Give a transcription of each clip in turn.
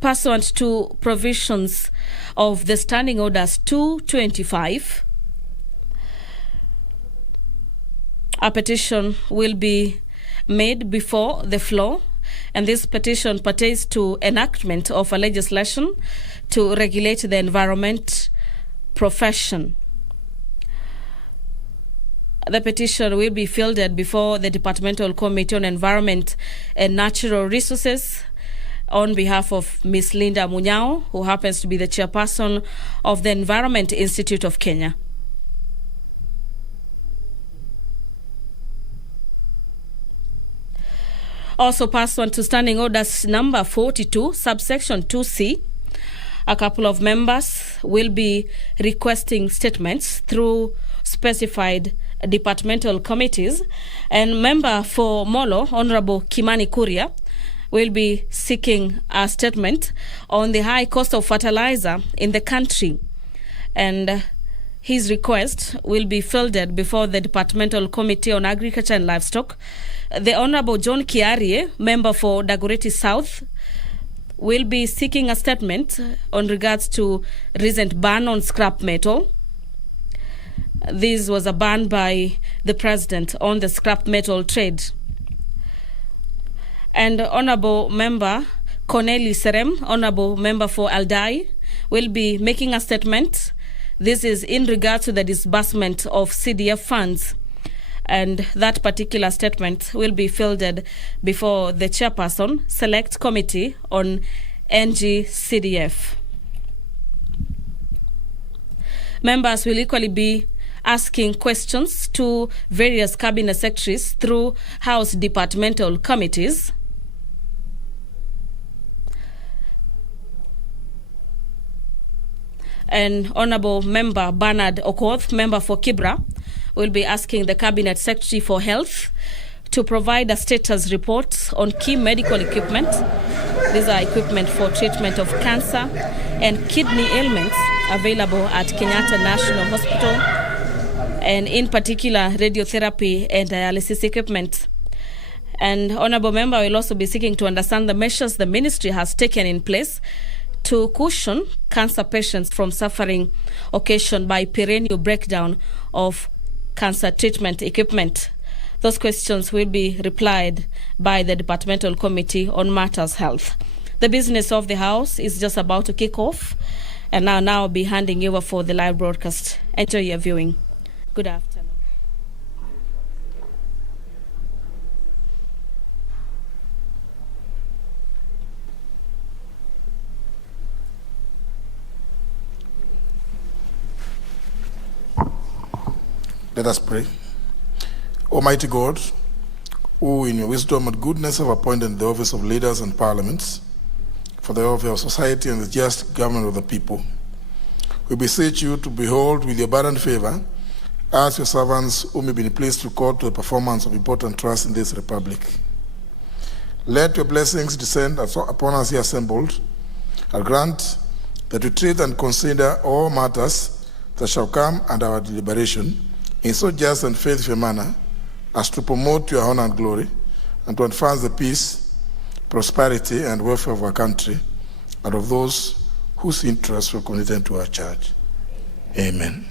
pursuant to provisions of the Standing Orders 225, a petition will be made before the floor, and this petition pertains to enactment of a legislation to regulate the environment profession. The petition will be fielded before the Departmental Committee on Environment and Natural Resources on behalf of Ms. Linda Munyao, who happens to be the chairperson of the Environment Institute of Kenya. Also pursuant to Standing Orders number 42, subsection 2C, a couple of members will be requesting statements through specified departmental committees, and member for Molo, Honorable Kimani Kuria, will be seeking a statement on the high cost of fertilizer in the country, and his request will be fielded before the Departmental Committee on Agriculture and Livestock. The Honorable John Kiarie, member for Dagoretti South, will be seeking a statement on regards to recent ban on scrap metal. This was a ban by the President on the scrap metal trade. And Honorable Member Corneli Serem, Honorable Member for Aldai, will be making a statement. This is in regard to the disbursement of CDF funds, and that particular statement will be fielded before the Chairperson Select Committee on NG-CDF. Members will equally be asking questions to various cabinet secretaries through House departmental committees. And Honorable Member Bernard Okoth, member for Kibra, will be asking the Cabinet Secretary for Health to provide a status report on key medical equipment. These are equipment for treatment of cancer and kidney ailments available at Kenyatta National Hospital, and in particular radiotherapy and dialysis equipment. And Honorable Member will also be seeking to understand the measures the ministry has taken in place to cushion cancer patients from suffering occasioned by perennial breakdown of cancer treatment equipment. Those questions will be replied by the Departmental Committee on Matters Health. The business of the House is just about to kick off, and I'll now be handing over for the live broadcast. Enjoy your viewing. Good afternoon. Let us pray. Almighty God, who in your wisdom and goodness have appointed the office of leaders and parliaments for the welfare of society and the just government of the people, we beseech you to behold with your abundant favor as your servants whom you've been pleased to call to the performance of important trusts in this republic. Let your blessings descend upon us here assembled, and grant that we treat and consider all matters that shall come under our deliberation in so just and faithful a manner as to promote your honor and glory, and to advance the peace, prosperity, and welfare of our country and of those whose interests were committed to our charge. Amen.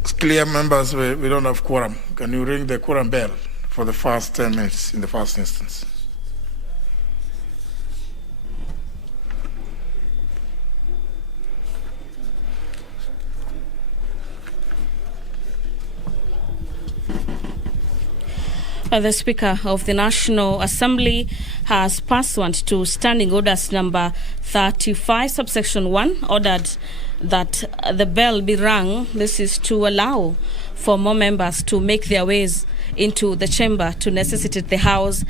It's clear, members, we don't have quorum. Can you ring the quorum bell for the first 10 minutes in the first instance? The Speaker of the National Assembly has, pursuant to Standing Orders number 35, subsection 1, ordered that the bell be rung. This is to allow for more members to make their ways into the chamber to necessitate the House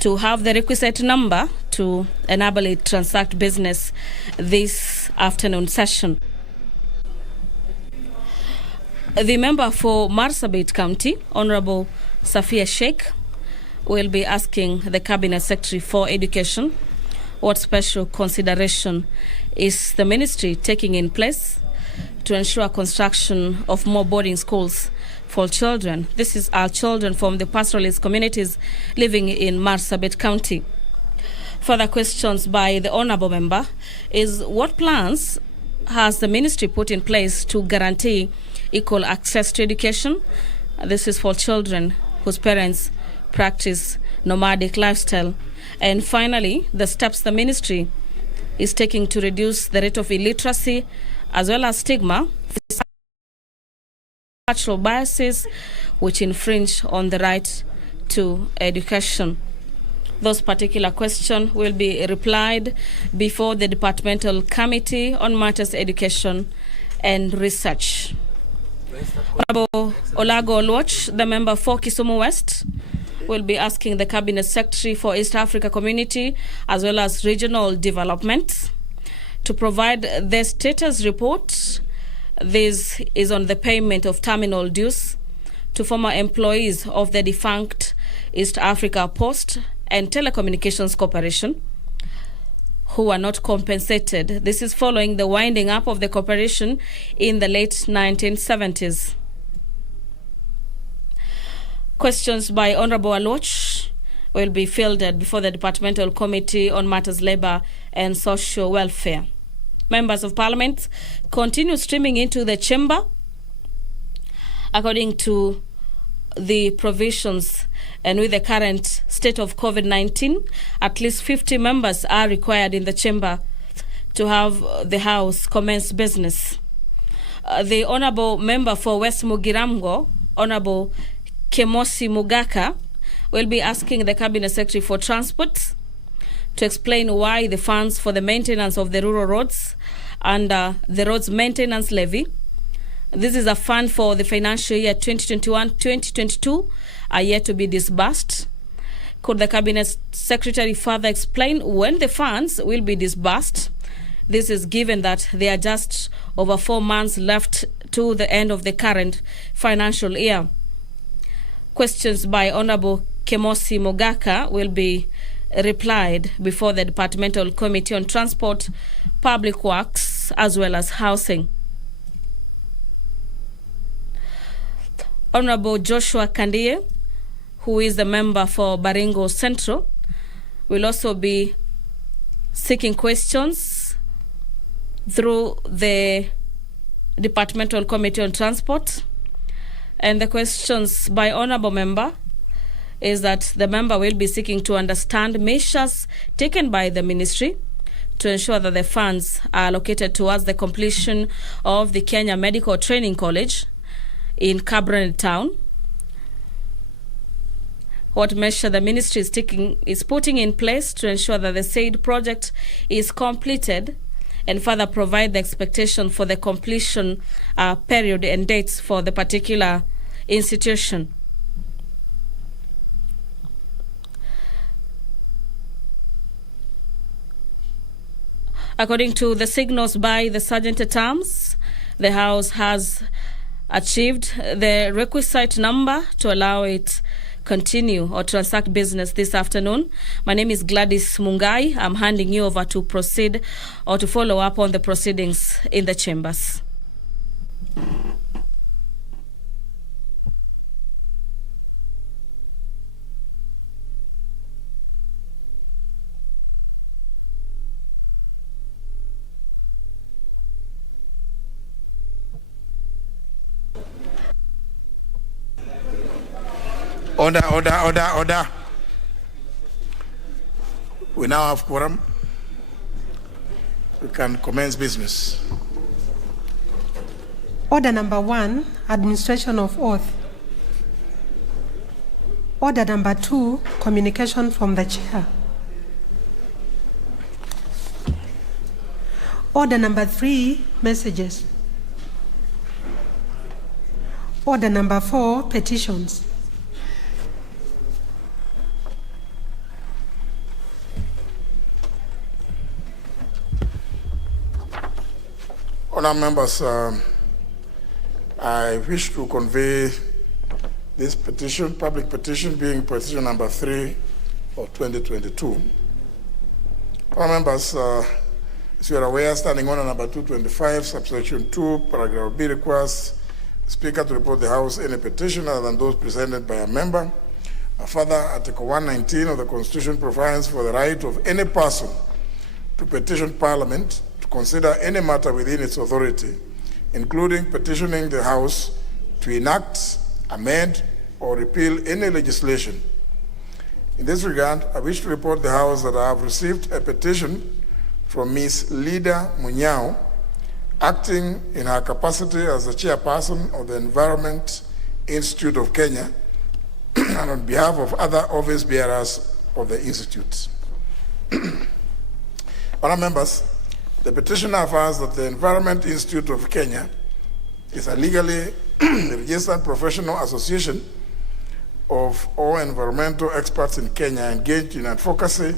to have the requisite number to enable it transact business this afternoon session. The member for Marsabit County, Honorable Safia Sheikh, will be asking the Cabinet Secretary for Education what special consideration is the ministry taking in place to ensure construction of more boarding schools for children. This is our children from the pastoralist communities living in Marsabit County. Further questions by the Honourable Member is what plans has the ministry put in place to guarantee equal access to education? This is for children whose parents practice nomadic lifestyle. And finally, the steps the ministry is taking to reduce the rate of illiteracy as well as stigma, cultural biases which infringe on the right to education. Those particular questions will be replied before the Departmental Committee on Matters Education and Research. Honorable Olago Oluoch, the member for Kisumu West, will be asking the Cabinet Secretary for East Africa Community as well as Regional Development to provide the status report. This is on the payment of terminal dues to former employees of the defunct East Africa Post and Telecommunications Corporation who are not compensated. This is following the winding up of the corporation in the late 1970s. Questions by Honorable Aloch will be fielded before the Departmental Committee on Matters Labour and Social Welfare. Members of Parliament continue streaming into the chamber. According to the provisions and with the current state of COVID-19, at least 50 members are required in the chamber to have the House commence business. The Honourable Member for West Mugiramgo, Honourable Kemosi Mugaka, will be asking the Cabinet Secretary for Transport to explain why the funds for the maintenance of the rural roads under the Roads Maintenance Levy, this is a fund for the financial year 2021-2022, are yet to be disbursed. Could the Cabinet Secretary further explain when the funds will be disbursed? This is given that there are just over 4 months left to the end of the current financial year. Questions by Honorable Kemosi Mogaka will be replied before the Departmental Committee on Transport, Public Works, as well as Housing. Honorable Joshua Kandie, who is the member for Baringo Central, will also be seeking questions through the Departmental Committee on Transport. And the questions by Honorable Member is that the member will be seeking to understand measures taken by the ministry to ensure that the funds are allocated towards the completion of the Kenya Medical Training College in Cabranet Town. What measure the ministry is putting in place to ensure that the said project is completed, and further provide the expectation for the completion period and dates for the particular institution. According to the signals by the Sergeant at Arms, the House has achieved the requisite number to allow it continue or transact business this afternoon. My name is Gladys Mungai. I'm handing you over to proceed or to follow up on the proceedings in the chambers. Order. We now have quorum. We can commence business. Order number 1, administration of oath. Order number 2, communication from the chair. Order number 3, messages. Order number 4, petitions. Honourable members, I wish to convey this petition, public petition, being petition number 3 of 2022. Honourable members, as you are aware, standing order number 225, subsection 2, paragraph B requires the Speaker to report the House any petition other than those presented by a member. Further, Article 119 of the Constitution provides for the right of any person to petition Parliament to consider any matter within its authority, including petitioning the House to enact, amend, or repeal any legislation. In this regard, I wish to report the House that I have received a petition from Ms. Lida Munyao, acting in her capacity as the chairperson of the Environment Institute of Kenya, and on behalf of other office bearers of the Institute. Honourable members, the petitioner affirms that the Environment Institute of Kenya is a legally registered professional association of all environmental experts in Kenya engaged in advocacy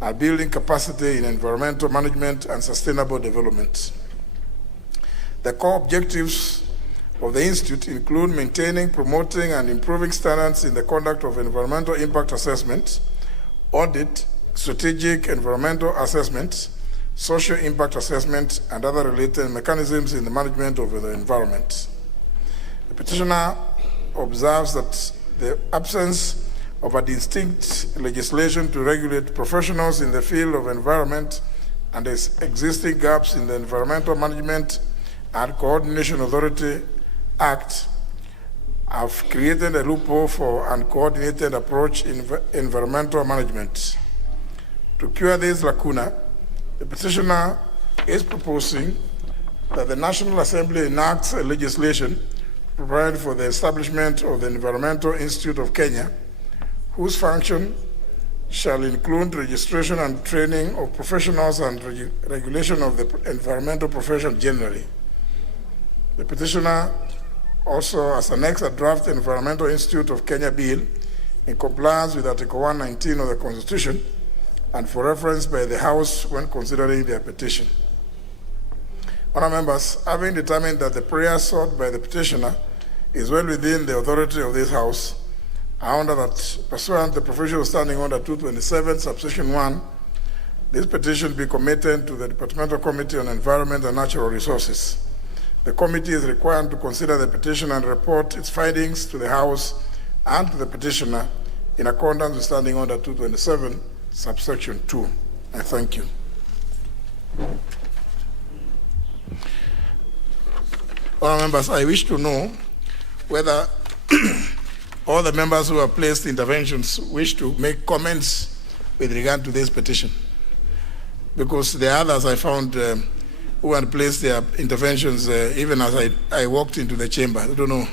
and building capacity in environmental management and sustainable development. The core objectives of the Institute include maintaining, promoting, and improving standards in the conduct of environmental impact assessment, audit, strategic environmental assessment, social impact assessment, and other related mechanisms in the management of the environment. The petitioner observes that the absence of a distinct legislation to regulate professionals in the field of environment and its existing gaps in the Environmental Management and Coordination Authority Act have created a loophole for uncoordinated approach in environmental management. To cure this lacuna, the petitioner is proposing that the National Assembly enacts a legislation providing for the establishment of the Environmental Institute of Kenya, whose function shall include registration and training of professionals and regulation of the environmental profession generally. The petitioner also has annexed a draft Environmental Institute of Kenya bill in compliance with Article 119 of the Constitution and for reference by the House when considering their petition. Honourable members, having determined that the prayer sought by the petitioner is well within the authority of this House, I order that, pursuant to the provision of Standing Order 227, subsection 1, this petition be committed to the Departmental Committee on Environment and Natural Resources. The committee is required to consider the petition and report its findings to the House and to the petitioner in accordance with Standing Order 227, subsection 2. I thank you. Honourable members, I wish to know whether all the members who have placed interventions wish to make comments with regard to this petition. Because the others I found who had placed their interventions even as I walked into the chamber. I don't know.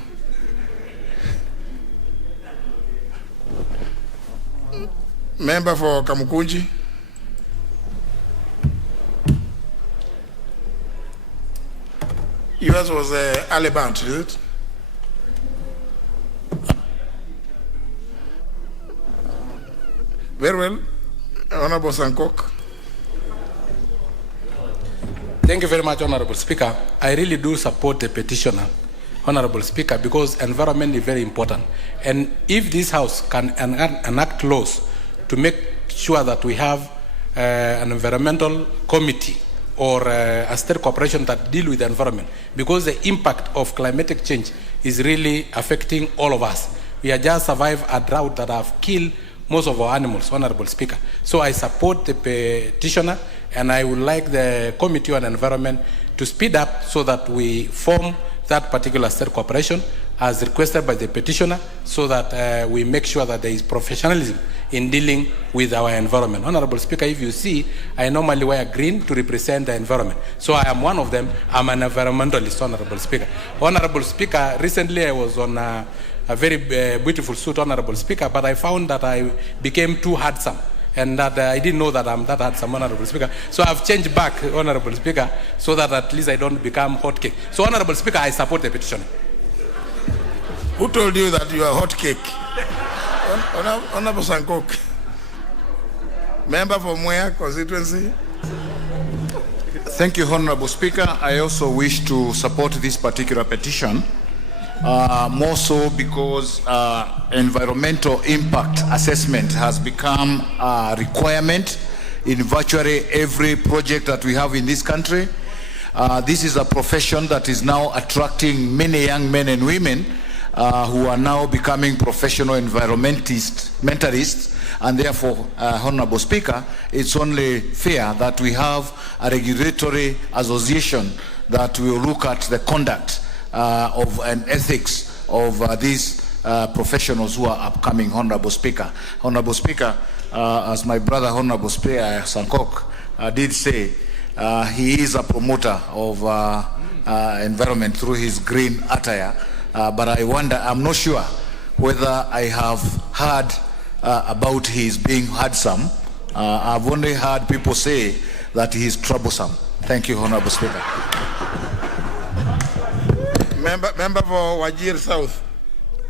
Member for Kamukunji. Yours was Alibant, is it? Very well. Honorable Sankok. Thank you very much, Honorable Speaker. I really do support the petitioner, Honorable Speaker, because environment is very important. And if this House can enact laws to make sure that we have an environmental committee or a state corporation that deal with the environment, because the impact of climatic change is really affecting all of us. We have just survived a drought that have killed most of our animals, Honorable Speaker. So I support the petitioner, and I would like the Committee on Environment to speed up so that we form that particular state corporation as requested by the petitioner, so that we make sure that there is professionalism in dealing with our environment. Honorable Speaker, if you see, I normally wear green to represent the environment. So I am one of them. I'm an environmentalist, Honorable Speaker. Honorable Speaker, recently I was on a very beautiful suit, Honorable Speaker, but I found that I became too handsome. And that I didn't know that I'm that handsome, Honorable Speaker. So I've changed back, Honorable Speaker, so that at least I don't become hot cake. So, Honorable Speaker, I support the petition. Who told you that you are hot cake? Honorable Sankok. Member from where constituency? Thank you, Honorable Speaker. I also wish to support this particular petition, more so because environmental impact assessment has become a requirement in virtually every project that we have in this country. This is a profession that is now attracting many young men and women who are now becoming professional environmentalists, and therefore, Honorable Speaker, it's only fair that we have a regulatory association that will look at the conduct of and ethics of these professionals who are upcoming, Honorable Speaker. Honorable Speaker, as my brother Honorable Speaker Sankok did say, he is a promoter of environment through his green attire, but I wonder, I'm not sure whether I have heard about his being handsome. I've only heard people say that he is troublesome. Thank you, Honorable Speaker. Member for Wajir South.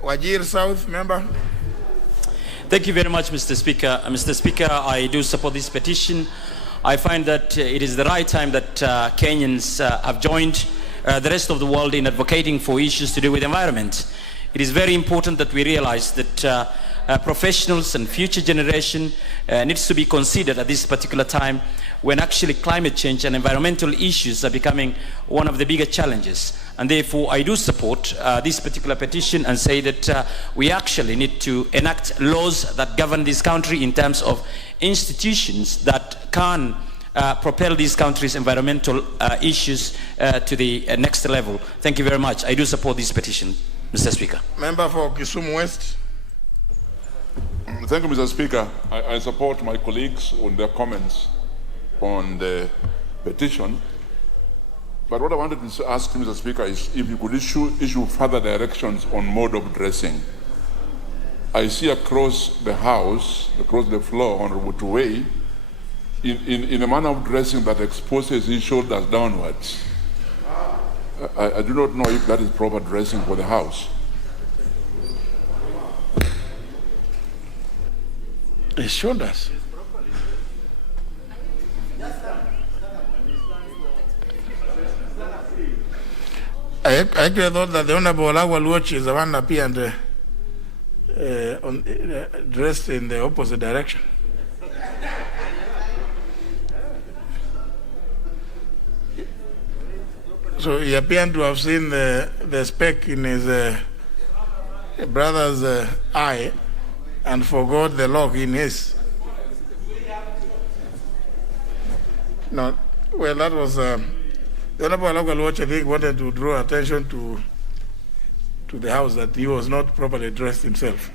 Wajir South, member. Thank you very much, Mr. Speaker. Mr. Speaker, I do support this petition. I find that it is the right time that Kenyans have joined the rest of the world in advocating for issues to do with the environment. It is very important that we realize that professionals and future generation needs to be considered at this particular time when actually climate change and environmental issues are becoming one of the bigger challenges. And therefore, I do support this particular petition and say that we actually need to enact laws that govern this country in terms of institutions that can propel this country's environmental issues to the next level. Thank you very much. I do support this petition, Mr. Speaker. Member for Kisumu West. Thank you, Mr. Speaker. I support my colleagues on their comments on the petition. But what I wanted to ask Mr. Speaker is if you could issue further directions on mode of dressing. I see across the house, across the floor, Honorable Tuwei, in a manner of dressing that exposes his shoulders downwards. I do not know if that is proper dressing for the house. His shoulders. I actually thought that the Honorable Olawal Watch is the one that appeared dressed in the opposite direction. So he appeared to have seen the speck in his brother's eye and forgot the lock in his. No, well, that was the Honorable Olawal Watch, I think, wanted to draw attention to the house that he was not properly dressed himself.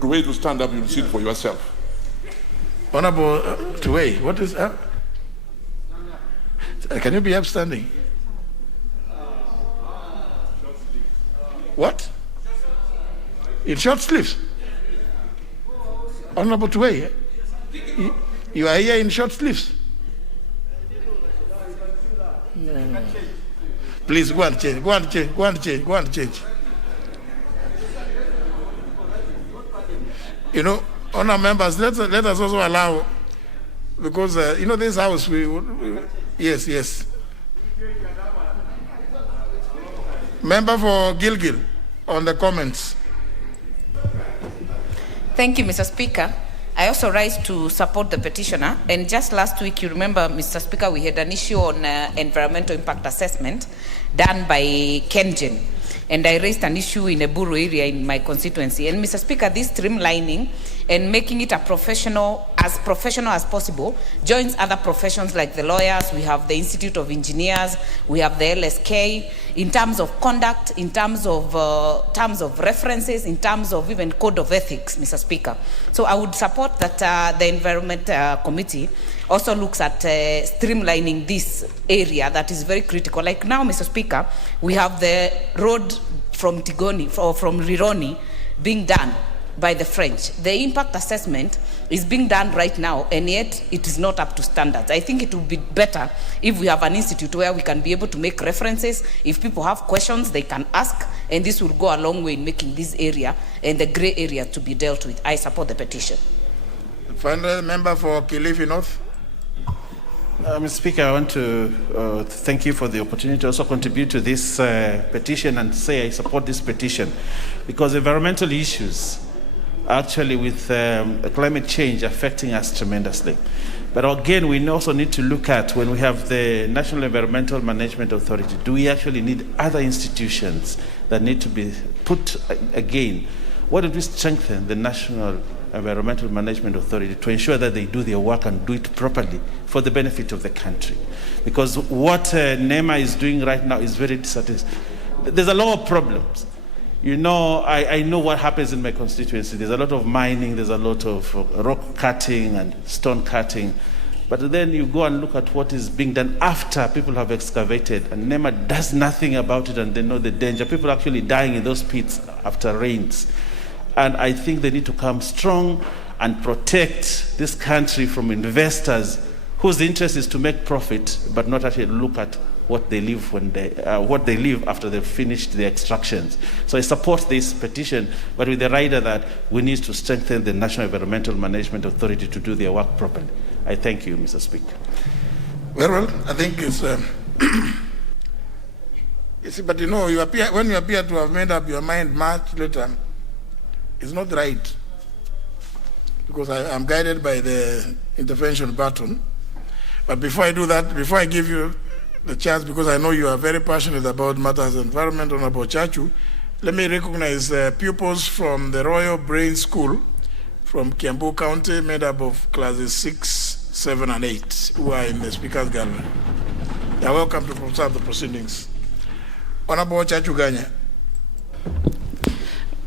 The way to stand up, you'll see it for yourself. Honorable Tuwei, what is can you be upstanding? What? In short sleeves? Honorable Tuwei, you are here in short sleeves? No. Please go and change. Go and change. Go and change. Go and change. You know, honor members, let us also allow, because you know, this house yes. Member for Gilgil on the comments. Thank you, Mr. Speaker. I also rise to support the petitioner. And just last week, you remember, Mr. Speaker, we had an issue on environmental impact assessment done by KenGen. And I raised an issue in a Buru area in my constituency. And Mr. Speaker, this streamlining and making it professional as possible joins other professions like the lawyers, we have the Institute of Engineers, we have the LSK, in terms of conduct, in terms of references, in terms of even code of ethics, Mr. Speaker. So I would support that the Environment Committee also looks at streamlining this area that is very critical. Like now, Mr. Speaker, we have the road from Tigoni or from Rironi being done by the French. The impact assessment is being done right now, and yet it is not up to standards. I think it would be better if we have an institute where we can be able to make references. If people have questions, they can ask, and this will go a long way in making this area and the grey area to be dealt with. I support the petition. Final member for Kilifi North. Mr. Speaker, I want to thank you for the opportunity to also contribute to this petition and say I support this petition because environmental issues actually with climate change affecting us tremendously. But again, we also need to look at when we have the National Environmental Management Authority, do we actually need other institutions that need to be put again? Why don't we strengthen the National Environmental Management Authority to ensure that they do their work and do it properly for the benefit of the country? Because what NEMA is doing right now is very dissatisfying. There's a lot of problems. You know, I know what happens in my constituency. There's a lot of mining, there's a lot of rock cutting and stone cutting. But then you go and look at what is being done after people have excavated, and NEMA does nothing about it, and they know the danger. People are actually dying in those pits after rains. And I think they need to come strong and protect this country from investors whose interest is to make profit, but not actually look at what they leave after they've finished the extractions. So I support this petition, but with the rider that we need to strengthen the National Environmental Management Authority to do their work properly. I thank you, Mr. Speaker. Well, I think it's. You see, but you know, when you appear to have made up your mind much later, it's not right, because I'm guided by the intervention button. But before I do that, before I give you the chance, because I know you are very passionate about matters of environment, Honorable Chachu, let me recognize pupils from the Royal Brain School from Kiambu County, made up of classes 6, 7, and 8, who are in the Speaker's Gallery. They are welcome to observe the proceedings. Honorable Chachu Ganya.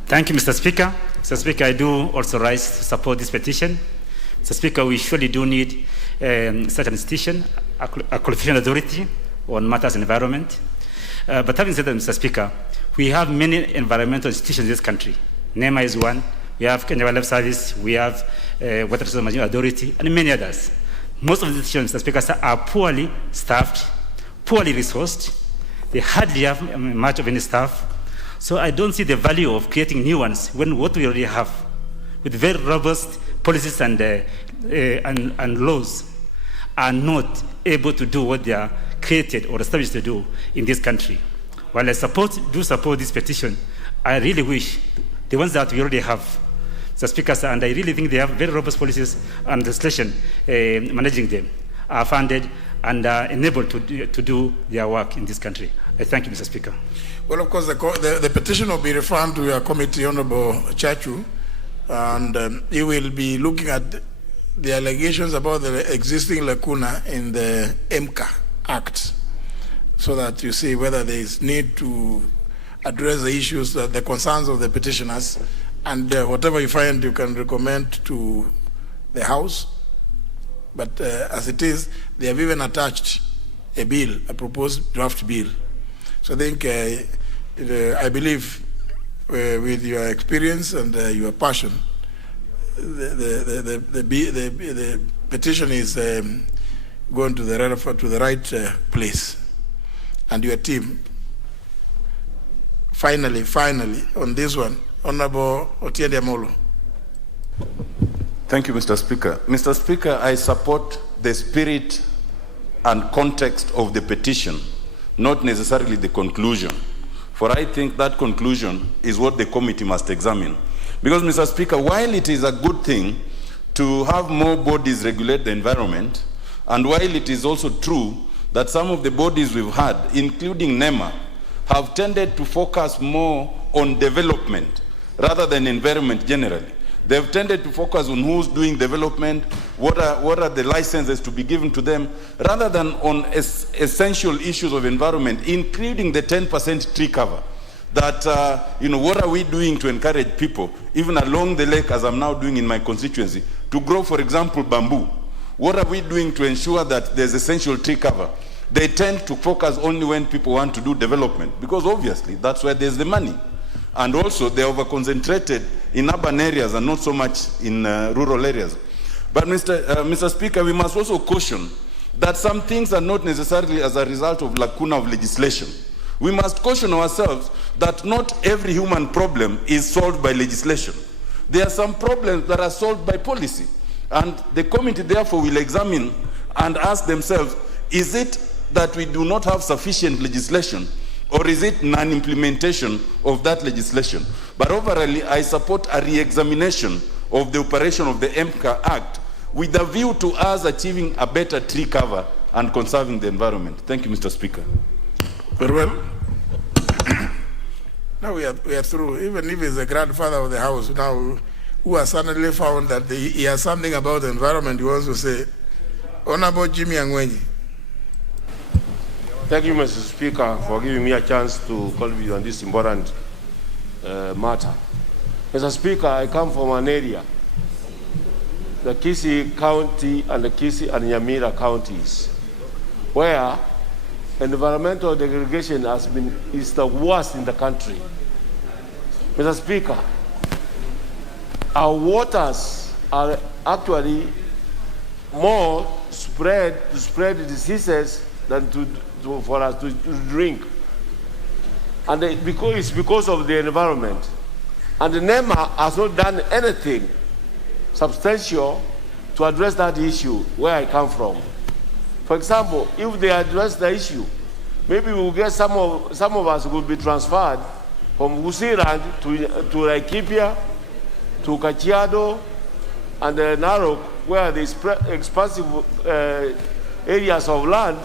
Thank you, Mr. Speaker. Mr. Speaker, I do also rise to support this petition. Mr. Speaker, we surely do need such an institution, a qualification authority on matters of environment. But having said that, Mr. Speaker, we have many environmental institutions in this country. NEMA is one. We have Kenya Wildlife Service. We have Water Resources Management Authority, and many others. Most of the institutions, Mr. Speaker, are poorly staffed, poorly resourced. They hardly have much of any staff. So I don't see the value of creating new ones when what we already have, with very robust policies and laws, are not able to do what they are created or established to do in this country. While I do support this petition, I really wish the ones that we already have, Mr. Speaker, and I really think they have very robust policies and legislation managing them, are funded and are enabled to do their work in this country. I thank you, Mr. Speaker. Well, of course, the petition will be referred to your committee, Honorable Chachu, and he will be looking at the allegations about the existing lacuna in the MCA Act, so that you see whether there is need to address the issues, the concerns of the petitioners, and whatever you find you can recommend to the House. But as it is, they have even attached a bill, a proposed draft bill. So I think, I believe with your experience and your passion, the petition is going to the right place. And your team, finally, on this one, Honorable Otiende Amolo. Thank you, Mr. Speaker. Mr. Speaker, I support the spirit and context of the petition, not necessarily the conclusion. For I think that conclusion is what the committee must examine. Because, Mr. Speaker, while it is a good thing to have more bodies regulate the environment, and while it is also true that some of the bodies we've had, including NEMA, have tended to focus more on development rather than environment generally. They've tended to focus on who's doing development, what are the licenses to be given to them, rather than on essential issues of environment, including the 10% tree cover. That, what are we doing to encourage people, even along the lake, as I'm now doing in my constituency, to grow, for example, bamboo, What are we doing to ensure that there's essential tree cover? They tend to focus only when people want to do development, because obviously that's where there's the money. And also they're over-concentrated in urban areas and not so much in rural areas. But Mr. Speaker, we must also caution that some things are not necessarily as a result of lacuna of legislation. We must caution ourselves that not every human problem is solved by legislation. There are some problems that are solved by policy. And the committee therefore will examine and ask themselves, is it that we do not have sufficient legislation, or is it non-implementation of that legislation? But overall, I support a re-examination of the operation of the MCA Act with a view to us achieving a better tree cover and conserving the environment. Thank you, Mr. Speaker. Very well. Now we are through. Even if he's the grandfather of the house now, who has suddenly found that he has something about the environment he wants to say. Honorable Jimmy Angwenyi. Thank you, Mr. Speaker, for giving me a chance to contribute on this important matter. Mr. Speaker, I come from an area, the Kisii County and the Kisii and Nyamira counties, where environmental degradation is the worst in the country. Mr. Speaker, our waters are actually more spread diseases than for us to drink. And it's because of the environment. And the NEMA has not done anything substantial to address that issue where I come from. For example, if they address the issue, maybe we'll get some of us will be transferred from Gusiland to Laikipia, to Kajiado, and Narok, where there's expansive areas of land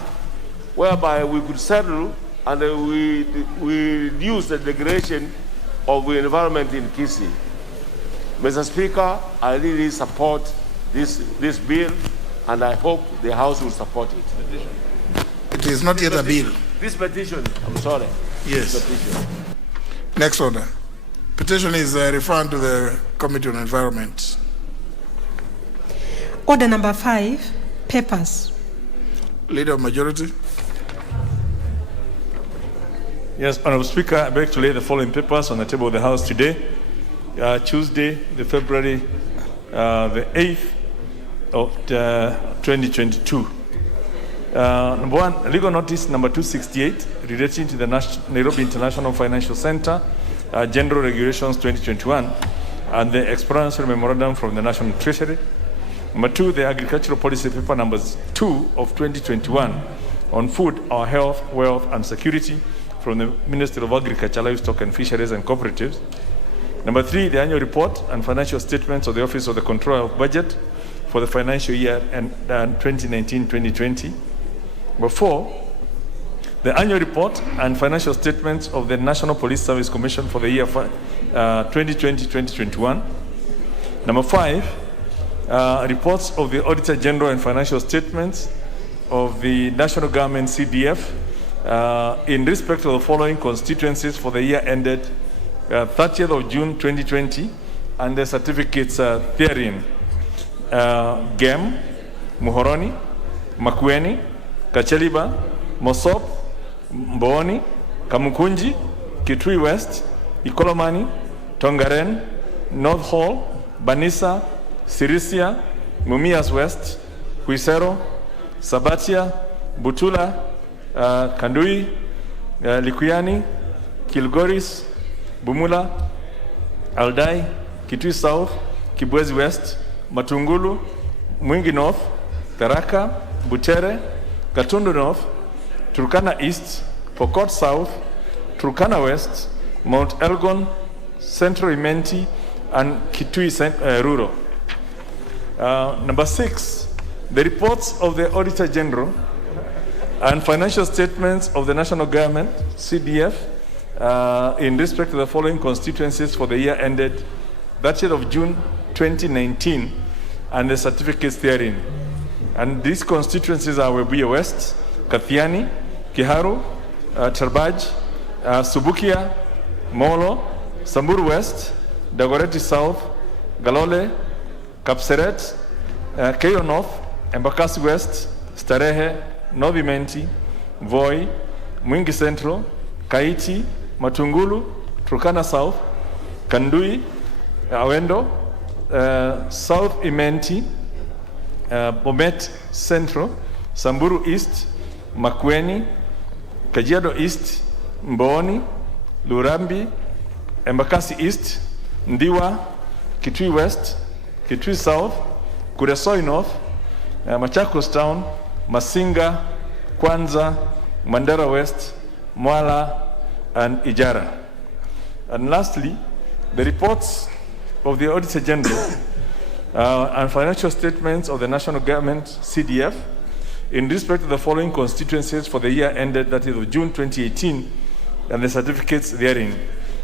whereby we could settle and we reduce the degradation of the environment in Kisii. Mr. Speaker, I really support this bill, and I hope the House will support it. It is not yet a bill. This petition, I'm sorry. Yes. Petition. Next order. Petition is referred to the Committee on Environment. Order number 5, papers. Leader of Majority. Yes, Honourable Speaker, I beg to lay the following papers on the table of the House today, Tuesday, the February the 8th of 2022. Number 1, legal notice number 268 relating to the Nairobi International Financial Center, General Regulations 2021, and the explanatory memorandum from the National Treasury. Number 2, the agricultural policy paper number 2 of 2021 on food, our health, wealth, and security from the Ministry of Agriculture, Livestock and Fisheries and Cooperatives. Number 3, the annual report and financial statements of the Office of the Controller of Budget for the financial year 2019-2020. Number 4, the annual report and financial statements of the National Police Service Commission for the year 2020-2021. Number 5, reports of the Auditor General and financial statements of the National Government CDF in respect of the following constituencies for the year ended 30th of June 2020, and the certificates therein. Gem, Muhoroni, Makueni, Kacheliba, Mosop, Mbooni, Kamukunji, Kitui West, Ikolomani, Tongaren, North Hall, Banisa, Sirisia, Mumias West, Huisero, Sabatia, Butula, Kandui, Likuyani, Kilgoris, Bumula, Aldai, Kitui South, Kibwezi West, Matungulu, Mwingi North, Tharaka, Butere, Gatundu North, Turkana East, Pokot South, Turkana West, Mount Elgon, Central Imenti, and Kitui Rural. Number 6, the reports of the Auditor General and financial statements of the National Government, CDF, in respect to the following constituencies for the year ended 30th of June 2019, and the certificates therein. And these constituencies are Webuye West, Kathiani, Kiharu, Charbaj, Subukia, Molo, Samburu West, Dagoretti South, Galole, Kapseret, Keyo North, Embakasi West, Starehe, North Imenti, Voi, Mwingi Central, Kaiti, Matungulu, Turkana South, Kandui, Awendo, South Imenti, Bomet Central, Samburu East, Makueni, Kajiado East, Mboni, Lurambi, Embakasi East, Ndiwa, Kitui West, Kitui South, Kuresoi North, Machakos Town, Masinga, Kwanza, Mandera West, Mwala, and Ijara. And lastly, the reports of the Auditor General and financial statements of the national government, CDF, in respect to the following constituencies for the year ended 30th of June 2018, and the certificates therein.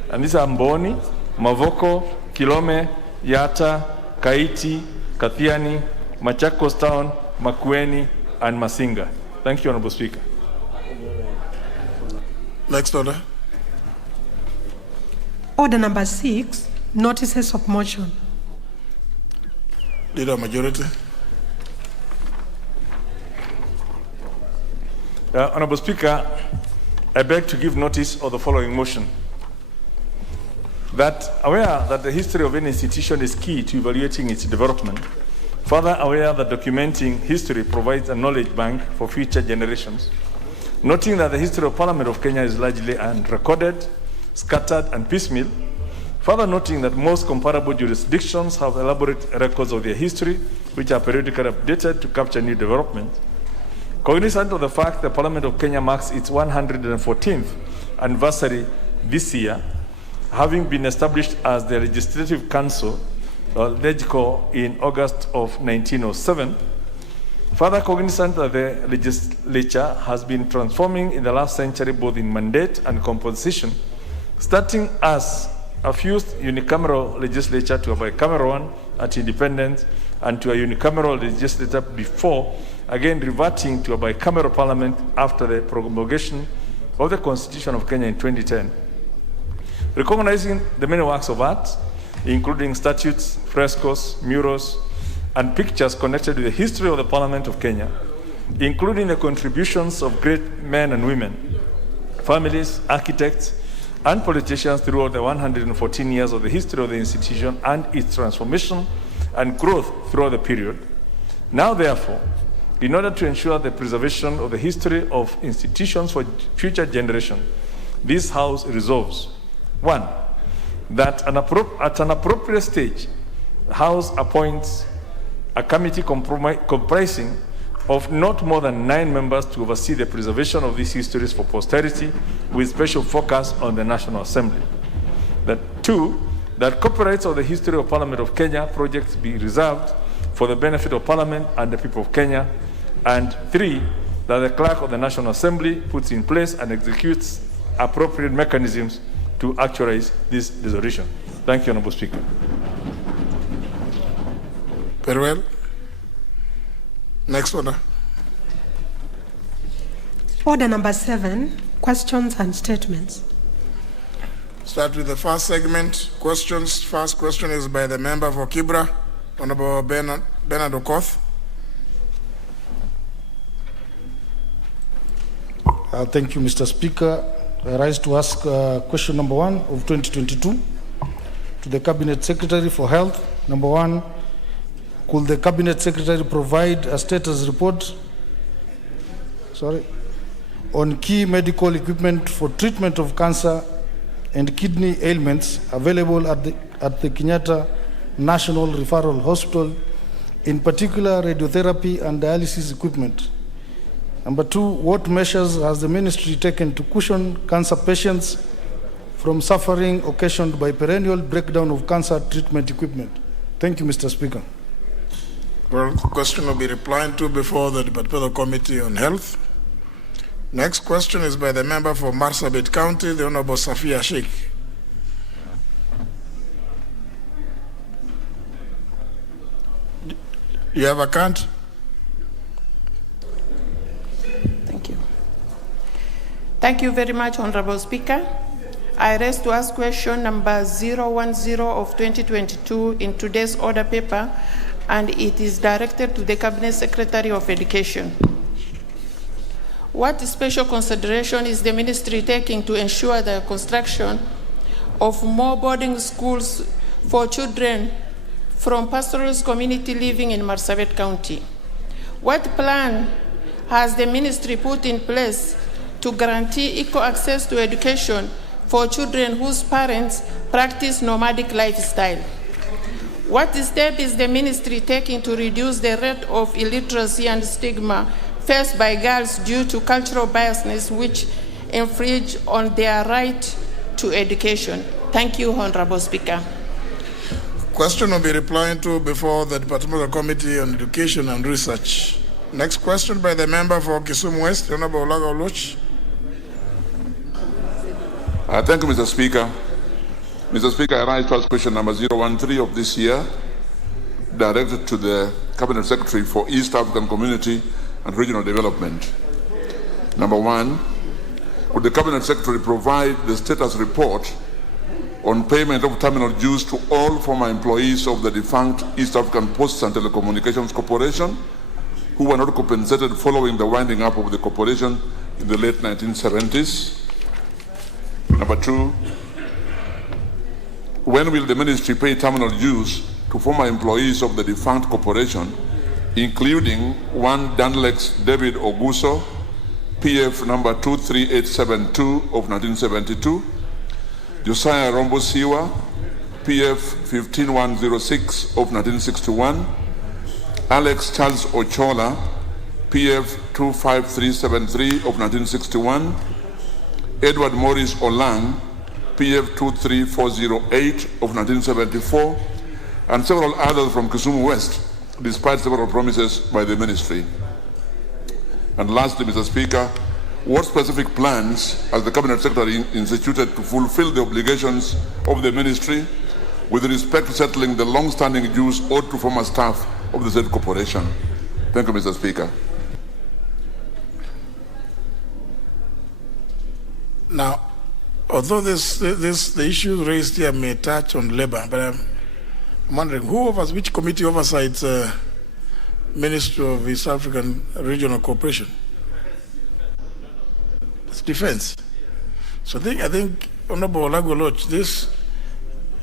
And these are Mboni, Mavoko, Kilome, Yata, Kaiti, Kathiani, Machakos Town, Makueni, and Masinga. Thank you, Honorable Speaker. Next order. Order number 6, notices of motion. Leader majority. Honorable Speaker, I beg to give notice of the following motion. That aware that the history of any institution is key to evaluating its development, further aware that documenting history provides a knowledge bank for future generations, noting that the history of Parliament of Kenya is largely unrecorded, scattered, and piecemeal, further noting that most comparable jurisdictions have elaborate records of their history, which are periodically updated to capture new developments. Cognizant of the fact that Parliament of Kenya marks its 114th anniversary this year, having been established as the Legislative Council, or LegCo, in August of 1907, further cognizant that the legislature has been transforming in the last century both in mandate and composition, starting as a fused unicameral legislature to a bicameral one at independence and to a unicameral legislature before, again reverting to a bicameral parliament after the promulgation of the Constitution of Kenya in 2010. Recognizing the many works of art, including statues, frescoes, murals, and pictures connected with the history of the Parliament of Kenya, including the contributions of great men and women, families, architects, and politicians throughout the 114 years of the history of the institution and its transformation and growth throughout the period. Now, therefore, in order to ensure the preservation of the history of institutions for future generations, this House resolves, 1, that at an appropriate stage, the House appoints a committee comprising of not more than 9 members to oversee the preservation of these histories for posterity, with special focus on the National Assembly. That 2, that copyrights of the history of Parliament of Kenya projects be reserved for the benefit of Parliament and the people of Kenya. And 3, that the clerk of the National Assembly puts in place and executes appropriate mechanisms to actualize this resolution. Thank you, Honorable Speaker. Very well. Next order. Order number 7, questions and statements. Start with the first segment, questions. First question is by the member for Kibra, Honorable Bernard Okoth. Thank you, Mr. Speaker. I rise to ask question number 1 of 2022 to the Cabinet Secretary for Health. Number 1, could the Cabinet Secretary provide a status report on key medical equipment for treatment of cancer and kidney ailments available at the Kenyatta National Referral Hospital, in particular radiotherapy and dialysis equipment? Number 2, what measures has the ministry taken to cushion cancer patients from suffering occasioned by perennial breakdown of cancer treatment equipment? Thank you, Mr. Speaker. Well, the question will be replied to before the Departmental Committee on Health. Next question is by the member for Marsabit County, the Honorable Safia Sheikh. You have a count? Thank you very much, Honorable Speaker. I rise to ask question number 010 of 2022 in today's order paper and it is directed to the Cabinet Secretary of Education. What special consideration is the ministry taking to ensure the construction of more boarding schools for children from pastoralist community living in Marsabit County? What plan has the ministry put in place to guarantee equal access to education for children whose parents practice nomadic lifestyle? What step is the ministry taking to reduce the rate of illiteracy and stigma faced by girls due to cultural biasness which infringe on their right to education? Thank you, Honorable Speaker. Question will be replied to before the Departmental Committee on Education and Research. Next question by the member for Kisumu West, Honorable Olago Oluoch. Thank you, Mr. Speaker. Mr. Speaker, I rise to ask question number 013 of this year, directed to the Cabinet Secretary for East African Community and Regional Development. Number 1, would the Cabinet Secretary provide the status report on payment of terminal dues to all former employees of the defunct East African Posts and Telecommunications Corporation who were not compensated following the winding up of the corporation in the late 1970s? Number 2, when will the ministry pay terminal dues to former employees of the defunct corporation, including one Danlex David Oguso, PF number 23872 of 1972, Josiah Rombosiwa, PF 15106 of 1961, Alex Charles Ochola, PF 25373 of 1961, Edward Morris Olang, PF 23408 of 1974, and several others from Kisumu West, despite several promises by the ministry. And lastly, Mr. Speaker, what specific plans has the Cabinet Secretary instituted to fulfill the obligations of the ministry with respect to settling the long-standing dues owed to former staff of the said corporation? Thank you, Mr. Speaker. Now, although the issues raised here may touch on labor, but I'm wondering which committee oversights Ministry of East African Regional Cooperation? It's Defense. So I think Honorable Olago Oluoch,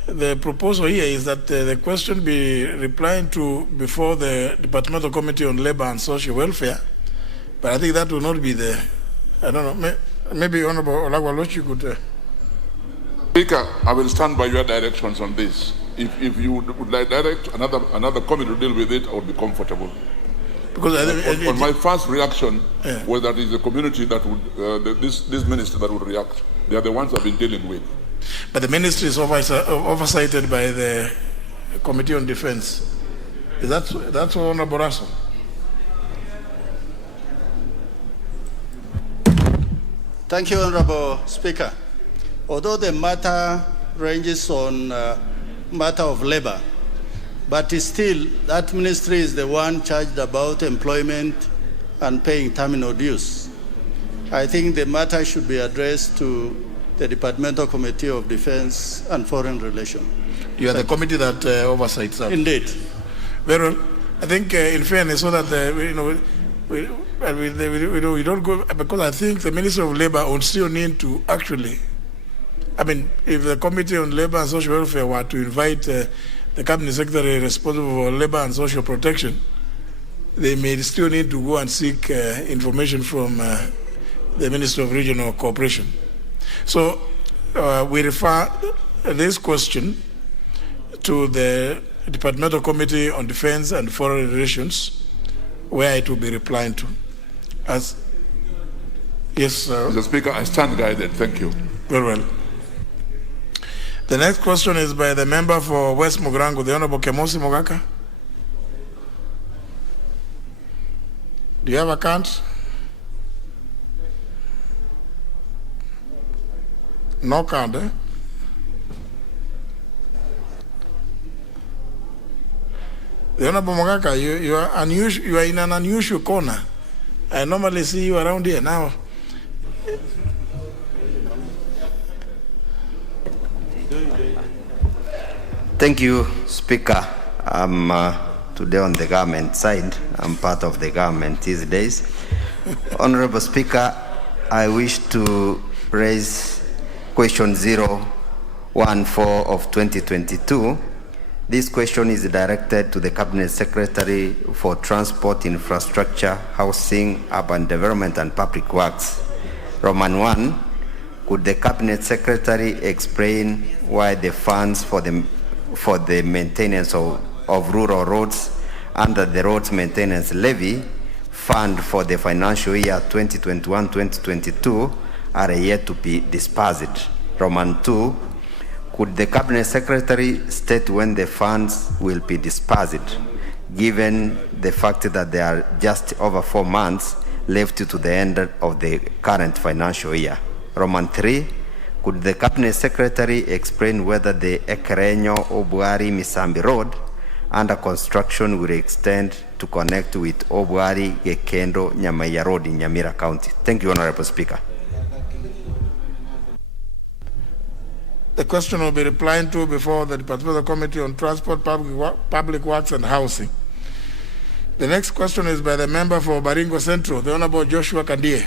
the proposal here is that the question be replied to before the Departmental Committee on Labor and Social Welfare, but I think that will not be the, I don't know, maybe Honorable Olago Oluoch, you could... Speaker, I will stand by your directions on this. If you would like direct another committee to deal with it, I would be comfortable. Because on my first reaction was that it's the community that would, this ministry that would react. They are the ones I've been dealing with. But the ministry is oversighted by the Committee on Defense. That's Honorable Russell. Thank you, Honorable Speaker. Although the matter ranges on matter of labor, but still that ministry is the one charged about employment and paying terminal dues. I think the matter should be addressed to the Departmental Committee of Defense and Foreign Relations. You are the committee that oversights that. Indeed. Very well. I think in fairness, so that we don't go, because I think the Ministry of Labor would still need to actually, I mean, if the Committee on Labor and Social Welfare were to invite the Cabinet Secretary responsible for labor and social protection, they may still need to go and seek information from the Ministry of Regional Cooperation. So we refer this question to the Departmental Committee on Defense and Foreign Relations, where it will be replied to. Yes, sir. Mr. Speaker, I stand guided. Thank you. Very well. The next question is by the member for West Mugrango, the Honorable Kemosi Mogaka. Do you have a count? No count, eh? The Honorable Mogaka, you are unusual. You are in an unusual corner. I normally see you around here now. Thank you, Speaker. I'm today on the government side. I'm part of the government these days. Honorable Speaker, I wish to raise question 014 of 2022. This question is directed to the Cabinet Secretary for Transport, Infrastructure, Housing, Urban Development and Public Works. Roman 1, could the Cabinet Secretary explain why the funds for the maintenance of rural roads under the Roads Maintenance Levy Fund for the financial year 2021-2022 are yet to be disbursed? Roman 2, could the Cabinet Secretary state when the funds will be disbursed, given the fact that there are just over 4 months left to the end of the current financial year? Roman 3, could the Cabinet Secretary explain whether the Ekerenyo-Obuari-Misambi Road under construction will extend to connect with Obuari-Gekendo-Nyamaiya Road in Nyamira County? Thank you, Honorable Speaker. The question will be replied to before the Departmental Committee on Transport, Public Works and Housing. The next question is by the member for Baringo Central, the Honorable Joshua Kandie.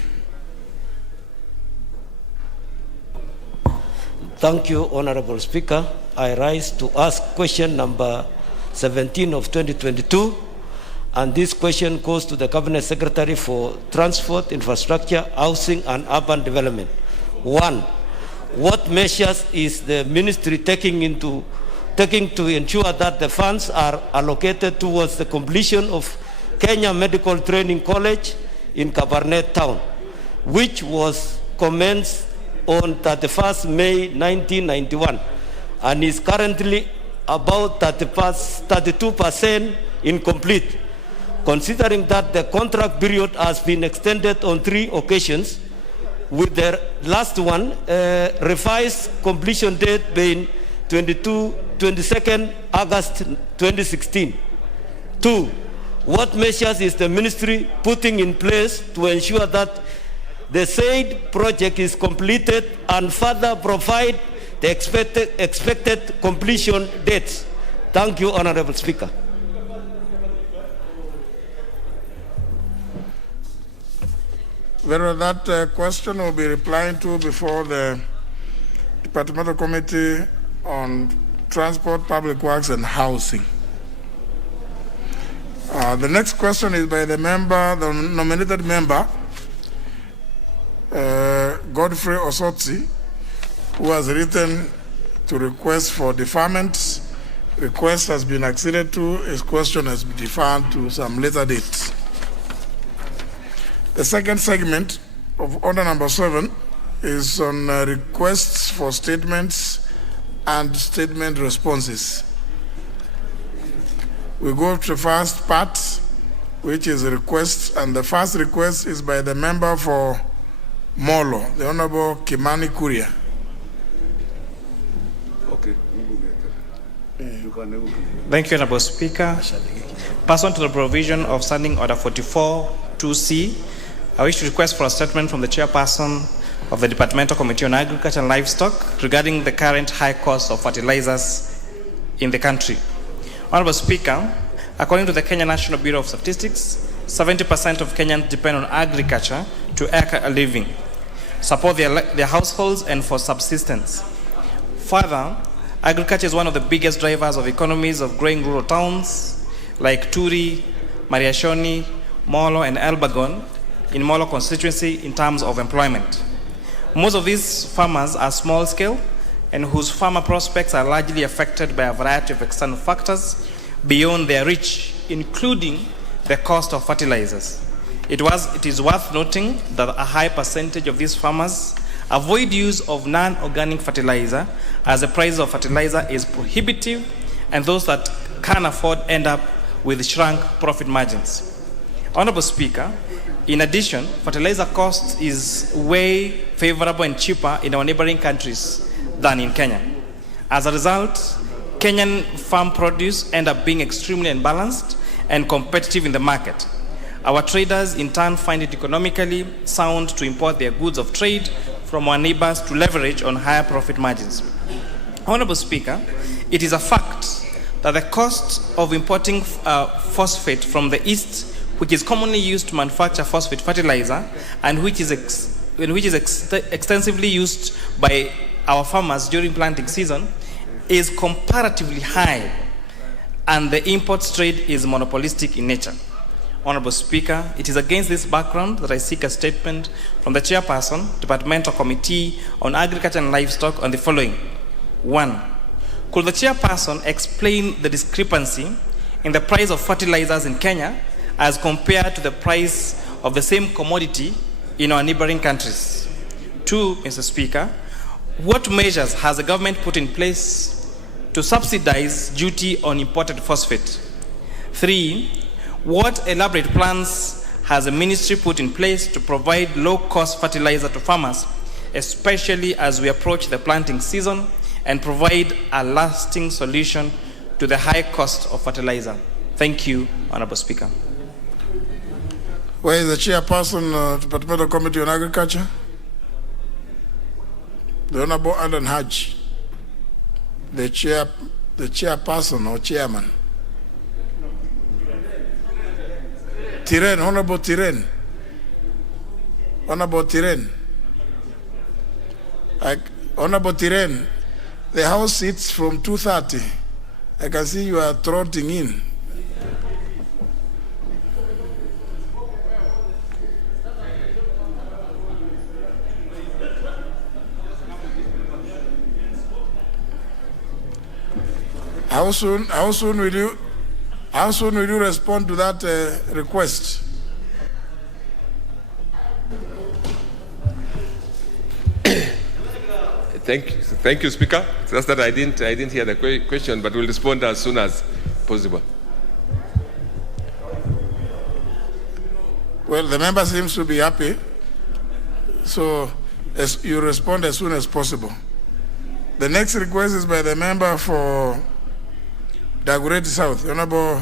Thank you, Honorable Speaker. I rise to ask question number 17 of 2022, and this question goes to the Cabinet Secretary for Transport, Infrastructure, Housing and Urban Development. 1. What measures is the ministry taking to ensure that the funds are allocated towards the completion of Kenya Medical Training College in Kabarnet Town, which was commenced on 31st May 1991 and is currently about 32% incomplete? Considering that the contract period has been extended on 3 occasions, with the last one revised completion date being 22nd August 2016. 2. What measures is the ministry putting in place to ensure that the said project is completed and further provide the expected completion dates? Thank you, Honorable Speaker. Well, that question will be replied to before the Departmental Committee on Transport, Public Works and Housing. The next question is by the nominated member, Godfrey Osotsi, who has written to request for deferment. Request has been acceded to. His question has been deferred to some later date. The second segment of order number 7 is on requests for statements and statement responses. We go to the first part, which is requests, and the first request is by the member for Molo, the Honorable Kimani Kuria. Okay. Thank you, Honorable Speaker. Pursuant to the provision of Standing Order 44-2C, I wish to request for a statement from the chairperson of the Departmental Committee on Agriculture and Livestock regarding the current high cost of fertilizers in the country. Honorable Speaker, according to the Kenya National Bureau of Statistics, 70% of Kenyans depend on agriculture to earn a living, support their households and for subsistence. Further, agriculture is one of the biggest drivers of economies of growing rural towns like Turi, Mariashoni, Molo and Elbagon in Molo constituency in terms of employment. Most of these farmers are small scale and whose farmer prospects are largely affected by a variety of external factors beyond their reach, including the cost of fertilizers. It is worth noting that a high percentage of these farmers avoid use of non-organic fertilizer as the price of fertilizer is prohibitive, and those that can afford end up with shrunk profit margins. Honorable Speaker, in addition, fertilizer cost is way favorable and cheaper in our neighboring countries than in Kenya. As a result, Kenyan farm produce end up being extremely unbalanced and competitive in the market. Our traders in turn find it economically sound to import their goods of trade from our neighbors to leverage on higher profit margins. Honorable Speaker, it is a fact that the cost of importing phosphate from the east, which is commonly used to manufacture phosphate fertilizer and which is extensively used by our farmers during planting season, is comparatively high, and the imports trade is monopolistic in nature. Honorable Speaker, it is against this background that I seek a statement from the Chairperson, Departmental Committee on Agriculture and Livestock on the following. 1. Could the Chairperson explain the discrepancy in the price of fertilizers in Kenya as compared to the price of the same commodity in our neighboring countries? 2, Mr. Speaker, what measures has the government put in place to subsidize duty on imported phosphate? 3, what elaborate plans has the ministry put in place to provide low-cost fertilizer to farmers, especially as we approach the planting season, and provide a lasting solution to the high cost of fertilizer? Thank you, Honorable Speaker. Where is the Chairperson, Departmental Committee on Agriculture? The Honorable Alan Haj, the Chairperson or Chairman. Tiren, Honorable Tiren. Honorable Tiren. Honorable Tiren, the House sits from 2:30. I can see you are trotting in. How soon will you respond to that request? Thank you, Speaker. Just that I didn't hear the question, but we'll respond as soon as possible. Well, the member seems to be happy, so you respond as soon as possible. The next request is by the member for Dagoretti South, Honorable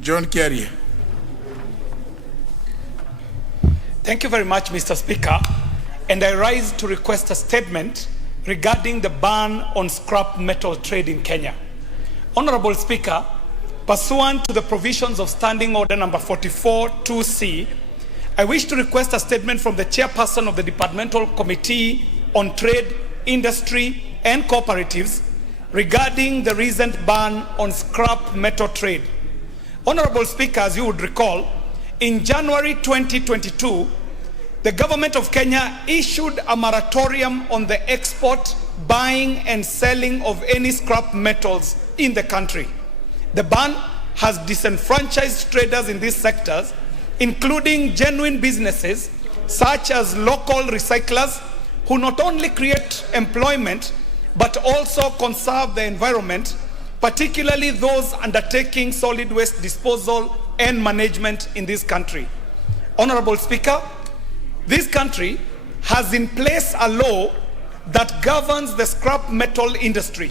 John Carrier. Thank you very much, Mr. Speaker. And I rise to request a statement regarding the ban on scrap metal trade in Kenya. Honorable Speaker, pursuant to the provisions of Standing Order number 44-2C, I wish to request a statement from the Chairperson of the Departmental Committee on Trade, Industry and Cooperatives regarding the recent ban on scrap metal trade. Honorable Speaker, as you would recall, in January 2022, the government of Kenya issued a moratorium on the export, buying and selling of any scrap metals in the country. The ban has disenfranchised traders in these sectors, including genuine businesses such as local recyclers who not only create employment but also conserve the environment, particularly those undertaking solid waste disposal and management in this country. Honorable Speaker, this country has in place a law that governs the scrap metal industry.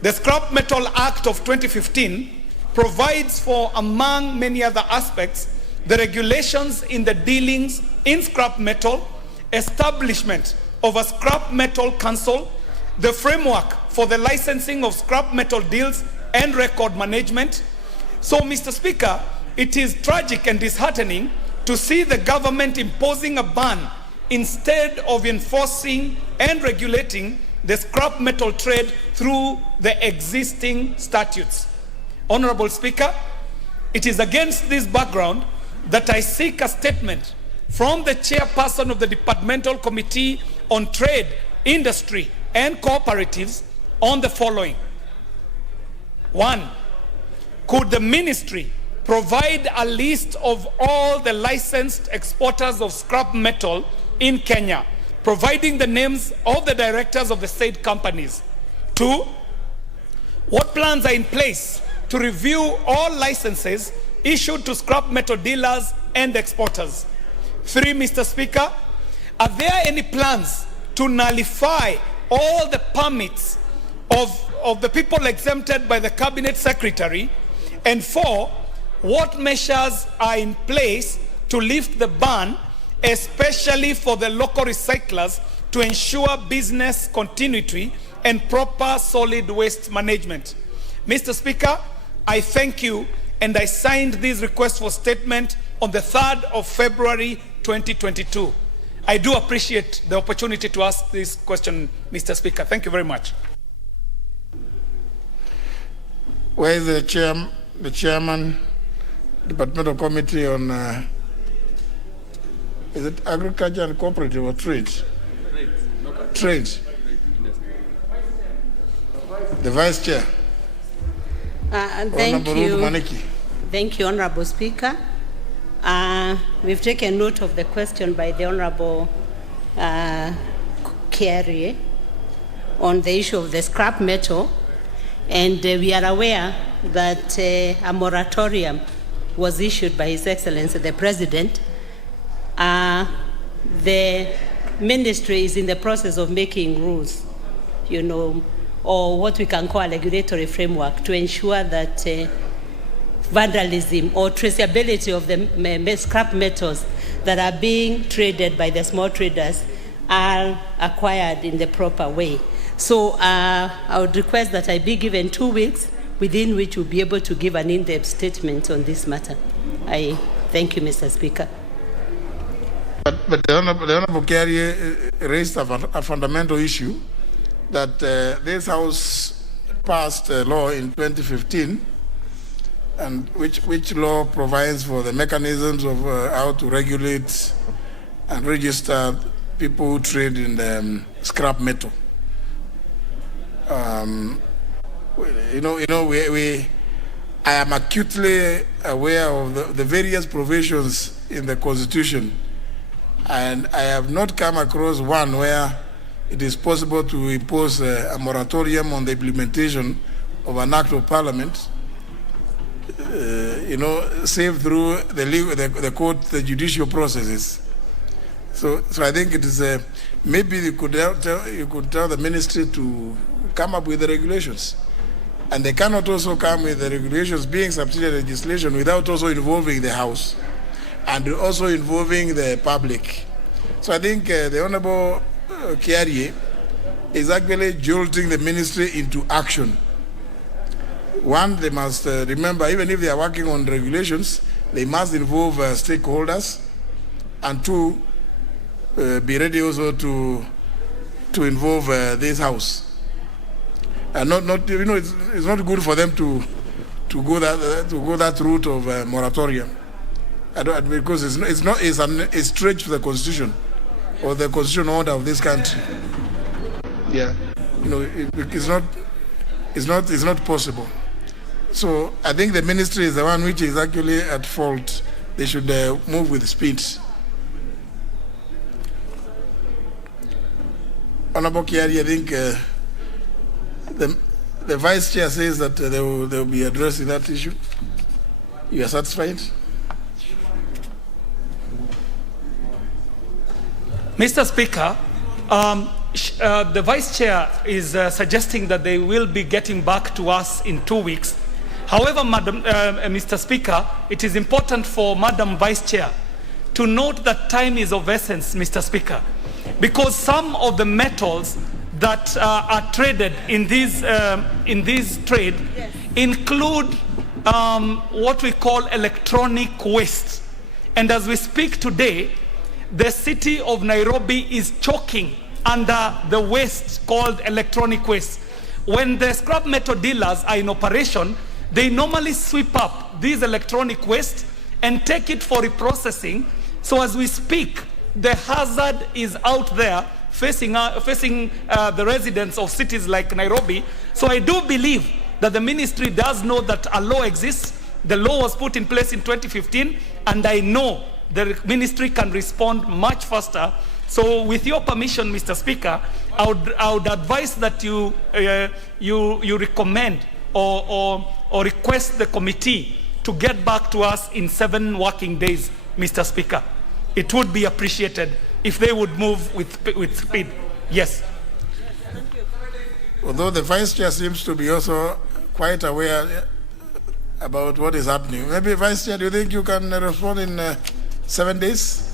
The Scrap Metal Act of 2015 provides for, among many other aspects, the regulations in the dealings in scrap metal, establishment of a scrap metal council, the framework for the licensing of scrap metal deals and record management. So, Mr. Speaker, it is tragic and disheartening to see the government imposing a ban instead of enforcing and regulating the scrap metal trade through the existing statutes. Honorable Speaker, it is against this background that I seek a statement from the Chairperson of the Departmental Committee on Trade, Industry and Cooperatives on the following. 1. Could the ministry provide a list of all the licensed exporters of scrap metal in Kenya, providing the names of the directors of the said companies? 2. What plans are in place to review all licenses issued to scrap metal dealers and exporters? 3, Mr. Speaker, are there any plans to nullify all the permits of the people exempted by the Cabinet Secretary? And 4, what measures are in place to lift the ban, especially for the local recyclers, to ensure business continuity and proper solid waste management? Mr. Speaker, I thank you, and I signed this request for statement on the 3rd of February 2022. I do appreciate the opportunity to ask this question, Mr. Speaker. Thank you very much. Where is the chairman, Departmental Committee on, is it Agriculture and Cooperative or Trade? Trade. The Vice Chair. Thank you. Thank you, Honorable Speaker. We've taken note of the question by the Honorable Kiarie on the issue of the scrap metal, and we are aware that a moratorium was issued by His Excellency the President. The ministry is in the process of making rules, or what we can call a regulatory framework to ensure that vandalism or traceability of the scrap metals that are being traded by the small traders are acquired in the proper way. So I would request that I be given 2 weeks within which we'll be able to give an in-depth statement on this matter. I thank you, Mr. Speaker. But the Honorable Kiarie raised a fundamental issue that this House passed a law in 2015, and which law provides for the mechanisms of how to regulate and register people who trade in the scrap metal. I am acutely aware of the various provisions in the Constitution, and I have not come across one where it is possible to impose a moratorium on the implementation of an act of Parliament, save through the court, the judicial processes. So I think it is maybe you could tell the ministry to come up with the regulations, and they cannot also come with the regulations being subsidiary legislation without also involving the House and also involving the public. So I think the Honorable Kiarie is actually jolting the ministry into action. One, they must remember, even if they are working on regulations, they must involve stakeholders, and two, be ready also to involve this House. And it's not good for them to go that route of moratorium, because it's a stretch to the Constitution or the constitutional order of this country. Yeah, it's not possible. So I think the ministry is the one which is actually at fault. They should move with speed. Honorable Kiarie, I think the Vice Chair says that they will be addressing that issue. You are satisfied? Mr. Speaker, the Vice Chair is suggesting that they will be getting back to us in 2 weeks. However, Mr. Speaker, it is important for Madam Vice Chair to note that time is of essence, Mr. Speaker, because some of the metals that are traded in this trade include what we call electronic waste. And as we speak today, the city of Nairobi is choking under the waste called electronic waste. When the scrap metal dealers are in operation, they normally sweep up these electronic waste and take it for reprocessing. So as we speak, the hazard is out there facing the residents of cities like Nairobi. So I do believe that the ministry does know that a law exists. The law was put in place in 2015, and I know the ministry can respond much faster. So with your permission, Mr. Speaker, I would advise that you recommend or request the committee to get back to us in 7 working days, Mr. Speaker. It would be appreciated if they would move with speed. Yes. Although the Vice Chair seems to be also quite aware about what is happening. Maybe, Vice Chair, do you think you can respond in 7 days?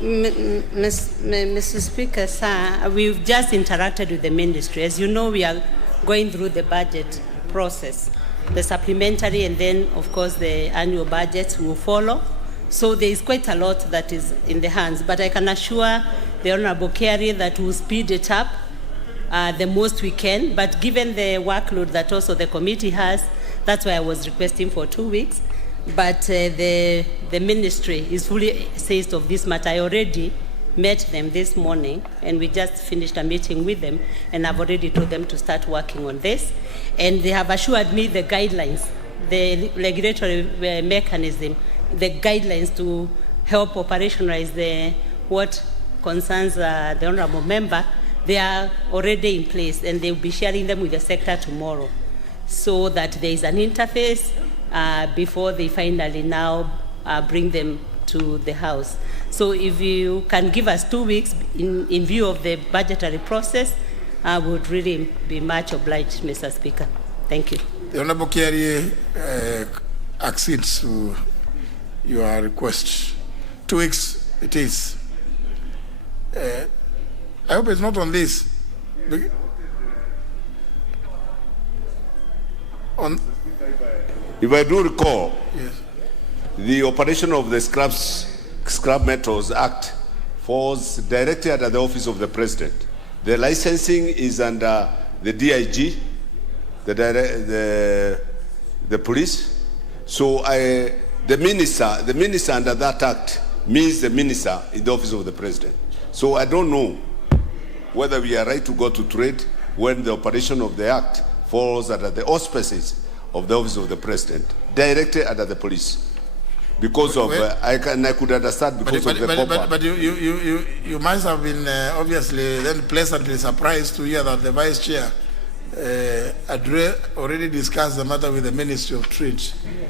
Mr. Speaker, sir, we've just interacted with the ministry. As you know, we are going through the budget process. The supplementary and then, of course, the annual budgets will follow. So there is quite a lot that is in the hands, but I can assure the Honorable Kerry that we'll speed it up the most we can. But given the workload that also the committee has, that's why I was requesting for 2 weeks. But the ministry is fully seized of this matter. I already met them this morning, and we just finished a meeting with them, and I've already told them to start working on this. And they have assured me the guidelines, the regulatory mechanism, the guidelines to help operationalize what concerns the Honourable Member. They are already in place, and they will be sharing them with the sector tomorrow, so that there is an interface before they finally now bring them to the House. So if you can give us 2 weeks in view of the budgetary process, I would really be much obliged, Mr. Speaker. Thank you. The Honourable Kerry accedes to your request. 2 weeks it is. I hope it's not on this. If I do recall, yes, the operation of the Scrap Metals Act falls directly under the office of the President. The licensing is under the DIG, the police. So the minister under that act means the minister in the office of the President. So I don't know whether we are right to go to trade when the operation of the act falls under the auspices of the office of the President, directly under the police. Because of, I could understand because of the pop-up. But you must have been obviously then pleasantly surprised to hear that the Vice Chair already discussed the matter with the Ministry of Trade,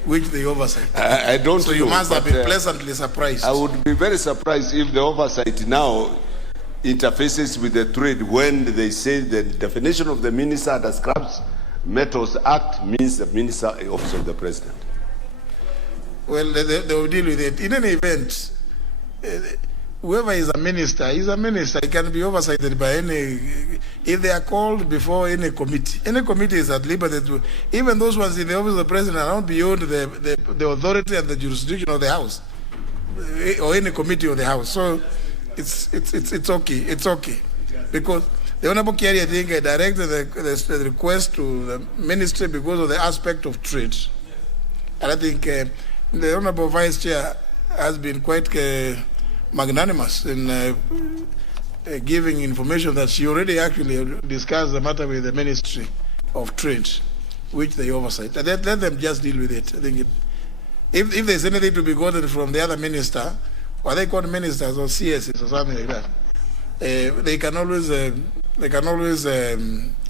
which they oversight. I don't so know. You must have been pleasantly surprised. I would be very surprised if the oversight now interfaces with the trade when they say the definition of the minister under Scrap Metals Act means the minister office of the President. Well, they will deal with it. In any event, whoever is a minister, he's a minister. He can be oversighted by any, if they are called before any committee. Any committee is at liberty to, even those ones in the office of the President are not beyond the authority and the jurisdiction of the House, or any committee of the House. So it's okay. It's okay. Because the Honourable Kerry, I think, directed the request to the ministry because of the aspect of trade. And I think the Honourable Vice Chair has been quite magnanimous in giving information that she already actually discussed the matter with the Ministry of Trade, which they oversight. Let them just deal with it. I think if there's anything to be gotten from the other minister, or they call ministers or CSs or something like that, they can always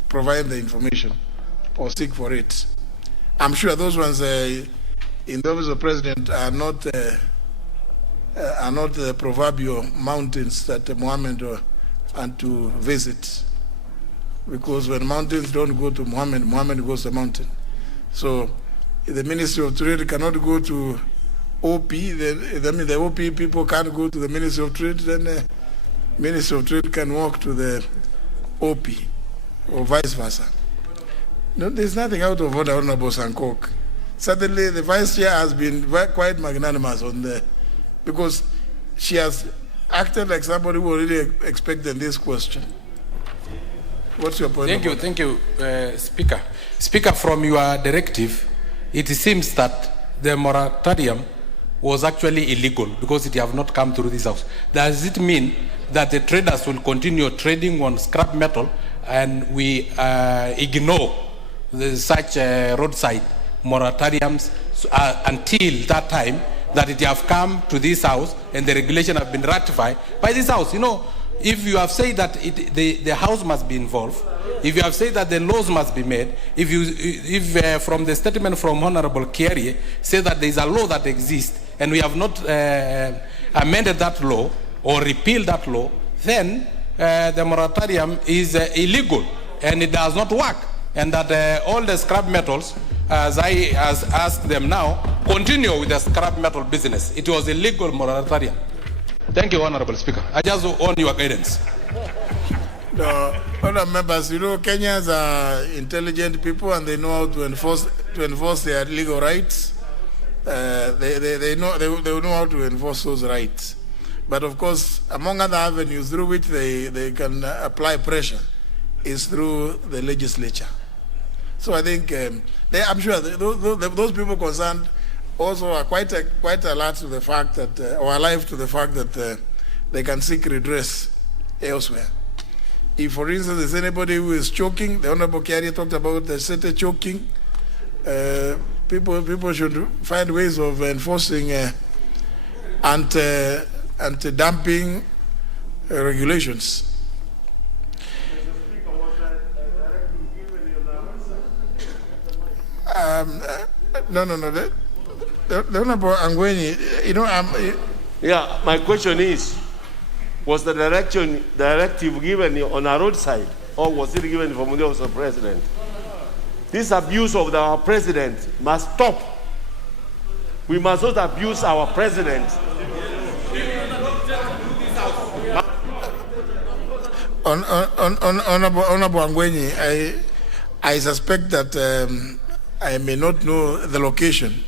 provide the information or seek for it. I'm sure those ones in the office of the President are not the proverbial mountains that Muhammad and to visit, because when mountains don't go to Muhammad, Muhammad goes to the mountain. So if the Ministry of Trade cannot go to OP, the OP people can't go to the Ministry of Trade, then the Ministry of Trade can walk to the OP, or vice versa. No, there's nothing out of order, Honorable Sankok. Certainly the Vice Chair has been quite magnanimous on the, because she has acted like somebody who already expected this question. What's your point? Thank you, Speaker. Speaker, from your directive, it seems that the moratorium was actually illegal because it have not come through this House. Does it mean that the traders will continue trading on scrap metal and we ignore such roadside moratoriums until that time that it have come to this House and the regulation have been ratified by this House? You know, if you have said that the House must be involved, if you have said that the laws must be made, if from the statement from Honorable Kerry say that there is a law that exists and we have not amended that law or repealed that law, then the moratorium is illegal and it does not work, and that all the scrap metals, as I ask them now, continue with the scrap metal business. It was illegal moratorium. Thank you, Honorable Speaker. I just own your guidance. No, other members, Kenyans are intelligent people and they know how to enforce their legal rights. They know how to enforce those rights. But of course, among other avenues through which they can apply pressure is through the legislature. So I think I'm sure those people concerned also are quite alert to the fact that, or alive to the fact that they can seek redress elsewhere. If, for instance, there's anybody who is choking, the Honorable Kiari talked about the city choking, people should find ways of enforcing anti-dumping regulations. No. The Honorable Angweni, Yeah, my question is, was the directive given on our roadside, or was it given from the office of President? This abuse of our president must stop. We must not abuse our president. Honorable Angweni, I suspect that I may not know the location.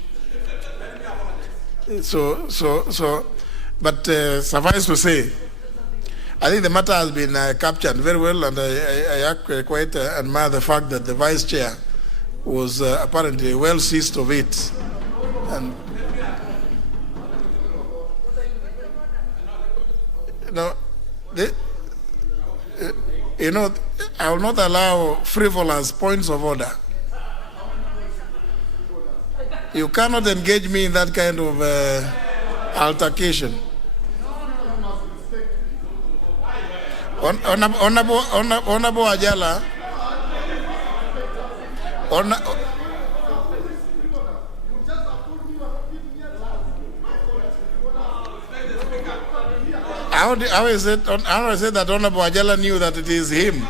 But suffice to say, I think the matter has been captured very well, and I quite admire the fact that the Vice Chair was apparently well seized of it. And I will not allow frivolous points of order. You cannot engage me in that kind of altercation. Honorable Ajala. How is it that Honorable Ajala knew that it is him?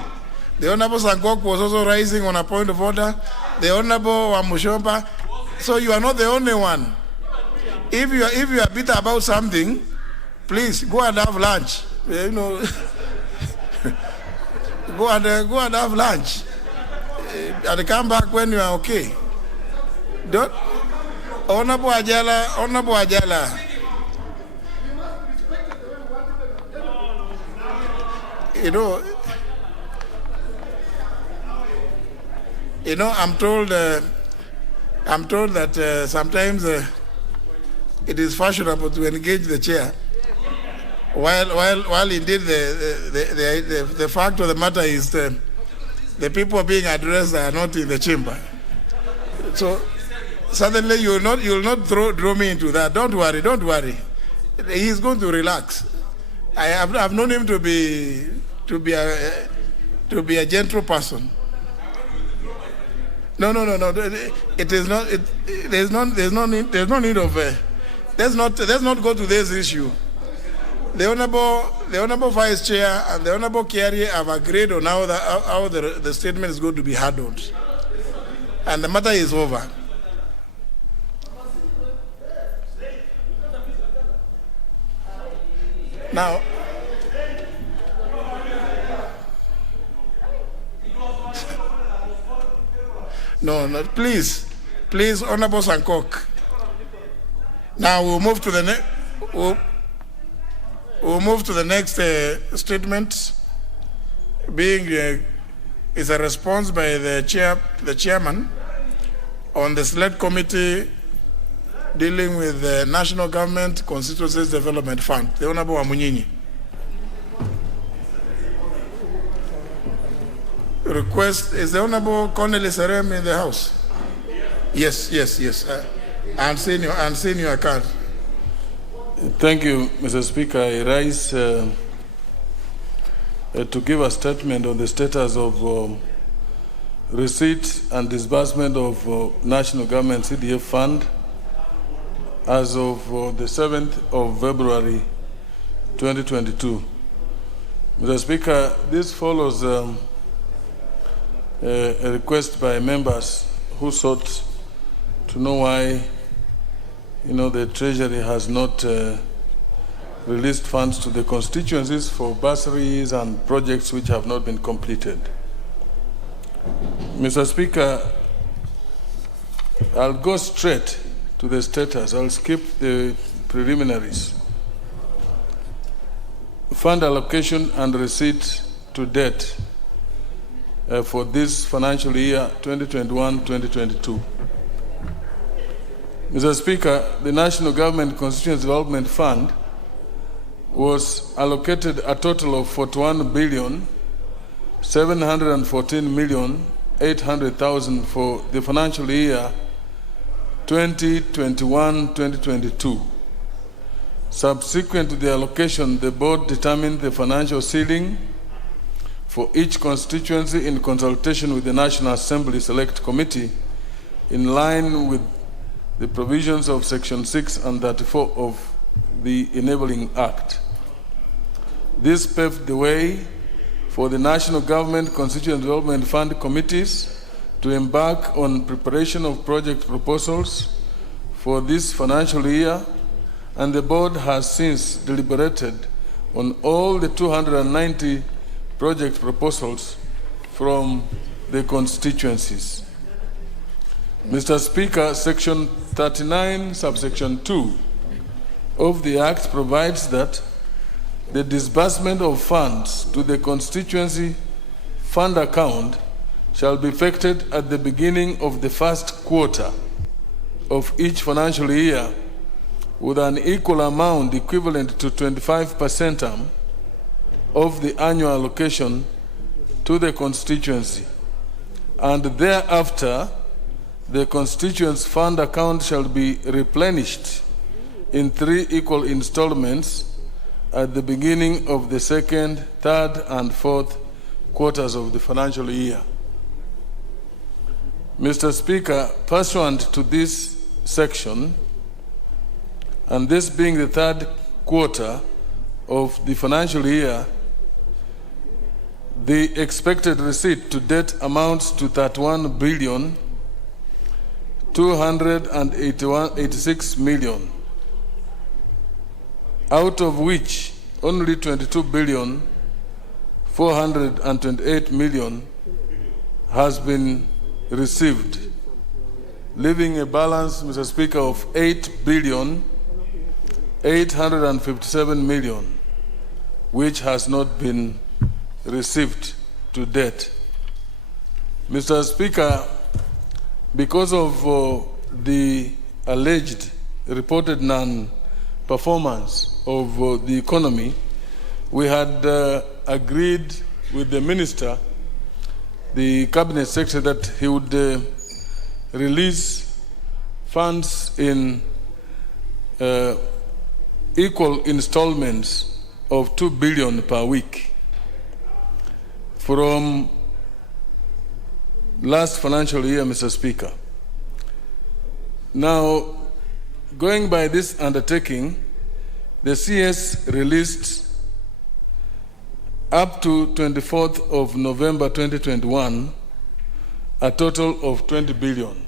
The Honorable Sankok was also rising on a point of order. The Honorable Wamushomba. So you are not the only one. If you are bitter about something, please go and have lunch. Go and have lunch, and come back when you are okay. Don't, Honorable Ajala. I'm told that sometimes it is fashionable to engage the chair, while indeed the fact of the matter is the people being addressed are not in the chamber. So suddenly you will not draw me into that. Don't worry. He is going to relax. I've known him to be a gentle person. No. It is not. There's no need of. Let's not go to this issue. The honorable Vice Chair and the Honorable Kiari have agreed on how the statement is going to be handled, and the matter is over. Now, no, please, Honorable Sankok. Now we'll move to the next. We'll move to the next statement. Being is a response by the chairman on the select committee dealing with the National Government Constituencies Development Fund. The Honorable Amunyini. Request, is the Honorable Corneli Serem in the house? Yes. I'm seeing your card. Thank you, Mr. Speaker. I rise to give a statement on the status of receipt and disbursement of National Government CDF Fund as of the 7th of February 2022. Mr. Speaker, this follows a request by members who sought to know why the Treasury has not released funds to the constituencies for bursaries and projects which have not been completed. Mr. Speaker, I'll go straight to the status. I'll skip the preliminaries. Fund allocation and receipt to date for this financial year 2021-2022. Mr. Speaker, the National Government Constituency Development Fund was allocated a total of 41,714,800,000 for the financial year 2021-2022. Subsequent to the allocation, the board determined the financial ceiling for each constituency in consultation with the National Assembly Select Committee in line with the provisions of Section 6 and 34 of the Enabling Act. This paved the way for the National Government Constituency Development Fund committees to embark on preparation of project proposals for this financial year, and the board has since deliberated on all the 290 project proposals from the constituencies. Mr. Speaker, Section 39, subsection 2 of the Act provides that the disbursement of funds to the constituency fund account shall be effected at the beginning of the first quarter of each financial year with an equal amount equivalent to 25% of the annual allocation to the constituency, and thereafter the constituency fund account shall be replenished in 3 equal installments at the beginning of the second, third, and fourth quarters of the financial year. Mr. Speaker, pursuant to this section, and this being the third quarter of the financial year, the expected receipt to date amounts to 31,286 million, out of which only 22,428 million has been received, leaving a balance, Mr. Speaker, of 8,857 million, which has not been received to date. Mr. Speaker, because of the alleged reported non-performance of the economy, we had agreed with the minister, the cabinet secretary, that he would release funds in equal installments of 2 billion per week from last financial year, Mr. Speaker. Now, going by this undertaking, the CS released up to 24th of November 2021 a total of 20 billion.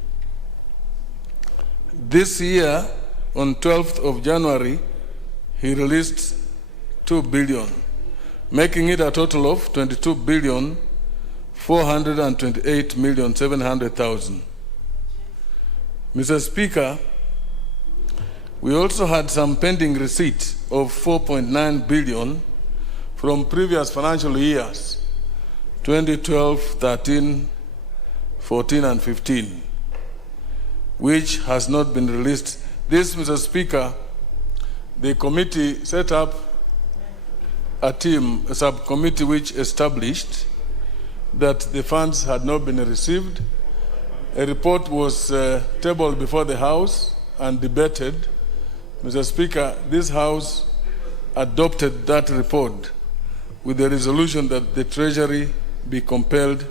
This year, on 12th of January, he released 2 billion, making it a total of 22,428,700,000. Mr. Speaker, we also had some pending receipts of 4.9 billion from previous financial years, 2012, 13, 14, and 15, which has not been released. This, Mr. Speaker, the committee set up a team, a subcommittee, which established that the funds had not been received. A report was tabled before the House and debated. Mr. Speaker, this House adopted that report with the resolution that the Treasury be compelled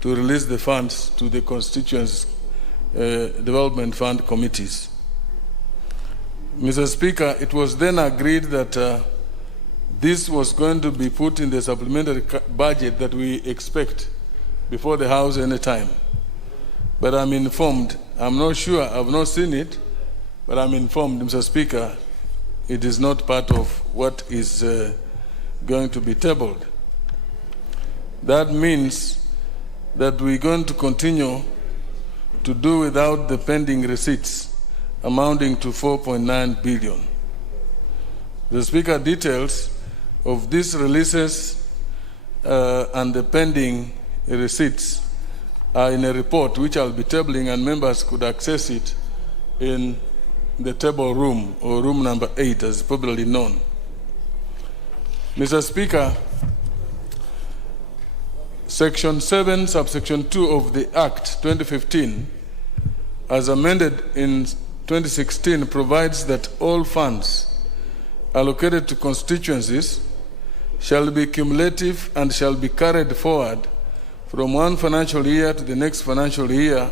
to release the funds to the constituency development fund committees. Mr. Speaker, it was then agreed that this was going to be put in the supplementary budget that we expect before the House any time. But I'm informed, I'm not sure, I've not seen it, but I'm informed, Mr. Speaker, it is not part of what is going to be tabled. That means that we're going to continue to do without the pending receipts amounting to 4.9 billion. The Speaker, details of these releases and the pending receipts are in a report which I'll be tabling, and members could access it in the table room, or room number 8 as popularly known. Mr. Speaker, Section 7, subsection 2 of the Act 2015, as amended in 2016, provides that all funds allocated to constituencies shall be cumulative and shall be carried forward from one financial year to the next financial year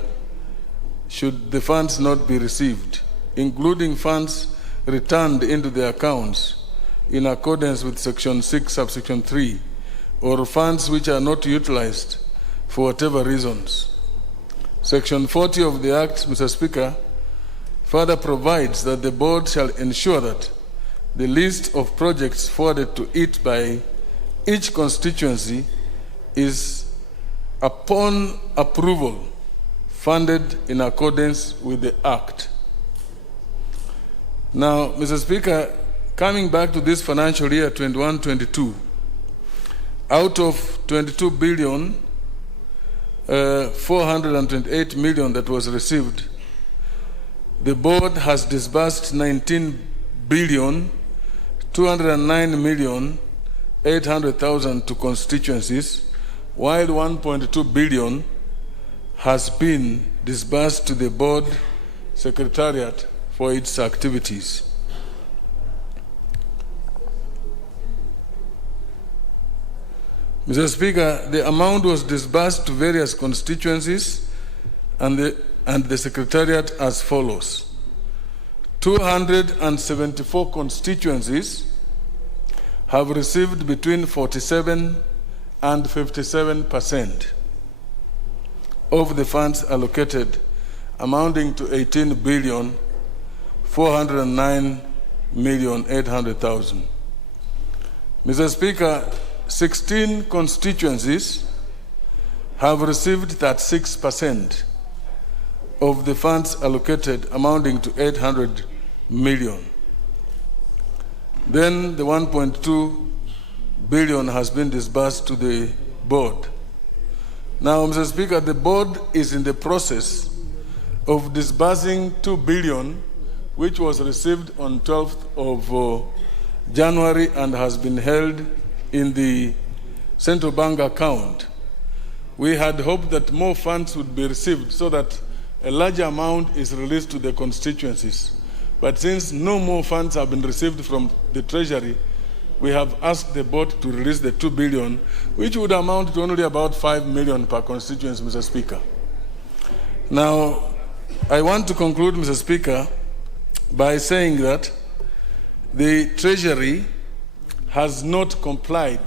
should the funds not be received, including funds returned into the accounts in accordance with Section 6, subsection 3, or funds which are not utilized for whatever reasons. Section 40 of the Act, Mr. Speaker, further provides that the board shall ensure that the list of projects forwarded to it by each constituency is, upon approval, funded in accordance with the Act. Now, Mr. Speaker, coming back to this financial year 21-22, out of 22 billion, 428 million that was received, the board has disbursed 19 billion, 209 million, 800,000 to constituencies, while 1.2 billion has been disbursed to the board secretariat for its activities. Mr. Speaker, the amount was disbursed to various constituencies and the secretariat as follows. 274 constituencies have received between 47 and 57% of the funds allocated, amounting to 18 billion 409 million 800,000. Mr. Speaker, 16 constituencies have received 36% of the funds allocated, amounting to 800 million. Then the 1.2 billion has been disbursed to the board. Now, Mr. Speaker, the board is in the process of disbursing 2 billion, which was received on 12th of January and has been held in the central bank account. We had hoped that more funds would be received so that a larger amount is released to the constituencies. But since no more funds have been received from the Treasury, we have asked the board to release the 2 billion, which would amount to only about 5 million per constituency, Mr. Speaker. Now, I want to conclude, Mr. Speaker, by saying that the Treasury has not complied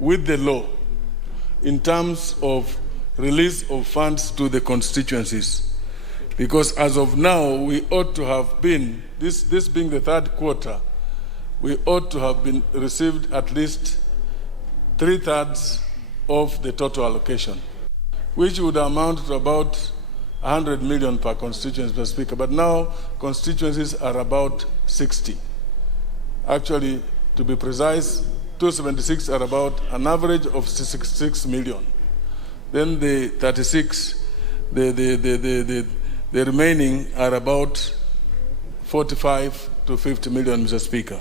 with the law in terms of release of funds to the constituencies. Because as of now, we ought to have been, this being the third quarter, we ought to have been received at least 3/3 of the total allocation, which would amount to about 100 million per constituency, Mr. Speaker. But now constituencies are about 60. Actually, to be precise, 276 are about an average of 66 million. Then the 36, the remaining are about 45 to 50 million, Mr. Speaker.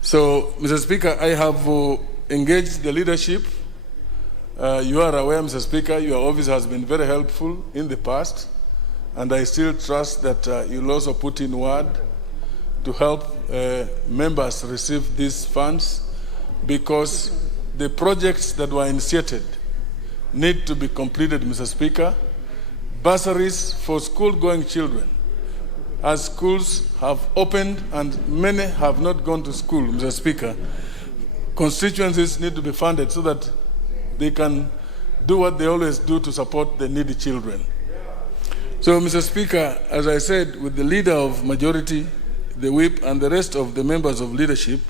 So, Mr. Speaker, I have engaged the leadership. You are aware, Mr. Speaker, your office has been very helpful in the past, and I still trust that you'll also put in word to help members receive these funds, because the projects that were initiated need to be completed, Mr. Speaker. Bursaries for school-going children, as schools have opened and many have not gone to school, Mr. Speaker, constituencies need to be funded so that they can do what they always do to support the needy children. So, Mr. Speaker, as I said, with the leader of majority the whip, and the rest of the members of leadership,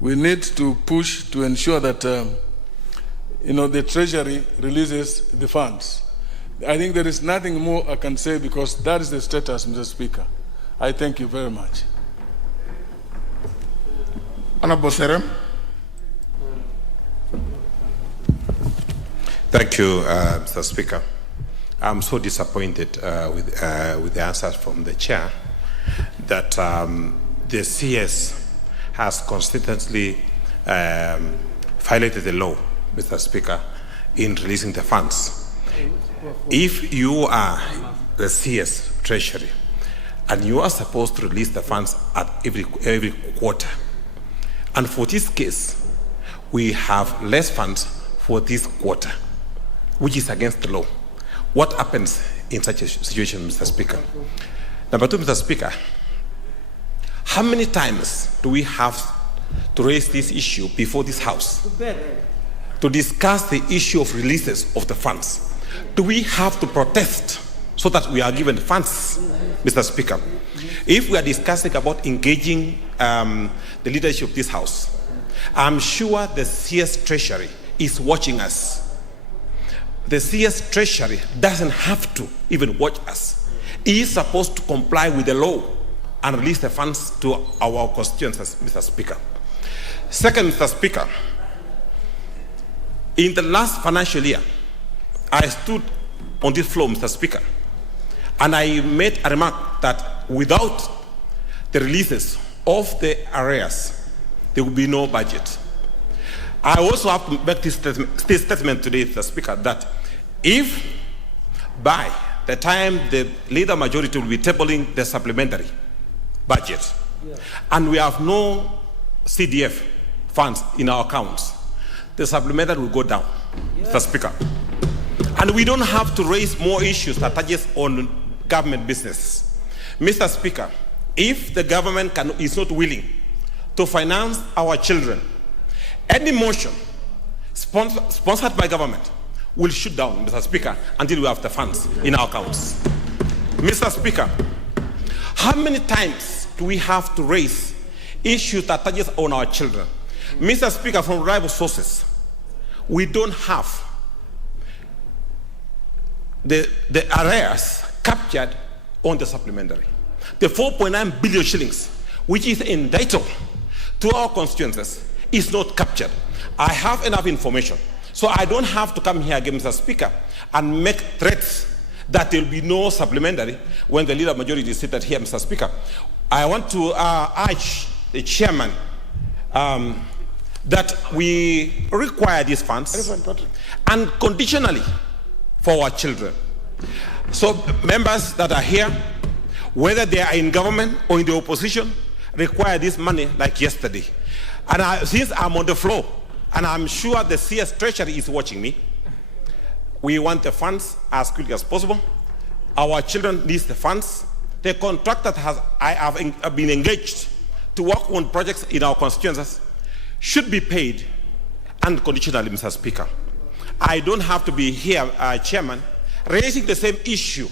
we need to push to ensure that the Treasury releases the funds. I think there is nothing more I can say because that is the status, Mr. Speaker. I thank you very much. Honorable Serem. Thank you, Mr. Speaker. I'm so disappointed with the answers from the chair that the CS has consistently violated the law, Mr. Speaker, in releasing the funds. If you are the CS Treasury and you are supposed to release the funds at every quarter, and for this case, we have less funds for this quarter, which is against the law. What happens in such a situation, Mr. Speaker? Number two, Mr. Speaker, how many times do we have to raise this issue before this House to discuss the issue of releases of the funds? Do we have to protest so that we are given funds, Mr. Speaker? If we are discussing about engaging the leadership of this House, I'm sure the CS Treasury is watching us. The CS Treasury doesn't have to even watch us. He is supposed to comply with the law and release the funds to our constituents, Mr. Speaker. Second, Mr. Speaker, in the last financial year, I stood on this floor, Mr. Speaker, and I made a remark that without the releases of the arrears, there will be no budget. I also have to make this statement today, Mr. Speaker, that if by the time the leader majority will be tabling the supplementary budget, and we have no CDF funds in our accounts, the supplementary will go down, Mr. Speaker. And we don't have to raise more issues that touches on government business. Mr. Speaker, if the government is not willing to finance our children, any motion sponsored by government will shoot down, Mr. Speaker, until we have the funds in our accounts. Mr. Speaker, how many times do we have to raise issues that touches on our children? Mr. Speaker, from reliable sources, we don't have the arrears captured on the supplementary. The 4.9 billion shillings, which is entitled to our constituencies, is not captured. I have enough information, so I don't have to come here again, Mr. Speaker, and make threats that there will be no supplementary when the leader majority is seated here, Mr. Speaker. I want to urge the chairman that we require these funds unconditionally for our children. So members that are here, whether they are in government or in the opposition, require this money like yesterday. And since I'm on the floor, and I'm sure the CS Treasury is watching me, we want the funds as quickly as possible. Our children need the funds. The contractor I have been engaged to work on projects in our constituencies should be paid unconditionally, Mr. Speaker. I don't have to be here, Chairman, raising the same issue.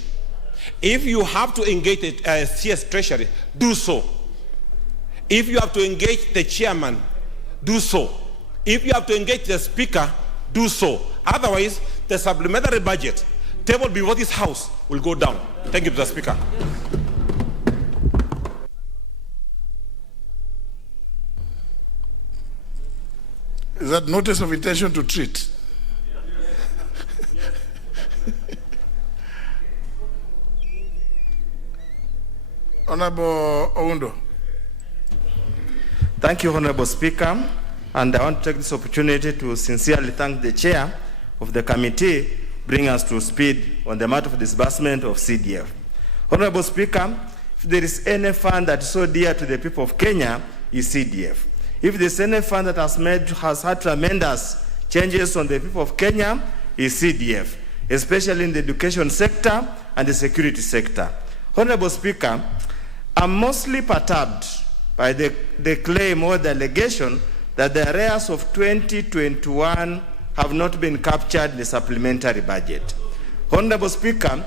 If you have to engage the CS Treasury, do so. If you have to engage the chairman, do so. If you have to engage the speaker, do so. Otherwise, the supplementary budget tabled before this House will go down. Thank you, Mr. Speaker. Is that notice of intention to treat? Honorable Oundo. Thank you, Honorable Speaker. And I want to take this opportunity to sincerely thank the chair of the committee bringing us to speed on the matter of disbursement of CDF. Honorable Speaker, if there is any fund that is so dear to the people of Kenya, is CDF. If there is any fund that has had tremendous changes on the people of Kenya, is CDF, especially in the education sector and the security sector. Honorable Speaker, I'm mostly perturbed by the claim or the allegation that the arrears of 2021 have not been captured in the supplementary budget. Honorable Speaker,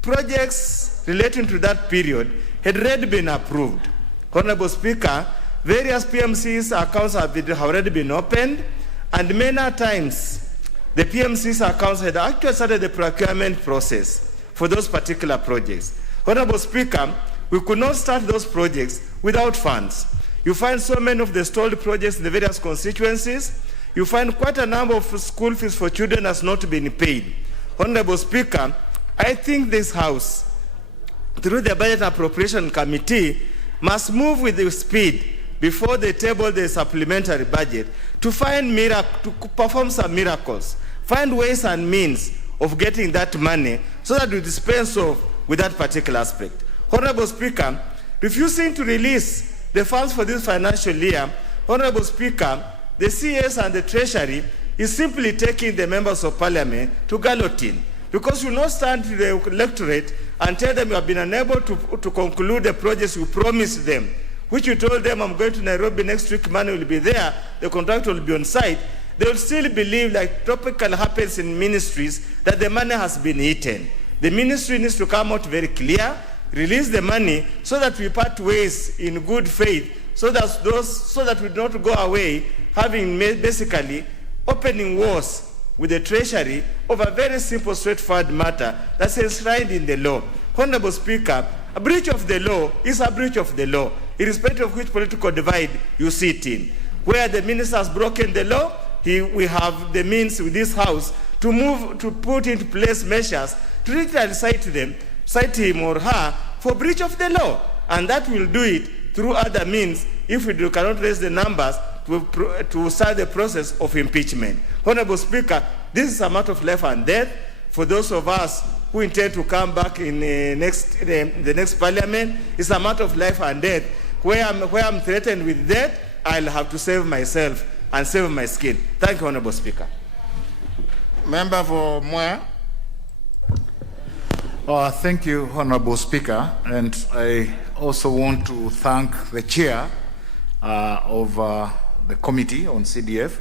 projects relating to that period had already been approved. Honorable Speaker, various PMC's accounts have already been opened, and many times the PMC's accounts had actually started the procurement process for those particular projects. Honorable Speaker, we could not start those projects without funds. You find so many of the stalled projects in the various constituencies. You find quite a number of school fees for children has not been paid. Honorable Speaker, I think this House, through the Budget Appropriation Committee, must move with the speed before they table the supplementary budget to perform some miracles, find ways and means of getting that money so that we dispense off with that particular aspect. Honorable Speaker, refusing to release the funds for this financial year, Honorable Speaker, the CS and the Treasury is simply taking the members of Parliament to guillotine, because you will not stand to the electorate and tell them you have been unable to conclude the projects you promised them, which you told them, I'm going to Nairobi next week, money will be there, the contractor will be on site. They will still believe, like typical happens in ministries, that the money has been eaten. The ministry needs to come out very clear, release the money so that we part ways in good faith, so that we don't go away having basically opening wars with the Treasury of a very simple, straightforward matter that's enshrined in the law. Honorable Speaker, a breach of the law is a breach of the law, irrespective of which political divide you sit in. Where the minister has broken the law, we have the means with this House to put into place measures to literally cite him or her for breach of the law. And that will do it through other means if we cannot raise the numbers to start the process of impeachment. Honorable Speaker, this is a matter of life and death for those of us who intend to come back in the next Parliament. It's a matter of life and death. Where I'm threatened with death, I'll have to save myself and save my skin. Thank you, Honorable Speaker. Member for Moya. Thank you, Honorable Speaker, and I also want to thank the chair of the committee on CDF.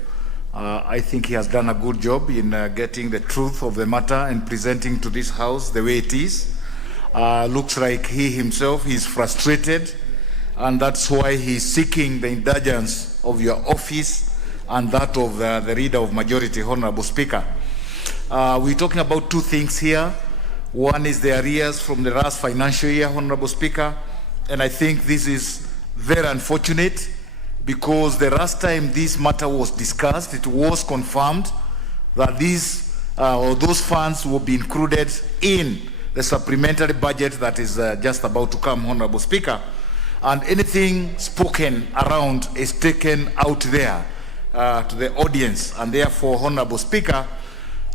I think he has done a good job in getting the truth of the matter and presenting to this House the way it is. Looks like he himself is frustrated, and that's why he's seeking the indulgence of your office and that of the leader of majority, Honorable Speaker. We're talking about two things here. One is the arrears from the last financial year, Honorable Speaker, and I think this is very unfortunate because the last time this matter was discussed, it was confirmed that those funds will be included in the supplementary budget that is just about to come, Honorable Speaker. And anything spoken around is taken out there to the audience, and therefore, Honorable Speaker,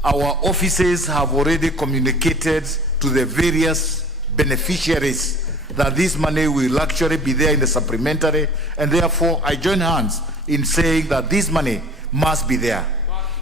our offices have already communicated to the various beneficiaries that this money will actually be there in the supplementary, and therefore I join hands in saying that this money must be there,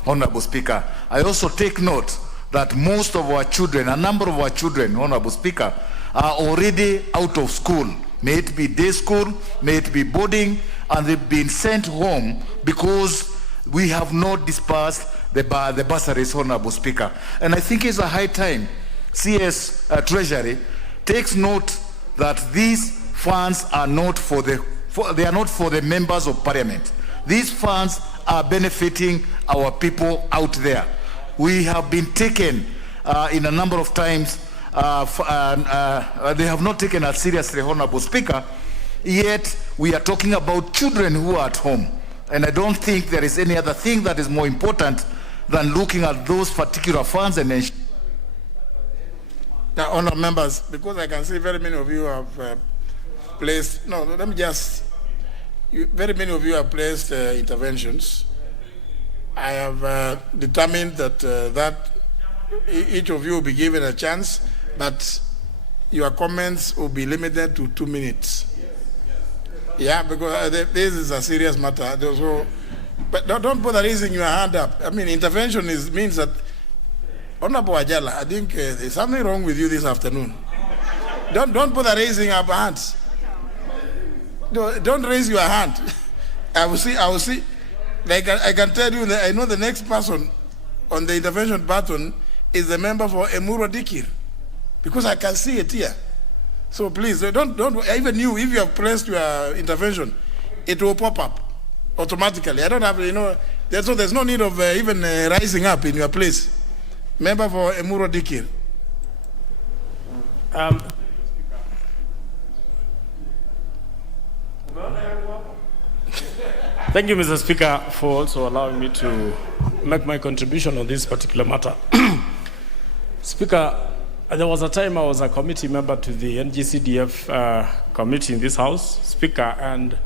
Honorable Speaker. I also take note that most of our children, a number of our children, Honorable Speaker, are already out of school. May it be day school, may it be boarding, and they've been sent home because we have not dispersed the bursaries, Honorable Speaker. And I think it's a high time CS Treasury takes note that these funds are not for the members of Parliament. These funds are benefiting our people out there. We have been taken in a number of times, they have not taken us seriously, Honorable Speaker, yet we are talking about children who are at home. And I don't think there is any other thing that is more important than looking at those particular funds and ensuring. Now, honourable members, because I can see very many of you have placed, very many of you have placed interventions. I have determined that each of you will be given a chance, but your comments will be limited to 2 minutes. Yeah, because this is a serious matter. So, but don't bother raising your hand up. I mean, intervention means that, Honorable Ajala, I think there's something wrong with you this afternoon. Don't bother raising up hands. Don't raise your hand. I will see. Like I can tell you that I know the next person on the intervention button is the member for Emuru Dikir, because I can see it here. So please, don't, even you, if you have pressed your intervention, it will pop up automatically. I don't have, there's no need of even rising up in your place. Member for Emuro Dikir. Thank you, Mr. Speaker, for also allowing me to make my contribution on this particular matter. Speaker, there was a time I was a committee member to the NGCDF committee in this House, Speaker, and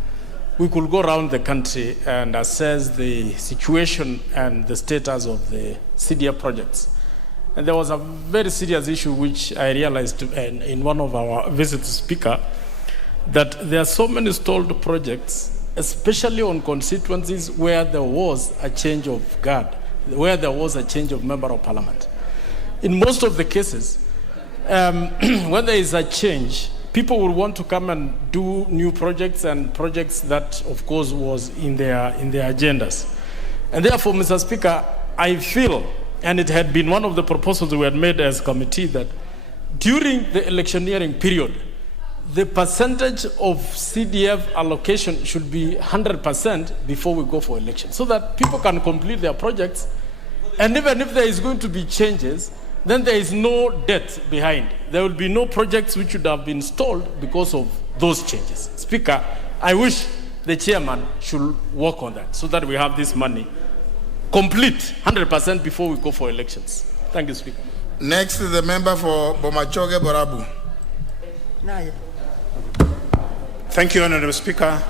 we could go around the country and assess the situation and the status of the CDF projects. And there was a very serious issue which I realized in one of our visits, Speaker, that there are so many stalled projects, especially on constituencies where there was a change of guard, where there was a change of member of parliament. In most of the cases, when there is a change, people will want to come and do new projects and projects that, of course, was in their agendas. And therefore, Mr. Speaker, I feel, and it had been one of the proposals we had made as committee, that during the electioneering period, the percentage of CDF allocation should be 100% before we go for election, so that people can complete their projects. And even if there is going to be changes, then there is no debt behind. There will be no projects which would have been stalled because of those changes. Speaker, I wish the chairman should work on that so that we have this money complete 100% before we go for elections. Thank you, Speaker. Next is the member for Bomachoge Borabu. Thank you, Honorable Speaker.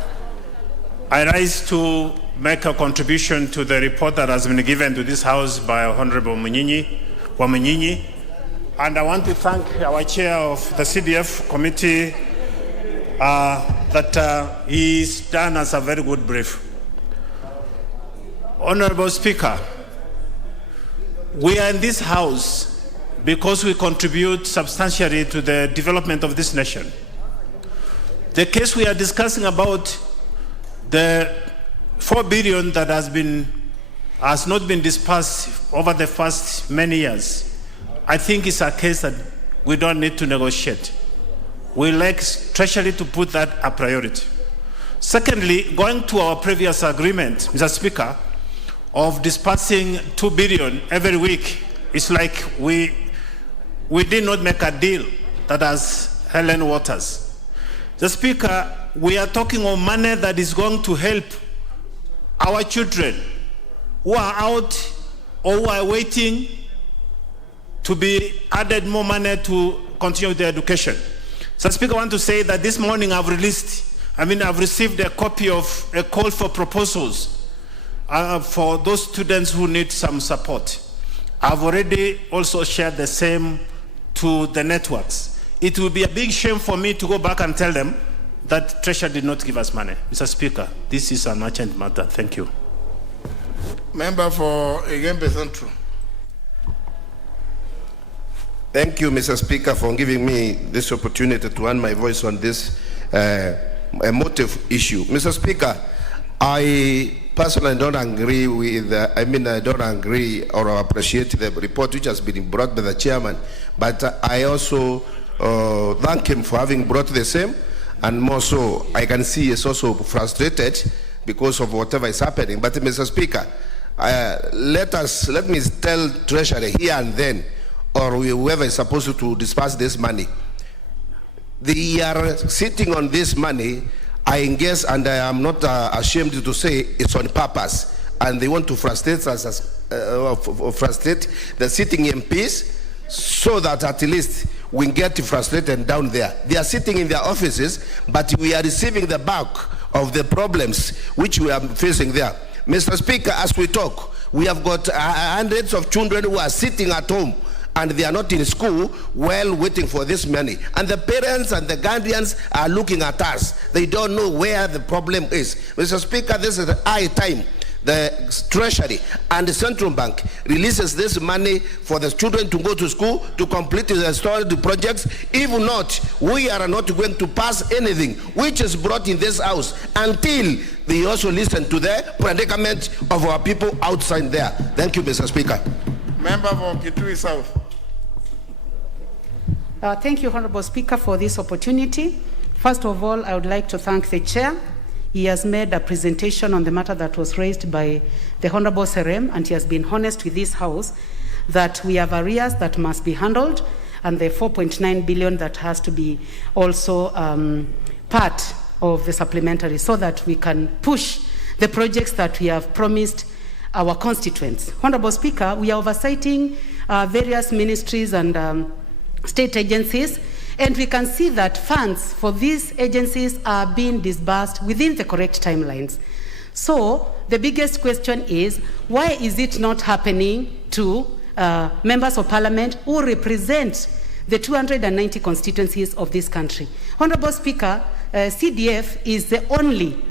I rise to make a contribution to the report that has been given to this House by Honorable Wamenyinyi, and I want to thank our chair of the CDF committee that he's done us a very good brief. Honorable Speaker, we are in this House because we contribute substantially to the development of this nation. The case we are discussing about, the 4 billion that has not been dispersed over the first many years, I think is a case that we don't need to negotiate. We like Treasury to put that a priority. Secondly, going to our previous agreement, Mr. Speaker, of dispersing 2 billion every week, it's like we did not make a deal that has Helen Waters. The Speaker, we are talking of money that is going to help our children who are out or who are waiting to be added more money to continue their education. So, Speaker, I want to say that this morning I've received a copy of a call for proposals for those students who need some support. I've already also shared the same to the networks. It will be a big shame for me to go back and tell them that Treasury did not give us money. Mr. Speaker, this is an urgent matter. Thank you. Member for Igembe Central. Thank you, Mr. Speaker, for giving me this opportunity to earn my voice on this emotive issue. Mr. Speaker, I personally don't agree with, I don't agree or appreciate the report which has been brought by the chairman, but I also thank him for having brought the same, and more so, I can see he's also frustrated because of whatever is happening. But Mr. Speaker, let me tell Treasury here and then, or whoever is supposed to disperse this money, they are sitting on this money, I guess, and I am not ashamed to say it's on purpose, and they want to frustrate us, frustrate the sitting MPs, so that at least we get frustrated down there. They are sitting in their offices, but we are receiving the bulk of the problems which we are facing there. Mr. Speaker, as we talk, we have got hundreds of children who are sitting at home and they are not in school while waiting for this money. And the parents and the guardians are looking at us. They don't know where the problem is. Mr. Speaker, this is high time the Treasury and the Central Bank releases this money for the children to go to school to complete the storage projects. If not, we are not going to pass anything which is brought in this house until they also listen to the predicament of our people outside there. Thank you, Mr. Speaker. Member for Kitui South. Thank you, Honorable Speaker, for this opportunity. First of all, I would like to thank the Chair. He has made a presentation on the matter that was raised by the Honorable Serem, and he has been honest with this House that we have areas that must be handled, and the 4.9 billion that has to be also part of the supplementary, so that we can push the projects that we have promised our constituents. Honorable Speaker, we are oversighting various ministries and state agencies, and we can see that funds for these agencies are being disbursed within the correct timelines. So the biggest question is, why is it not happening to members of parliament who represent the 290 constituencies of this country? Honorable Speaker, CDF is the only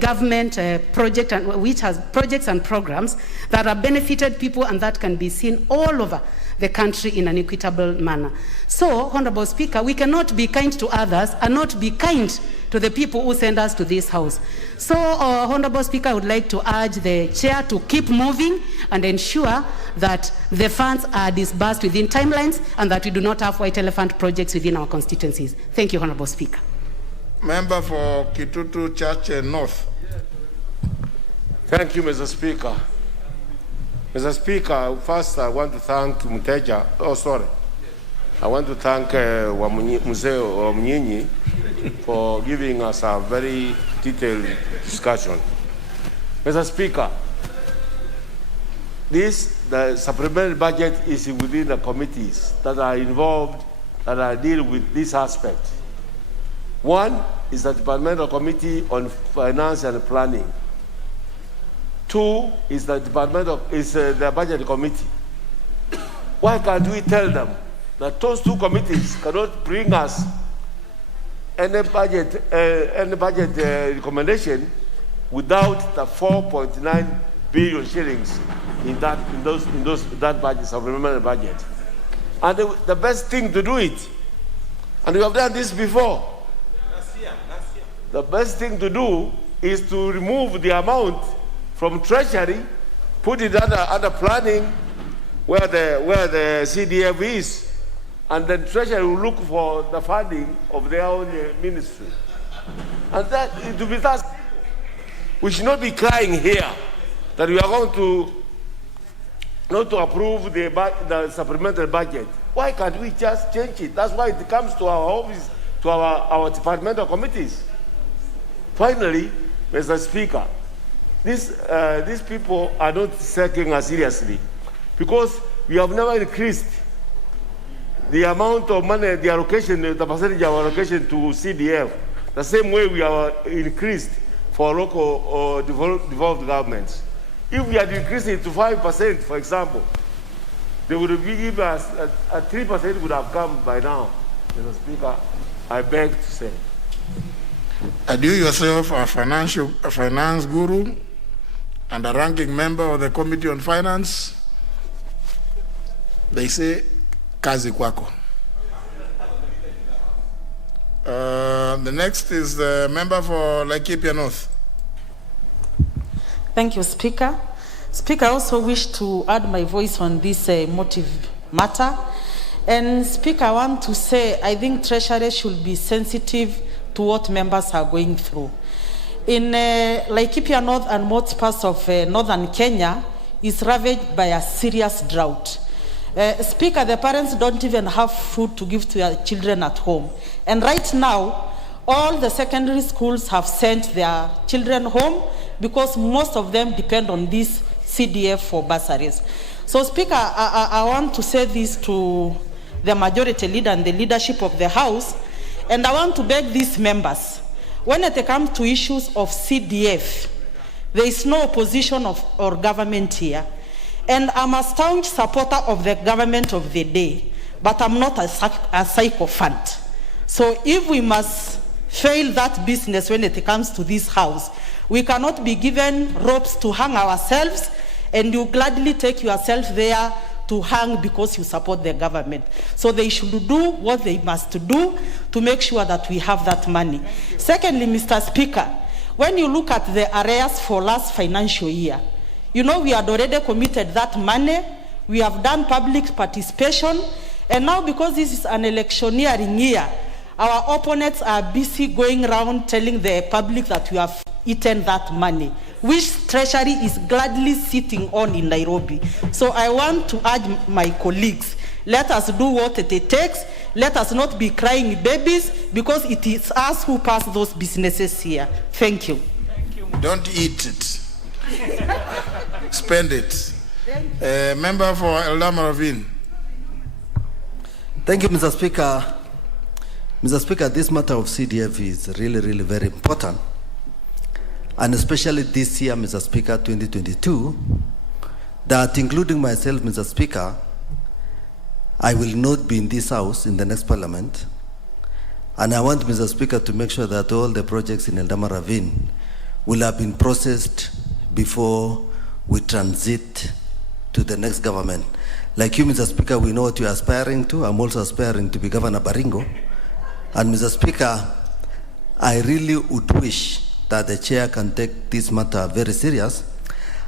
government project which has projects and programs that have benefited people and that can be seen all over the country in an equitable manner. So, Honorable Speaker, we cannot be kind to others and not be kind to the people who send us to this House. So, Honorable Speaker, I would like to urge the Chair to keep moving and ensure that the funds are disbursed within timelines and that we do not have white elephant projects within our constituencies. Thank you, Honorable Speaker. Member for Kitutu Church North. Thank you, Mr. Speaker. Mr. Speaker, first I want to thank Muteja. I want to thank Museo Wamunyinyi for giving us a very detailed discussion. Mr. Speaker, the supplementary budget is within the committees that are involved, that are dealing with this aspect. One is the Departmental Committee on Finance and Planning. Two is the the Budget Committee. Why can't we tell them that those two committees cannot bring us any budget recommendation without the 4.9 billion shillings in that budget, supplementary budget? And the best thing to do it, and we have done this before. The best thing to do is to remove the amount from Treasury, put it under planning where the CDF is, and then Treasury will look for the funding of their own ministry. And that, to be that, we should not be crying here that we are going to not to approve the supplementary budget. Why can't we just change it? That's why it comes to our office, to our departmental committees. Finally, Mr. Speaker, these people are not taking us seriously because we have never increased the amount of money, the allocation, the percentage of allocation to CDF, the same way we are increased for local or devolved governments. If we had increased it to 5%, for example, they would have given us a 3% would have come by now. Mr. Speaker, I beg to say. And you yourself are a finance guru and a ranking member of the Committee on Finance. They say, kazi kwako. The next is the member for Laikipia North. Thank you, Speaker. Speaker, I also wish to add my voice on this motive matter. And Speaker, I want to say, I think Treasury should be sensitive to what members are going through. In Laikipia North and most parts of northern Kenya is ravaged by a serious drought. Speaker, the parents don't even have food to give to their children at home. And right now, all the secondary schools have sent their children home because most of them depend on this CDF for bursaries. So, Speaker, I want to say this to the majority leader and the leadership of the House, and I want to beg these members, when it comes to issues of CDF, there is no opposition or government here. And I'm a staunch supporter of the government of the day, but I'm not a sycophant. So if we must fail that business when it comes to this House, we cannot be given ropes to hang ourselves, and you gladly take yourself there to hang because you support the government. So they should do what they must do to make sure that we have that money. Secondly, Mr. Speaker, when you look at the arrears for last financial year, you know we had already committed that money. We have done public participation, And now because this is an electioneering year, our opponents are busy going around telling the public that we have eaten that money, which Treasury is gladly sitting on in Nairobi. So I want to urge my colleagues, let us do what it takes. Let us not be crying babies, because it is us who pass those businesses here. Thank you. Don't eat it. Spend it. Member for Eldama Ravine. Thank you, Mr. Speaker. Mr. Speaker, this matter of CDF is really, really very important. And especially this year, Mr. Speaker, 2022, that including myself, Mr. Speaker, I will not be in this house in the next parliament. And I want, Mr. Speaker, to make sure that all the projects in Eldama Ravine will have been processed before we transit to the next government. Like you, Mr. Speaker, we know what you're aspiring to. I'm also aspiring to be Governor Baringo. And Mr. Speaker, I really would wish that the chair can take this matter very serious.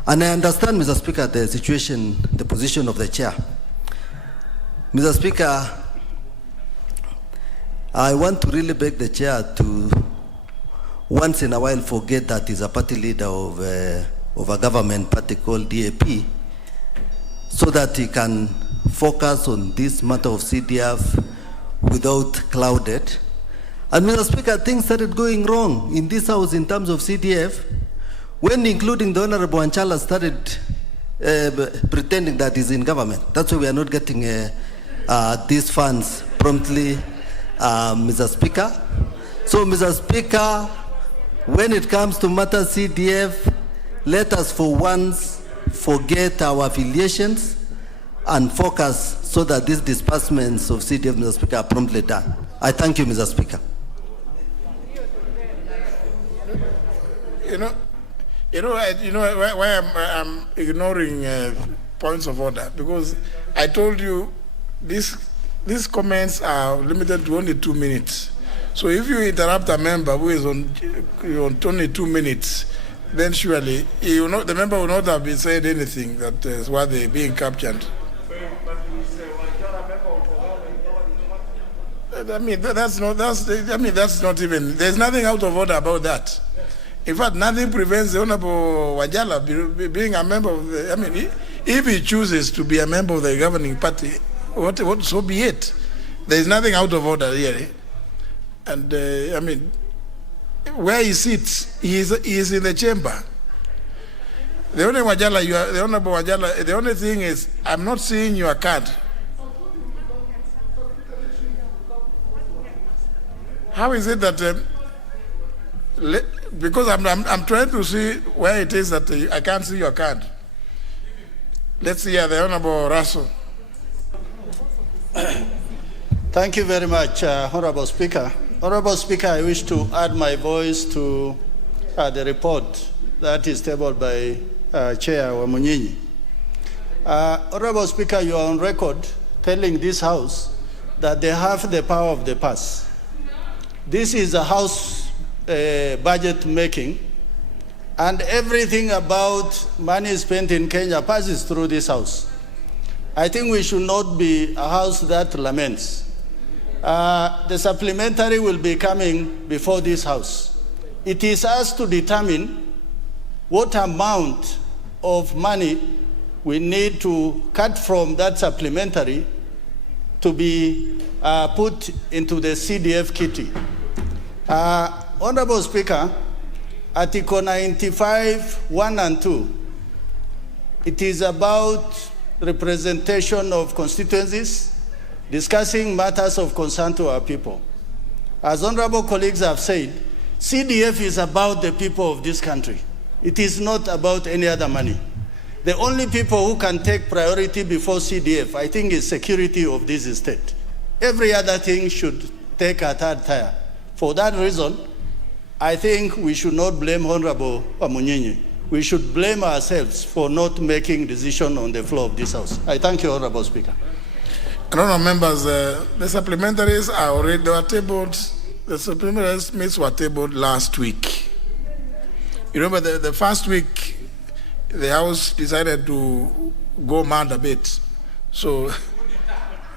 And I understand, Mr. Speaker, the situation, the position of the chair. Mr. Speaker, I want to really beg the chair to once in a while forget that he's a party leader of a government party called DAP, so that he can focus on this matter of CDF without clouded. And Mr. Speaker, things started going wrong in this house in terms of CDF when including the Honorable Anchala started pretending that he's in government. That's why we are not getting these funds promptly, Mr. Speaker. So, Mr. Speaker, when it comes to matter CDF, let us for once forget our affiliations and focus so that these disbursements of CDF, Mr. Speaker, are promptly done. I thank you, Mr. Speaker. You know why I'm ignoring points of order, because I told you these comments are limited to only 2 minutes. So if you interrupt a member who is on only 2 minutes, then surely the member will not have been said anything that is worthy being captured. I mean, that's not even. There's nothing out of order about that. In fact, nothing prevents the Honorable Wajala being a member of the. I mean, if he chooses to be a member of the governing party, what so be it. There is nothing out of order here. And I mean, where he sits, he is in the chamber. The only Wajala, the Honorable Wajala, the only thing is, I'm not seeing your card. How is it that? Because I'm trying to see where it is that I can't see your card. Let's hear the Honorable Russell. Thank you very much, Honorable Speaker. Honorable Speaker, I wish to add my voice to the report that is tabled by Chair Wamunyinyi. Honorable Speaker, you are on record telling this House that they have the power of the purse. This is a House budget making, and everything about money spent in Kenya passes through this House. I think we should not be a House that laments. The supplementary will be coming before this House. It is us to determine what amount of money we need to cut from that supplementary to be put into the CDF kitty. Honorable Speaker, Article 95, 1 and 2, it is about representation of constituencies, discussing matters of concern to our people. As honorable colleagues have said, CDF is about the people of this country. It is not about any other money. The only people who can take priority before CDF, I think, is security of this state. Every other thing should take a third tier. For that reason, I think we should not blame Honorable Wamunyinyi. We should blame ourselves for not making decision on the floor of this House. I thank you, Honorable Speaker. Honourable members, the supplementaries are already tabled. The supplementary estimates were tabled last week. You remember the first week, the House decided to go mad a bit. So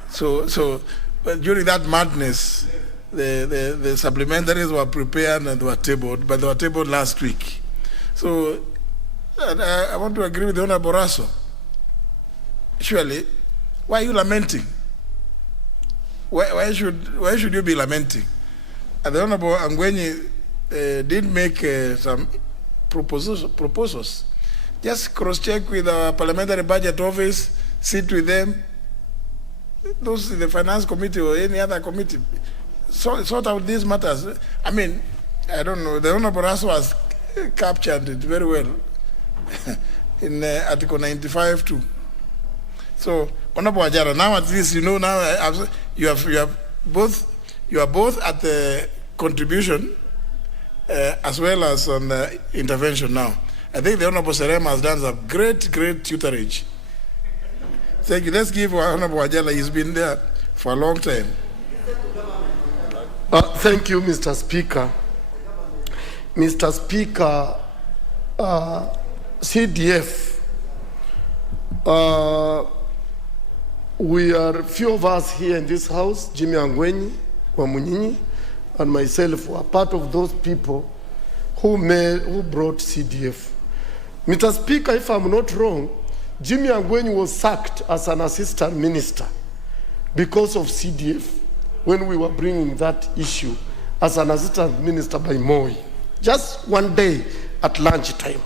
So but during that madness, the supplementaries were prepared and were tabled, but they were tabled last week. So and I want to agree with the Honorable Raso. Surely, why are you lamenting? Why should you be lamenting? And the Honorable Angwenyi did make some proposals. Just cross-check with our parliamentary budget office, sit with them, those in the finance committee or any other committee, sort out these matters. I mean, I don't know, the Honorable Raso has captured it very well in Article 95 too. So, Honorable Ajara, now at least you know now you are both at the contribution as well as on the intervention now. I think the Honorable Serem has done some great tutorage. Thank you. Let's give Honorable Ajala. He's been there for a long time. Thank you, Mr. Speaker. Mr. Speaker, CDF, we are few of us here in this house, Jimmy Angwenyi, Wamunyinyi, and myself were part of those people who brought CDF. Mr. Speaker, if I'm not wrong, Jimmy Angwenyi was sacked as an assistant minister because of CDF when we were bringing that issue as an assistant minister by Moi, just one day at lunchtime.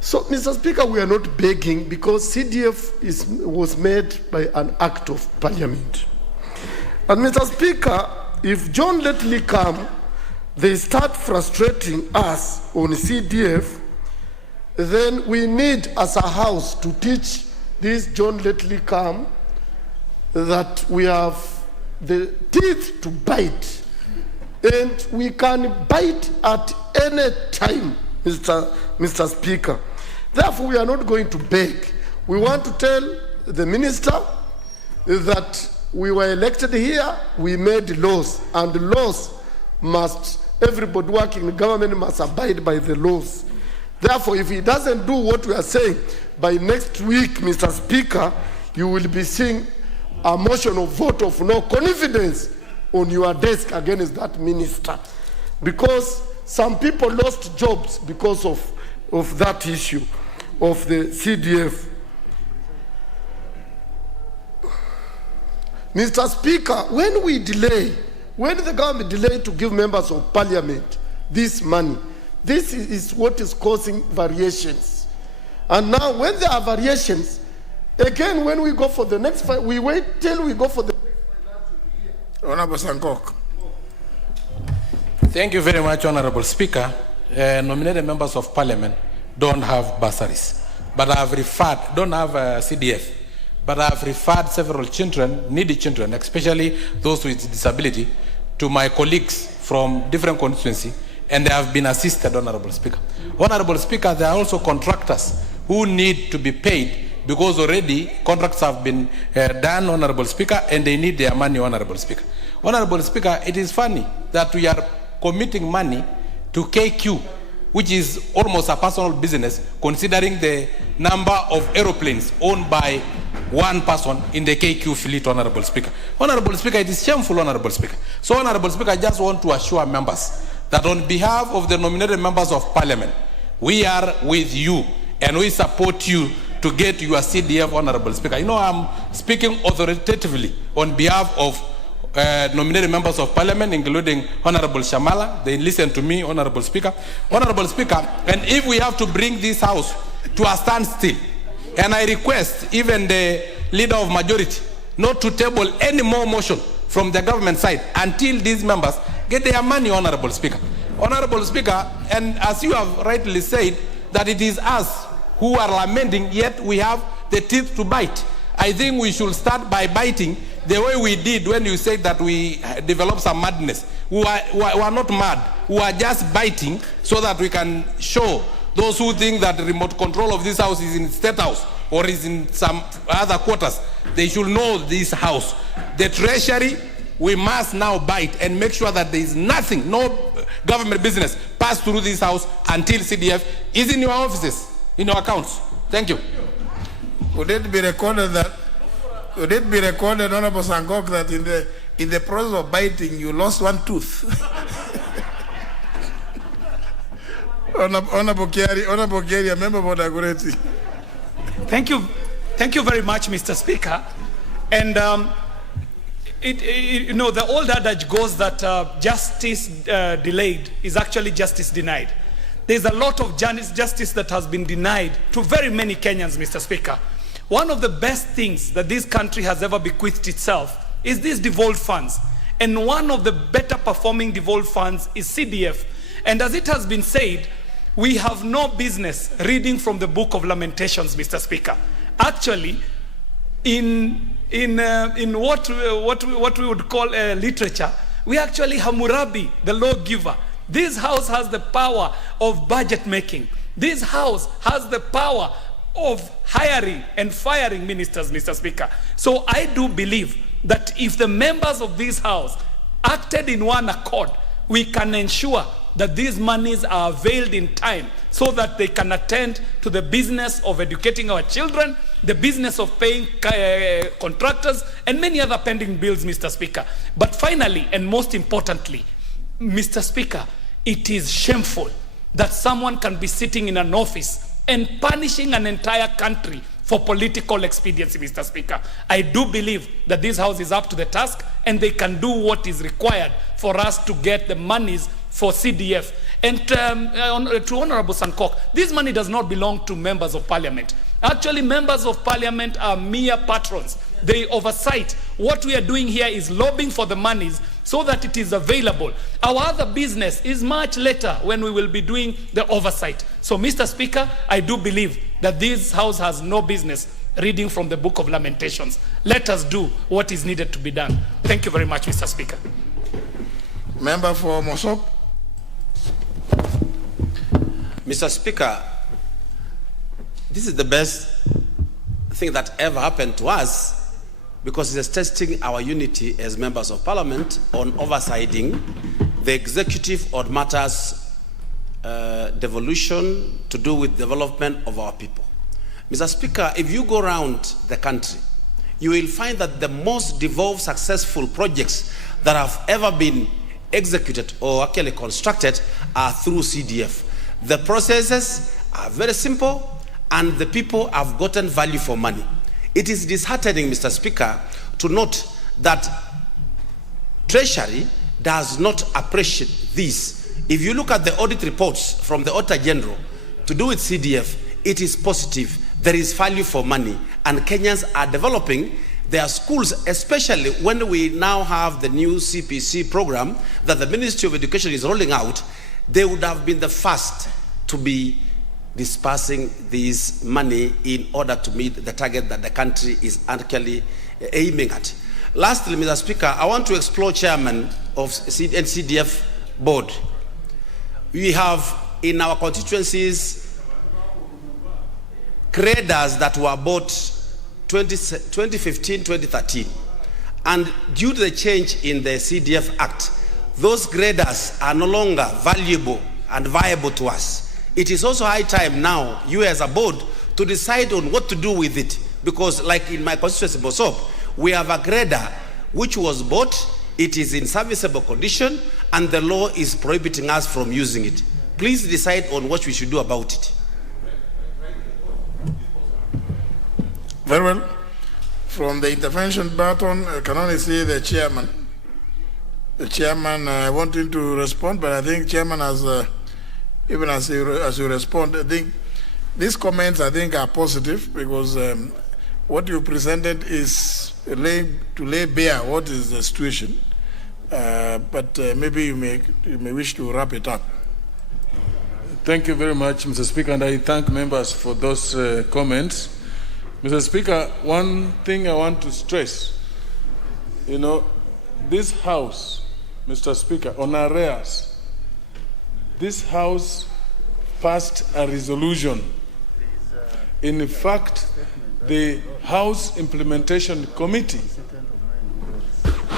So, Mr. Speaker, we are not begging because CDF was made by an act of parliament. And Mr. Speaker, if John Letley come, they start frustrating us on CDF, then we need as a house to teach this John Letley come that we have the teeth to bite. And we can bite at any time, Mr. Speaker. Therefore, we are not going to beg. We want to tell the minister that we were elected here, we made laws, and the laws everybody working in the government must abide by the laws. Therefore, if he doesn't do what we are saying, by next week, Mr. Speaker, you will be seeing a motion of vote of no confidence on your desk against that minister. Because some people lost jobs because of that issue of the CDF. Mr. Speaker, when the government delayed to give members of parliament this money, this is what is causing variations. And now when there are variations, again, when we go for the next fight, we wait till we go for the Honorable Sankok. Thank you very much, Honorable Speaker. Nominated members of parliament don't have bursaries, but I have referred, don't have CDF, but I have referred several children, needy children, especially those with disability, to my colleagues from different constituencies, and they have been assisted, Honorable Speaker. Honorable Speaker, there are also contractors who need to be paid because already contracts have been done, Honorable Speaker, and they need their money, Honorable Speaker. Honorable Speaker, it is funny that we are committing money to KQ, which is almost a personal business, considering the number of aeroplanes owned by one person in the KQ fleet, Honorable Speaker. Honorable Speaker, it is shameful, Honorable Speaker. So, Honorable Speaker, I just want to assure members that on behalf of the nominated members of parliament, we are with you and we support you to get your CDF, Honorable Speaker. You know, I'm speaking authoritatively on behalf of nominated members of parliament, including Honorable Shamala. They listen to me, Honorable Speaker. Honorable Speaker, and if we have to bring this house to a standstill, and I request even the leader of majority not to table any more motion from the government side until these members get their money, Honorable Speaker. Honorable Speaker, and as you have rightly said, that it is us who are lamenting, yet we have the teeth to bite. I think we should start by biting the way we did when you said that we developed some madness. We are not mad. We are just biting so that we can show those who think that the remote control of this house is in State House or is in some other quarters. They should know this house. The Treasury, we must now bite and make sure that there is nothing, no government business pass through this house until CDF is in your offices, in your accounts. Thank you. Would it be recorded that Could it be recorded, Honorable Sangok, that in the process of biting, you lost one tooth? Honorable Kerry, a member for Dagoretti. Thank you very much, Mr. Speaker. And you know, the old adage goes that justice delayed is actually justice denied. There's a lot of justice that has been denied to very many Kenyans, Mr. Speaker. One of the best things that this country has ever bequeathed itself is these devolved funds. And one of the better performing devolved funds is CDF. And as it has been said, we have no business reading from the Book of Lamentations, Mr. Speaker. Actually, in what we would call literature, we actually Hammurabi, the lawgiver. This house has the power of budget making. This house has the power of hiring and firing ministers, Mr. Speaker. So I do believe that if the members of this house acted in one accord, we can ensure that these monies are availed in time so that they can attend to the business of educating our children, the business of paying contractors, and many other pending bills, Mr. Speaker. But finally, and most importantly, Mr. Speaker, it is shameful that someone can be sitting in an office and punishing an entire country for political expediency, Mr. Speaker. I do believe that this house is up to the task and they can do what is required for us to get the monies for CDF. And to Honorable Sankok, this money does not belong to members of parliament. Actually, members of parliament are mere patrons. They oversight. What we are doing here is lobbying for the monies so that it is available. Our other business is much later when we will be doing the oversight. So, Mr. Speaker, I do believe that this house has no business reading from the Book of Lamentations. Let us do what is needed to be done. Thank you very much, Mr. Speaker. Member for Mosop. Mr. Speaker, this is the best thing that ever happened to us because it is testing our unity as members of parliament on oversighting the executive on matters devolution to do with development of our people. Mr. Speaker, if you go around the country, you will find that the most devolved successful projects that have ever been executed or actually constructed are through CDF. The processes are very simple and the people have gotten value for money. It is disheartening, Mr. Speaker, to note that Treasury does not appreciate this. If you look at the audit reports from the Auditor General to do with CDF, it is positive. There is value for money and Kenyans are developing their schools, especially when we now have the new CPC program that the Ministry of Education is rolling out. They would have been the first to be dispersing this money in order to meet the target that the country is actually aiming at. Lastly, Mr. Speaker, I want to explore chairman of NCDF board. We have in our constituencies graders that were bought 2015, 2013. And due to the change in the CDF Act, those graders are no longer valuable and viable to us. It is also high time now, you as a board, to decide on what to do with it. Because like in my constituency, Bosop, we have a grader which was bought, it is in serviceable condition, and the law is prohibiting us from using it. Please decide on what we should do about it. Very well. From the intervention button, I can only see the chairman. The chairman wanting to respond, but I think chairman has, even as you respond, I think these comments I think are positive because what you presented is to lay bare what is the situation. But maybe you may wish to wrap it up. Thank you very much, Mr. Speaker, and I thank members for those comments. Mr. Speaker, one thing I want to stress, this House, Mr. Speaker, on arrears, this House passed a resolution. In fact, the House Implementation Committee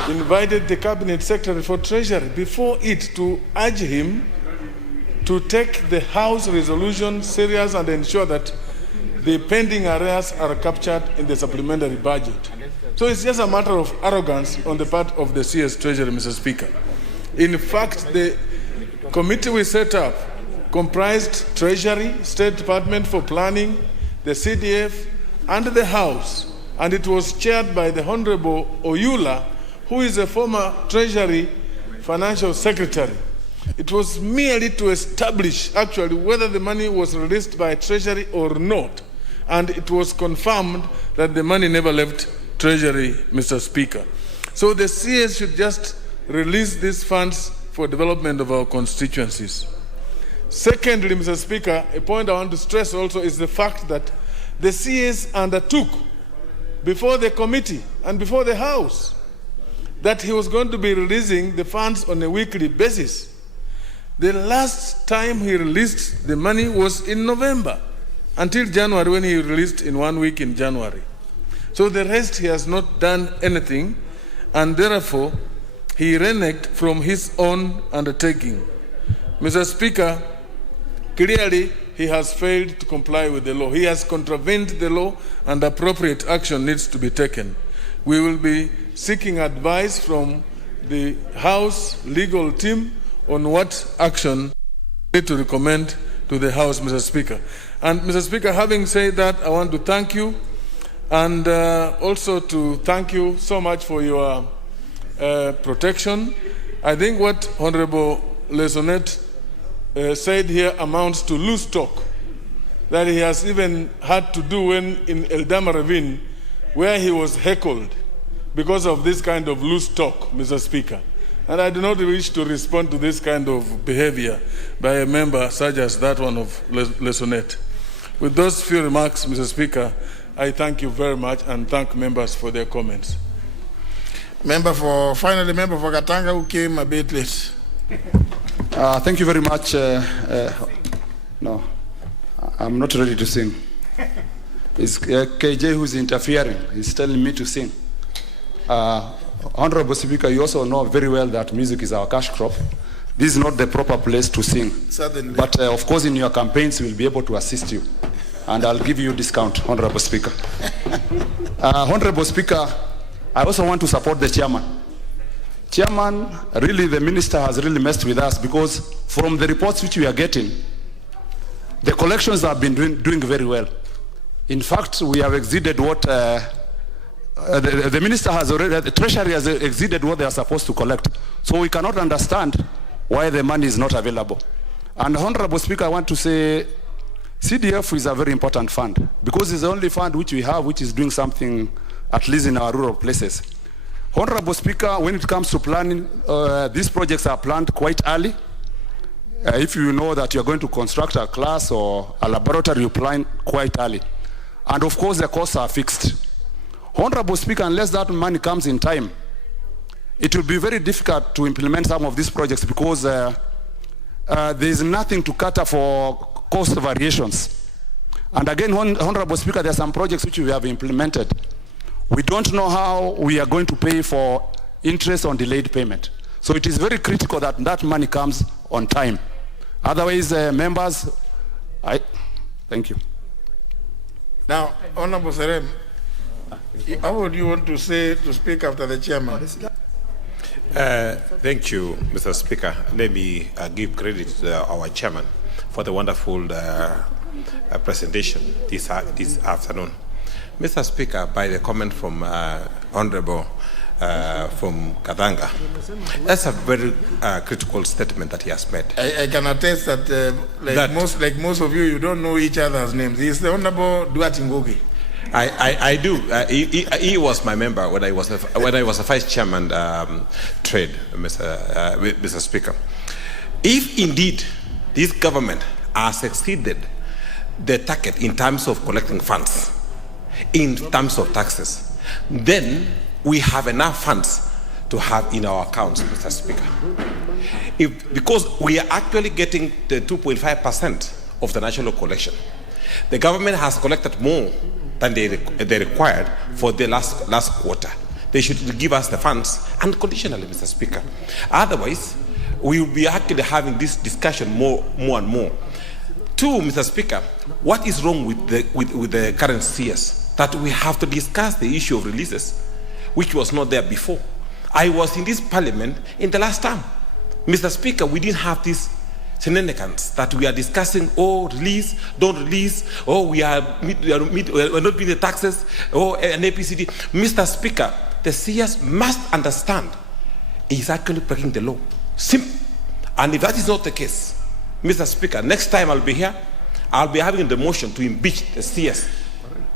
invited the Cabinet Secretary for Treasury before it to urge him to take the House resolution serious and ensure that the pending arrears are captured in the supplementary budget. So it's just a matter of arrogance on the part of the CS Treasury, Mr. Speaker. In fact, the committee we set up comprised Treasury, State Department for Planning, the CDF, and the House, and it was chaired by the Honorable Oyula, who is a former Treasury Financial Secretary. It was merely to establish, actually, whether the money was released by Treasury or not, and it was confirmed that the money never left Treasury, Mr. Speaker. So the CS should just release these funds for development of our constituencies. Secondly, Mr. Speaker, a point I want to stress also is the fact that the CS undertook before the committee and before the House that he was going to be releasing the funds on a weekly basis. The last time he released the money was in November, until January, when he released in 1 week in January. So the rest he has not done anything, and therefore he reneged from his own undertaking. Mr. Speaker, clearly he has failed to comply with the law. He has contravened the law, and appropriate action needs to be taken. We will be seeking advice from the House legal team on what action we need to recommend to the House, Mr. Speaker. And Mr. Speaker, having said that, I want to thank you, and also to thank you so much for your protection. I think what Honorable Lesonet said here amounts to loose talk that he has even had to do when in Eldama Ravine, where he was heckled because of this kind of loose talk, Mr. Speaker. And I do not wish to respond to this kind of behavior by a member such as that one of Lesonet. With those few remarks, Mr. Speaker, I thank you very much and thank members for their comments. Finally, member for Katanga, who came a bit late. Thank you very much. No, I'm not ready to sing. It's KJ who's interfering. He's telling me to sing. Honorable Speaker, you also know very well that music is our cash crop. This is not the proper place to sing. Certainly. But of course, in your campaigns, we'll be able to assist you. And I'll give you a discount, Honorable Speaker. Honorable Speaker, I also want to support the chairman. Chairman, really the minister has really messed with us, because from the reports which we are getting, the collections have been doing very well. In fact, we have exceeded what the minister has already, the treasury has exceeded what they are supposed to collect. So we cannot understand why the money is not available. And Honorable Speaker, I want to say CDF is a very important fund, because it's the only fund which we have which is doing something, at least in our rural places. Honorable Speaker, when it comes to planning, these projects are planned quite early. If you know that you're going to construct a class or a laboratory, you plan quite early. And of course, the costs are fixed. Honorable Speaker, unless that money comes in time, it will be very difficult to implement some of these projects, because there is nothing to cater for cost variations. And again, Honorable Speaker, there are some projects which we have implemented. We don't know how we are going to pay for interest on delayed payment. So it is very critical that that money comes on time. Otherwise, members, thank you. Now, Honorable Serem, how would you want to speak after the chairman? Thank you, Mr. Speaker. Let me give credit to our chairman for the wonderful presentation this afternoon. Mr. Speaker, by the comment from Honorable from Katanga, that's a very critical statement that he has made. I can attest that, like most of you, you don't know each other's names. He's the Honorable Duarte Ngogi. I do. He was my member when I was a vice chairman trade, Mr. Speaker. If indeed this government has exceeded the target in terms of collecting funds, in terms of taxes, then we have enough funds to have in our accounts, Mr. Speaker. Because we are actually getting the 2.5% of the national collection. The government has collected more than they required for the last quarter. They should give us the funds unconditionally, Mr. Speaker. Otherwise, we will be actually having this discussion more and more. Two, Mr. Speaker, what is wrong with the current CS? That we have to discuss the issue of releases which was not there before. I was in this parliament in the last term. Mr. Speaker, we didn't have this shenanigans that we are discussing, oh, release, don't release, oh, we are not paying the taxes, oh, an APCD. Mr. Speaker, the CS must understand he's actually breaking the law. Simple. And if that is not the case, Mr. Speaker, next time I'll be here, I'll be having the motion to impeach the CS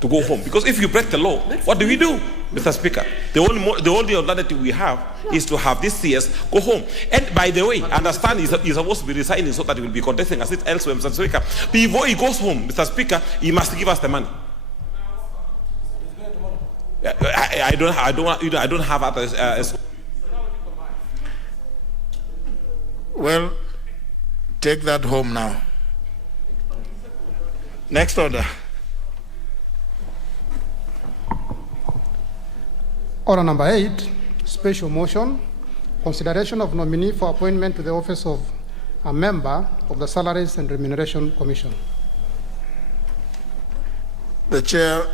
to go home. Because if you break the law, what do we do, Mr. Speaker? The only alternative we have is to have this CS go home. And by the way, I understand he's supposed to be resigning so that he will be contesting a seat elsewhere, Mr. Speaker. Before he goes home, Mr. Speaker, he must give us the money. I don't have others. Well, take that home now. Next order. Order number 8, special motion, consideration of nominee for appointment to the office of a member of the Salaries and Remuneration Commission. The chair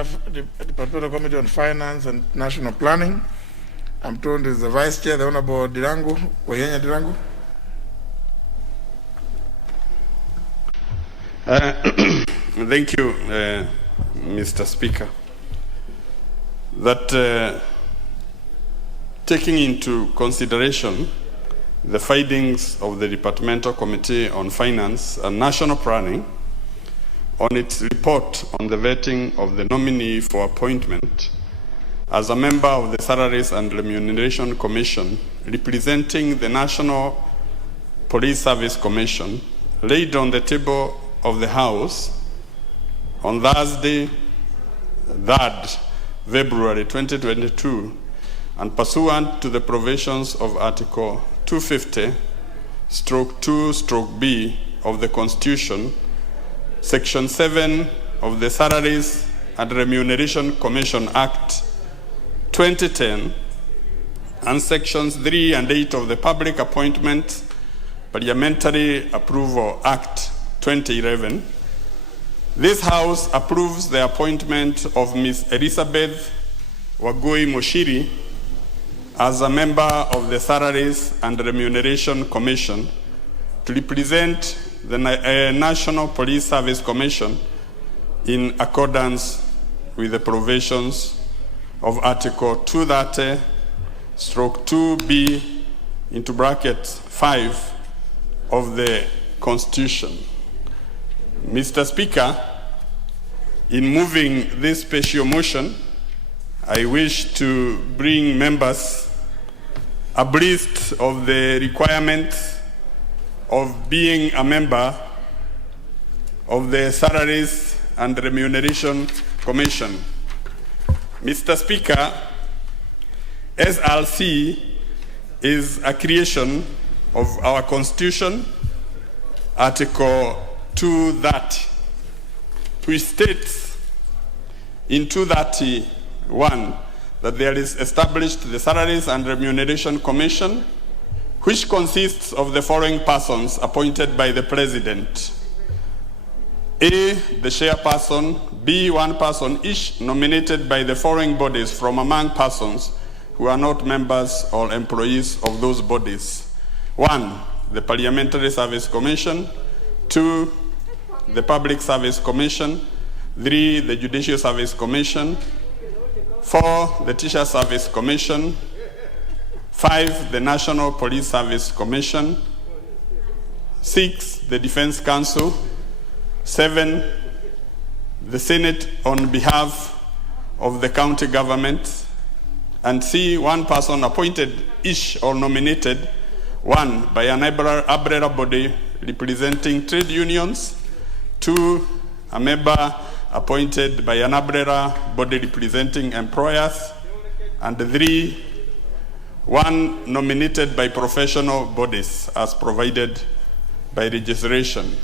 of the Departmental Committee on Finance and National Planning, I'm told is the Vice Chair, the Honorable Dirangu, Wayenya Dirangu. Thank you, Mr. Speaker. That taking into consideration the findings of the Departmental Committee on Finance and National Planning on its report on the vetting of the nominee for appointment as a member of the Salaries and Remuneration Commission representing the National Police Service Commission laid on the table of the House on Thursday, 3rd February 2022, and pursuant to the provisions of Article 250/2/B of the Constitution, Section 7 of the Salaries and Remuneration Commission Act 2010, and Sections 3 and 8 of the Public Appointments Parliamentary Approval Act 2011, this House approves the appointment of Ms. Elizabeth Wagui Moshiri as a member of the Salaries and Remuneration Commission to represent the National Police Service Commission in accordance with the provisions of Article 230/2B into brackets 5 of the Constitution. Mr. Speaker, in moving this special motion, I wish to bring members abreast of the requirements of being a member of the Salaries and Remuneration Commission. Mr. Speaker, SRC is a creation of our Constitution, Article 230, which states in 231 that there is established the Salaries and Remuneration Commission, which consists of the following persons appointed by the President. A, the chairperson. B, one person each nominated by the following bodies from among persons who are not members or employees of those bodies. 1, the Parliamentary Service Commission. 2, the Public Service Commission. 3, the Judicial Service Commission. 4, the Teacher Service Commission. 5, the National Police Service Commission. 6, the Defense Council. 7, the Senate on behalf of the county government. And C, one person appointed each or nominated, 1, by an umbrella body representing trade unions. 2, a member appointed by an umbrella body representing employers. And 3, one nominated by professional bodies as provided by registration.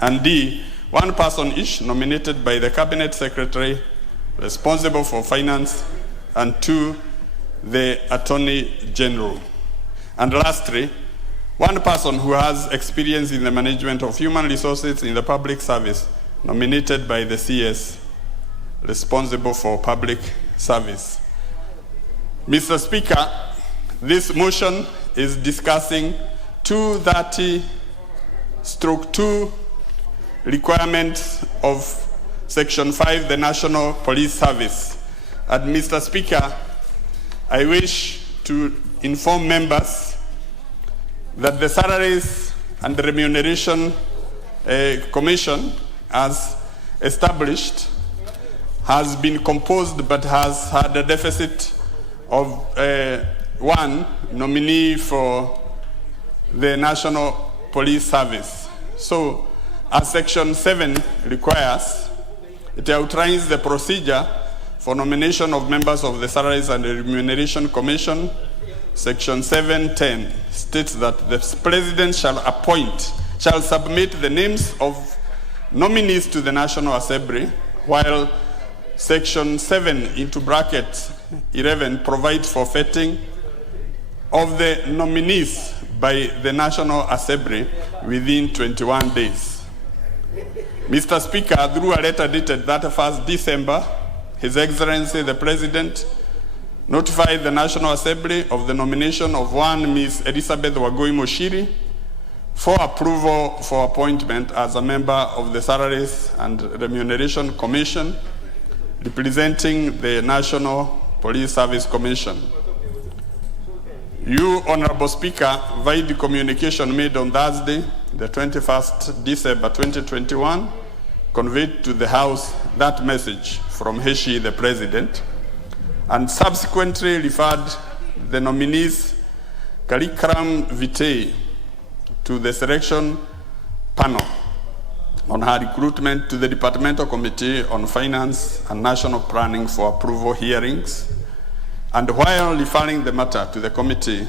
And D, one person each nominated by the Cabinet Secretary responsible for finance, and 2, the Attorney General. And lastly, one person who has experience in the management of human resources in the public service nominated by the CS responsible for public service. Mr. Speaker, this motion is discussing 230/2 requirements of Section 5, the National Police Service. And Mr. Speaker, I wish to inform members that the Salaries and Remuneration Commission, as established, has been composed but has had a deficit of one nominee for the National Police Service. So, as Section 7 requires, it outlines the procedure for nomination of members of the Salaries and Remuneration Commission. Section 7:10 states that the President shall submit the names of nominees to the National Assembly, while Section 7(11) provides for vetting of the nominees by the National Assembly within 21 days. Mr. Speaker, through a letter dated 31st December, His Excellency the President notified the National Assembly of the nomination of one Ms. Elizabeth Wagoi Moshiri for approval for appointment as a member of the Salaries and Remuneration Commission, representing the National Police Service Commission. You, Honorable Speaker, via the communication made on Thursday, the 21st December 2021, conveyed to the House that message from Heshi, the President, and subsequently referred the nominees curriculum vitae to the selection panel on her recruitment to the Departmental Committee on Finance and National Planning for approval hearings. And while referring the matter to the committee,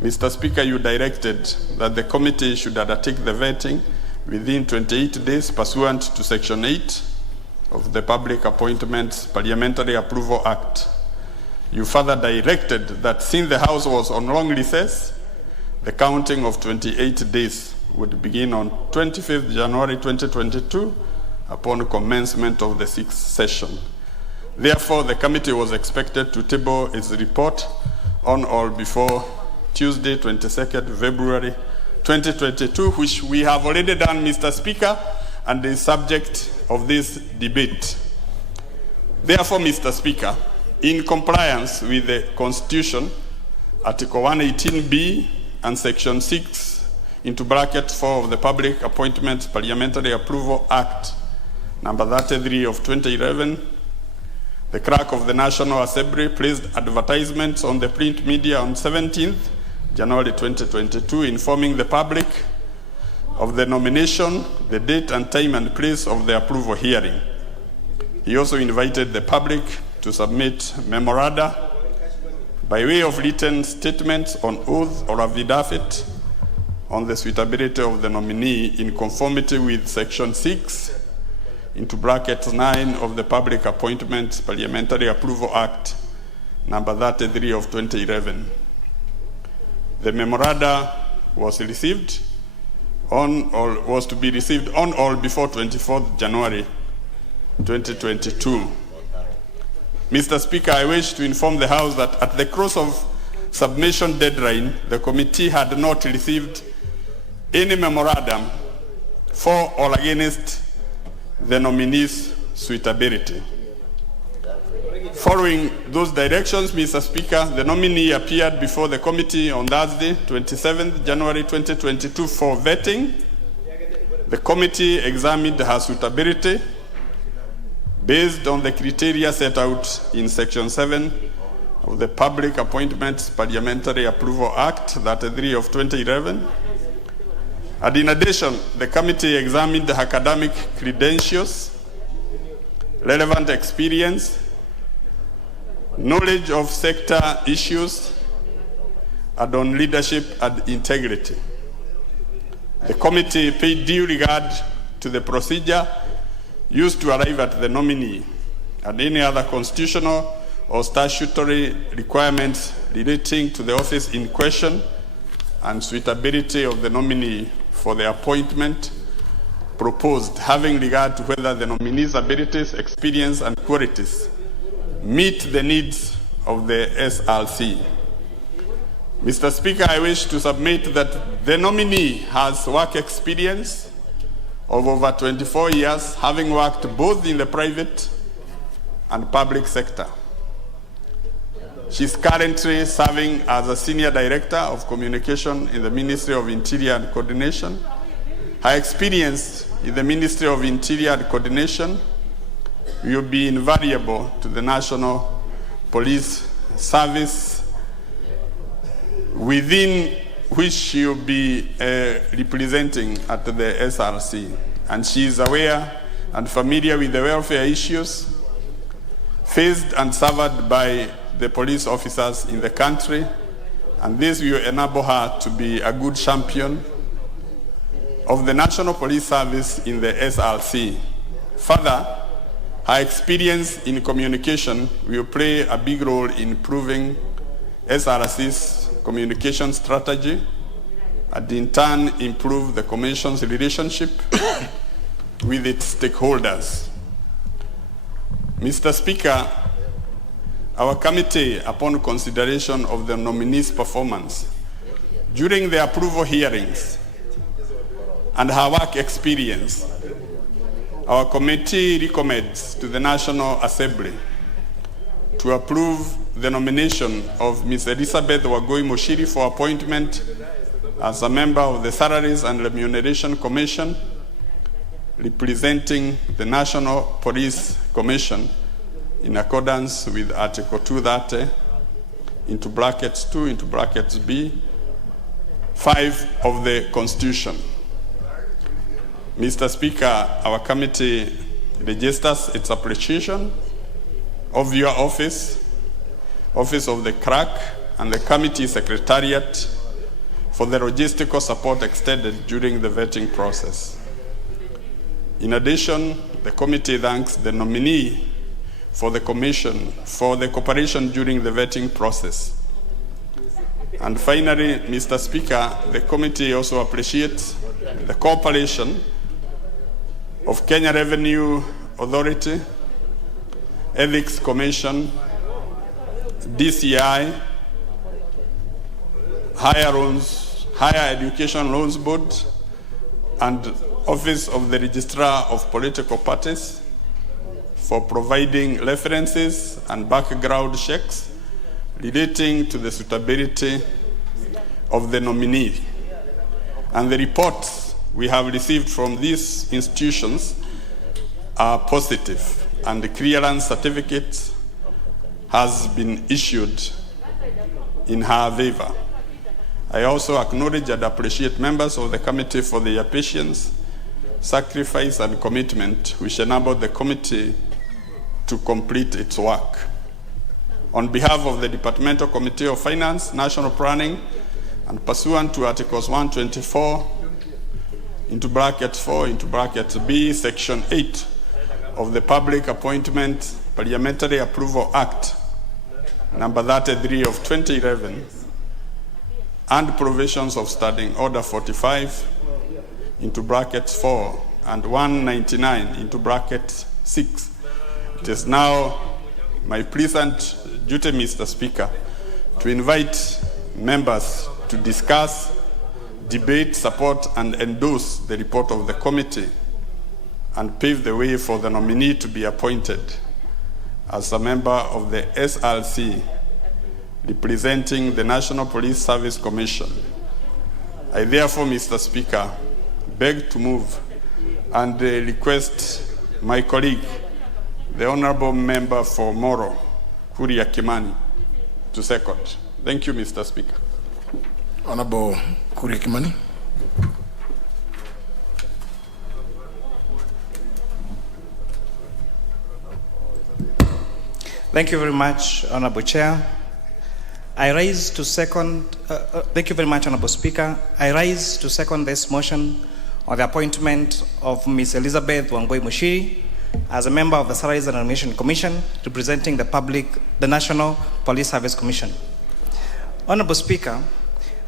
Mr. Speaker, you directed that the committee should undertake the vetting within 28 days pursuant to Section 8 of the Public Appointments Parliamentary Approval Act. You further directed that since the House was on long recess, the counting of 28 days would begin on 25th January 2022 upon commencement of the 6th session. Therefore, the committee was expected to table its report on or before Tuesday, 22nd February 2022, which we have already done, Mr. Speaker, and is subject of this debate. Therefore, Mr. Speaker, in compliance with the Constitution, Article 118B and Section 6(4) of the Public Appointments Parliamentary Approval Act, number 33 of 2011, the Clerk of the National Assembly placed advertisements on the print media on 17th January 2022, informing the public of the nomination, the date and time and place of the approval hearing. He also invited the public to submit memoranda by way of written statements on oath or affidavit on the suitability of the nominee in conformity with Section 6(9) of the Public Appointments Parliamentary Approval Act, number 33 of 2011. The memoranda was to be received on or before 24th January 2022. Mr. Speaker, I wish to inform the House that at the close of submission deadline, the committee had not received any memorandum for or against the nominee's suitability. Following those directions, Mr. Speaker, the nominee appeared before the committee on Thursday, 27th January 2022 for vetting. The committee examined her suitability based on the criteria set out in Section 7 of the Public Appointments Parliamentary Approval Act, 33 of 2011. And in addition, the committee examined the academic credentials, relevant experience, knowledge of sector issues, and on leadership and integrity. The committee paid due regard to the procedure used to arrive at the nominee and any other constitutional or statutory requirements relating to the office in question and suitability of the nominee for the appointment proposed, having regard to whether the nominee's abilities, experience, and qualities meet the needs of the SRC. Mr. Speaker, I wish to submit that the nominee has work experience of over 24 years, having worked both in the private and public sector. She's currently serving as a Senior Director of Communication in the Ministry of Interior and Coordination. Her experience in the Ministry of Interior and Coordination will be invaluable to the National Police Service, within which she will be representing at the SRC. And she is aware and familiar with the welfare issues faced and suffered by the police officers in the country, and this will enable her to be a good champion of the National Police Service in the SRC. Further, her experience in communication will play a big role in improving SRC's communication strategy and in turn improve the Commission's relationship with its stakeholders. Mr. Speaker, our committee, upon consideration of the nominee's performance during the approval hearings and her work experience, our committee recommends to the National Assembly to approve the nomination of Ms. Elizabeth Wangui Muchiri for appointment as a member of the Salaries and Remuneration Commission, representing the National Police Commission in accordance with Article 230 into brackets 2 into brackets B 5 of the Constitution. Mr. Speaker, our committee registers its appreciation of your office of the clerk, and the committee secretariat for the logistical support extended during the vetting process. In addition, the committee thanks the nominee for the Commission for the cooperation during the vetting process. And finally, Mr. Speaker, the committee also appreciates the cooperation of Kenya Revenue Authority, Ethics Commission, DCI, Higher Education Loans Board, and Office of the Registrar of Political Parties for providing references and background checks relating to the suitability of the nominee. And the reports we have received from these institutions are positive, and the clearance certificate has been issued in her favor. I also acknowledge and appreciate members of the committee for their patience, sacrifice, and commitment, which enabled the committee to complete its work. On behalf of the Departmental Committee of Finance, National Planning, and pursuant to Articles 124 into bracket 4 into bracket B, Section 8 of the Public Appointment Parliamentary Approval Act, number 33 of 2011, and provisions of Standing Order 45 into brackets 4 and 199 into bracket 6. It is now my pleasant duty, Mr. Speaker, to invite members to discuss, debate, support, and endorse the report of the committee and pave the way for the nominee to be appointed as a member of the SRC representing the National Police Service Commission. I therefore, Mr. Speaker, beg to move and request my colleague, the Honorable Member for Moro, Kuria Kimani, to second. Thank you, Mr. Speaker. Honorable Kuria Kimani. Thank you very much, Honorable Chair. I rise to second, thank you very much, Honorable Speaker. I rise to second this motion on the appointment of Ms. Elizabeth Wangui Muchiri as a member of the Salaries and Remuneration Commission representing the National Police Service Commission. Honorable Speaker,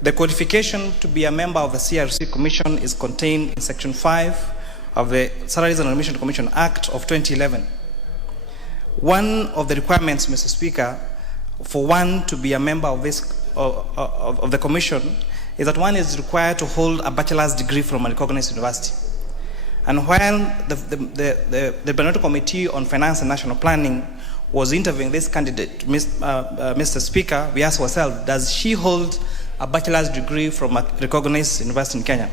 the qualification to be a member of the CRC Commission is contained in Section 5 of the Salaries and Remuneration Commission Act of 2011. One of the requirements, Mr. Speaker, for one to be a member of this of the commission is that one is required to hold a bachelor's degree from a recognized university. And while the Biennial Committee on Finance and National Planning was interviewing this candidate, Mr. Speaker, we asked ourselves, does she hold a bachelor's degree from a recognized university in Kenya?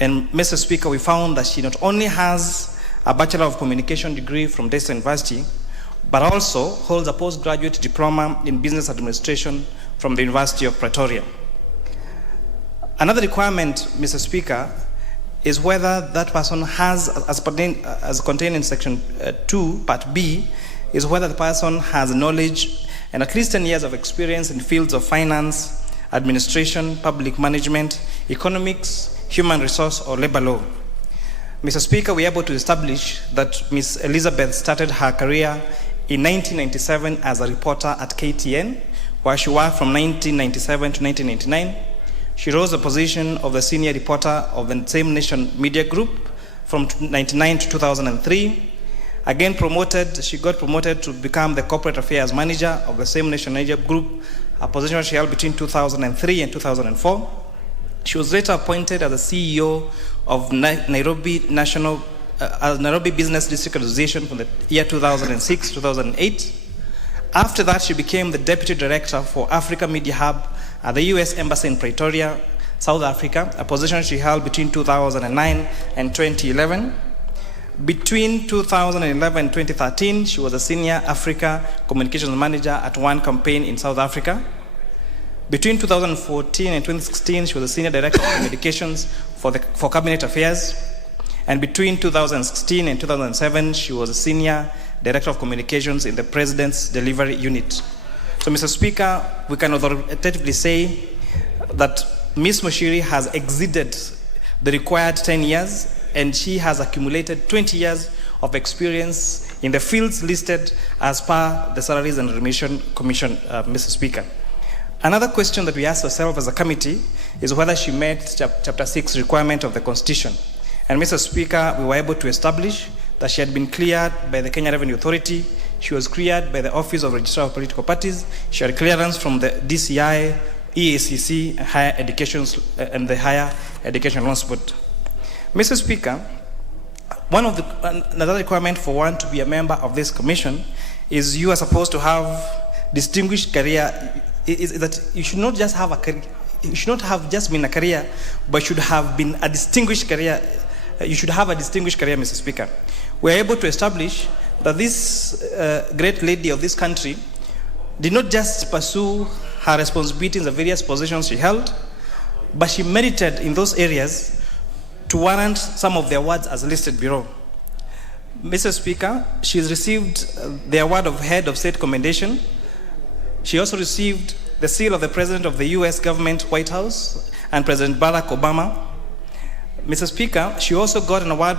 And Mr. Speaker, we found that she not only has a Bachelor of Communication degree from Daystar University, but also holds a postgraduate diploma in business administration from the University of Pretoria. Another requirement, Mr. Speaker, is whether that person has, as contained in section 2, part B, is whether the person has knowledge and at least 10 years of experience in fields of finance, administration, public management, economics, human resource, or labor law. Mr. Speaker, we are able to establish that Ms. Elizabeth started her career in 1997 as a reporter at KTN, where she worked from 1997 to 1999. She rose the position of the senior reporter of the same nation media group from 1999 to 2003. Again she got promoted to become the corporate affairs manager of the same nation media group, a position she held between 2003 and 2004. She was later appointed as the CEO of Nairobi Business District Association from the year 2006-2008. After that, she became the Deputy Director for Africa Media Hub at the US Embassy in Pretoria, South Africa, a position she held between 2009 and 2011. Between 2011 and 2013, she was a Senior Africa Communications Manager at One Campaign in South Africa. Between 2014 and 2016, she was a Senior Director of Communications for Cabinet Affairs. And between 2016 and 2007, she was a Senior Director of Communications in the President's Delivery Unit. So, Mr. Speaker, we can authoritatively say that Ms. Moshiri has exceeded the required 10 years, and she has accumulated 20 years of experience in the fields listed as per the Salaries and Remuneration Commission, Mr. Speaker. Another question that we asked ourselves as a committee is whether she met Chapter 6 requirement of the Constitution. And Mr. Speaker, we were able to establish that she had been cleared by the Kenya Revenue Authority, she was cleared by the Office of Registrar of Political Parties, she had clearance from the DCI, EACC, Higher Education, and the Higher Education Loans Board. Mr. Speaker, another requirement for one to be a member of this commission is you are supposed to have distinguished career, is that you should not just have a career, you should not have just been a career, but should have been a distinguished career. You should have a distinguished career, Mr. Speaker. We are able to establish that this great lady of this country did not just pursue her responsibilities in the various positions she held, but she merited in those areas to warrant some of the awards as listed below. Mr. Speaker, she has received the award of Head of State Commendation. She also received the seal of the President of the US Government, White House, and President Barack Obama. Mr. Speaker, she also got an award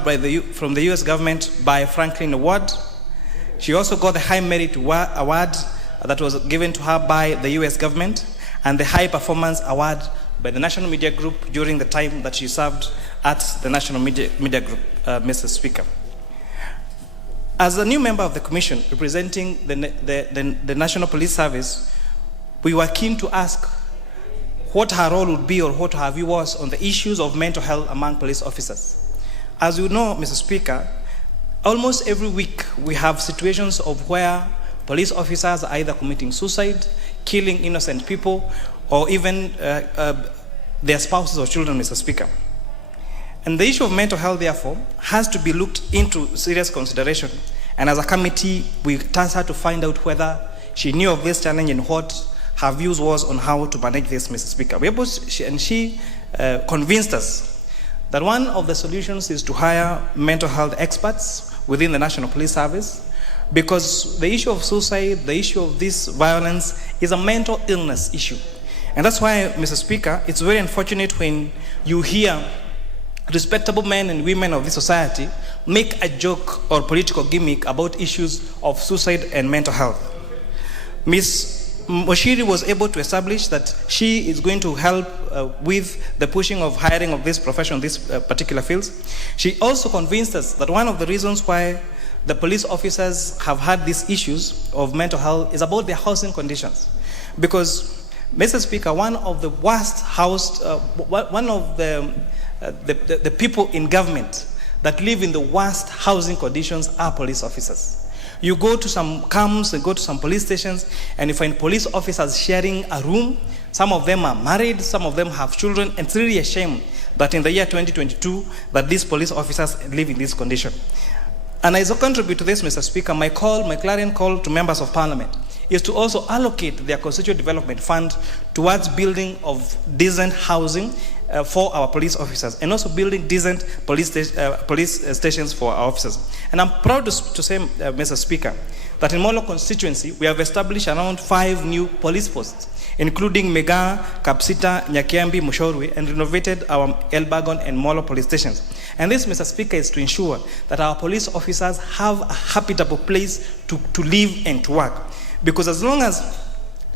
from the US government by Franklin Award. She also got the High Merit Award that was given to her by the US government, and the High Performance Award by the National Media Group during the time that she served at the National Media Group, Mr. Speaker. As a new member of the Commission representing the National Police Service, we were keen to ask what her role would be or what her view was on the issues of mental health among police officers. As you know, Mr. Speaker, almost every week we have situations of where police officers are either committing suicide, killing innocent people, or even their spouses or children, Mr. Speaker. And the issue of mental health, therefore, has to be looked into serious consideration. And as a committee, we tasked her to find out whether she knew of this challenge and what her views was on how to manage this, Mr. Speaker. She convinced us that one of the solutions is to hire mental health experts within the National Police Service, because the issue of suicide, the issue of this violence is a mental illness issue. And that's why, Mr. Speaker, it's very unfortunate when you hear respectable men and women of this society make a joke or political gimmick about issues of suicide and mental health. Ms. Moshiri was able to establish that she is going to help with the pushing of hiring of this profession, these particular fields. She also convinced us that one of the reasons why the police officers have had these issues of mental health is about their housing conditions. Because, Mr. Speaker, one of the worst housed, one of the people in government that live in the worst housing conditions are police officers. You go to some camps and go to some police stations and you find police officers sharing a room. Some of them are married, some of them have children, and it's really a shame that in the year 2022 that these police officers live in this condition. And as a contribute to this, Mr. Speaker, my clarion call to members of parliament is to also allocate their constituent development fund towards building of decent housing for our police officers, and also building decent police stations for our officers. And I'm proud to say, Mr. Speaker, that in Molo constituency, we have established around 5 new police posts, including Mega, Kapsita, Nyakiambi, Mushorwe, and renovated our Elbagon and Molo police stations. And this, Mr. Speaker, is to ensure that our police officers have a habitable place to live and to work. Because as long as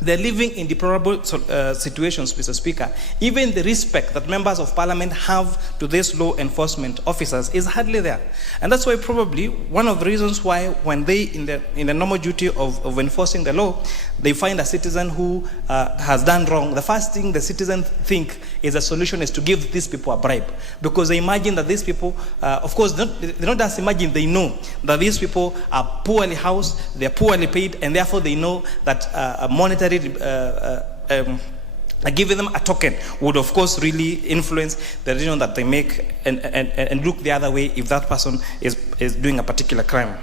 they're living in deplorable situations, Mr. Speaker, even the respect that members of parliament have to these law enforcement officers is hardly there. And that's why probably one of the reasons why when they, in the normal duty of enforcing the law, they find a citizen who has done wrong, the first thing the citizens think is a solution is to give these people a bribe. Because they imagine that these people, of course, they don't just imagine, they know that these people are poorly housed, they're poorly paid, and therefore they know that a monetary giving them a token would of course really influence the decision that they make and look the other way if that person is doing a particular crime.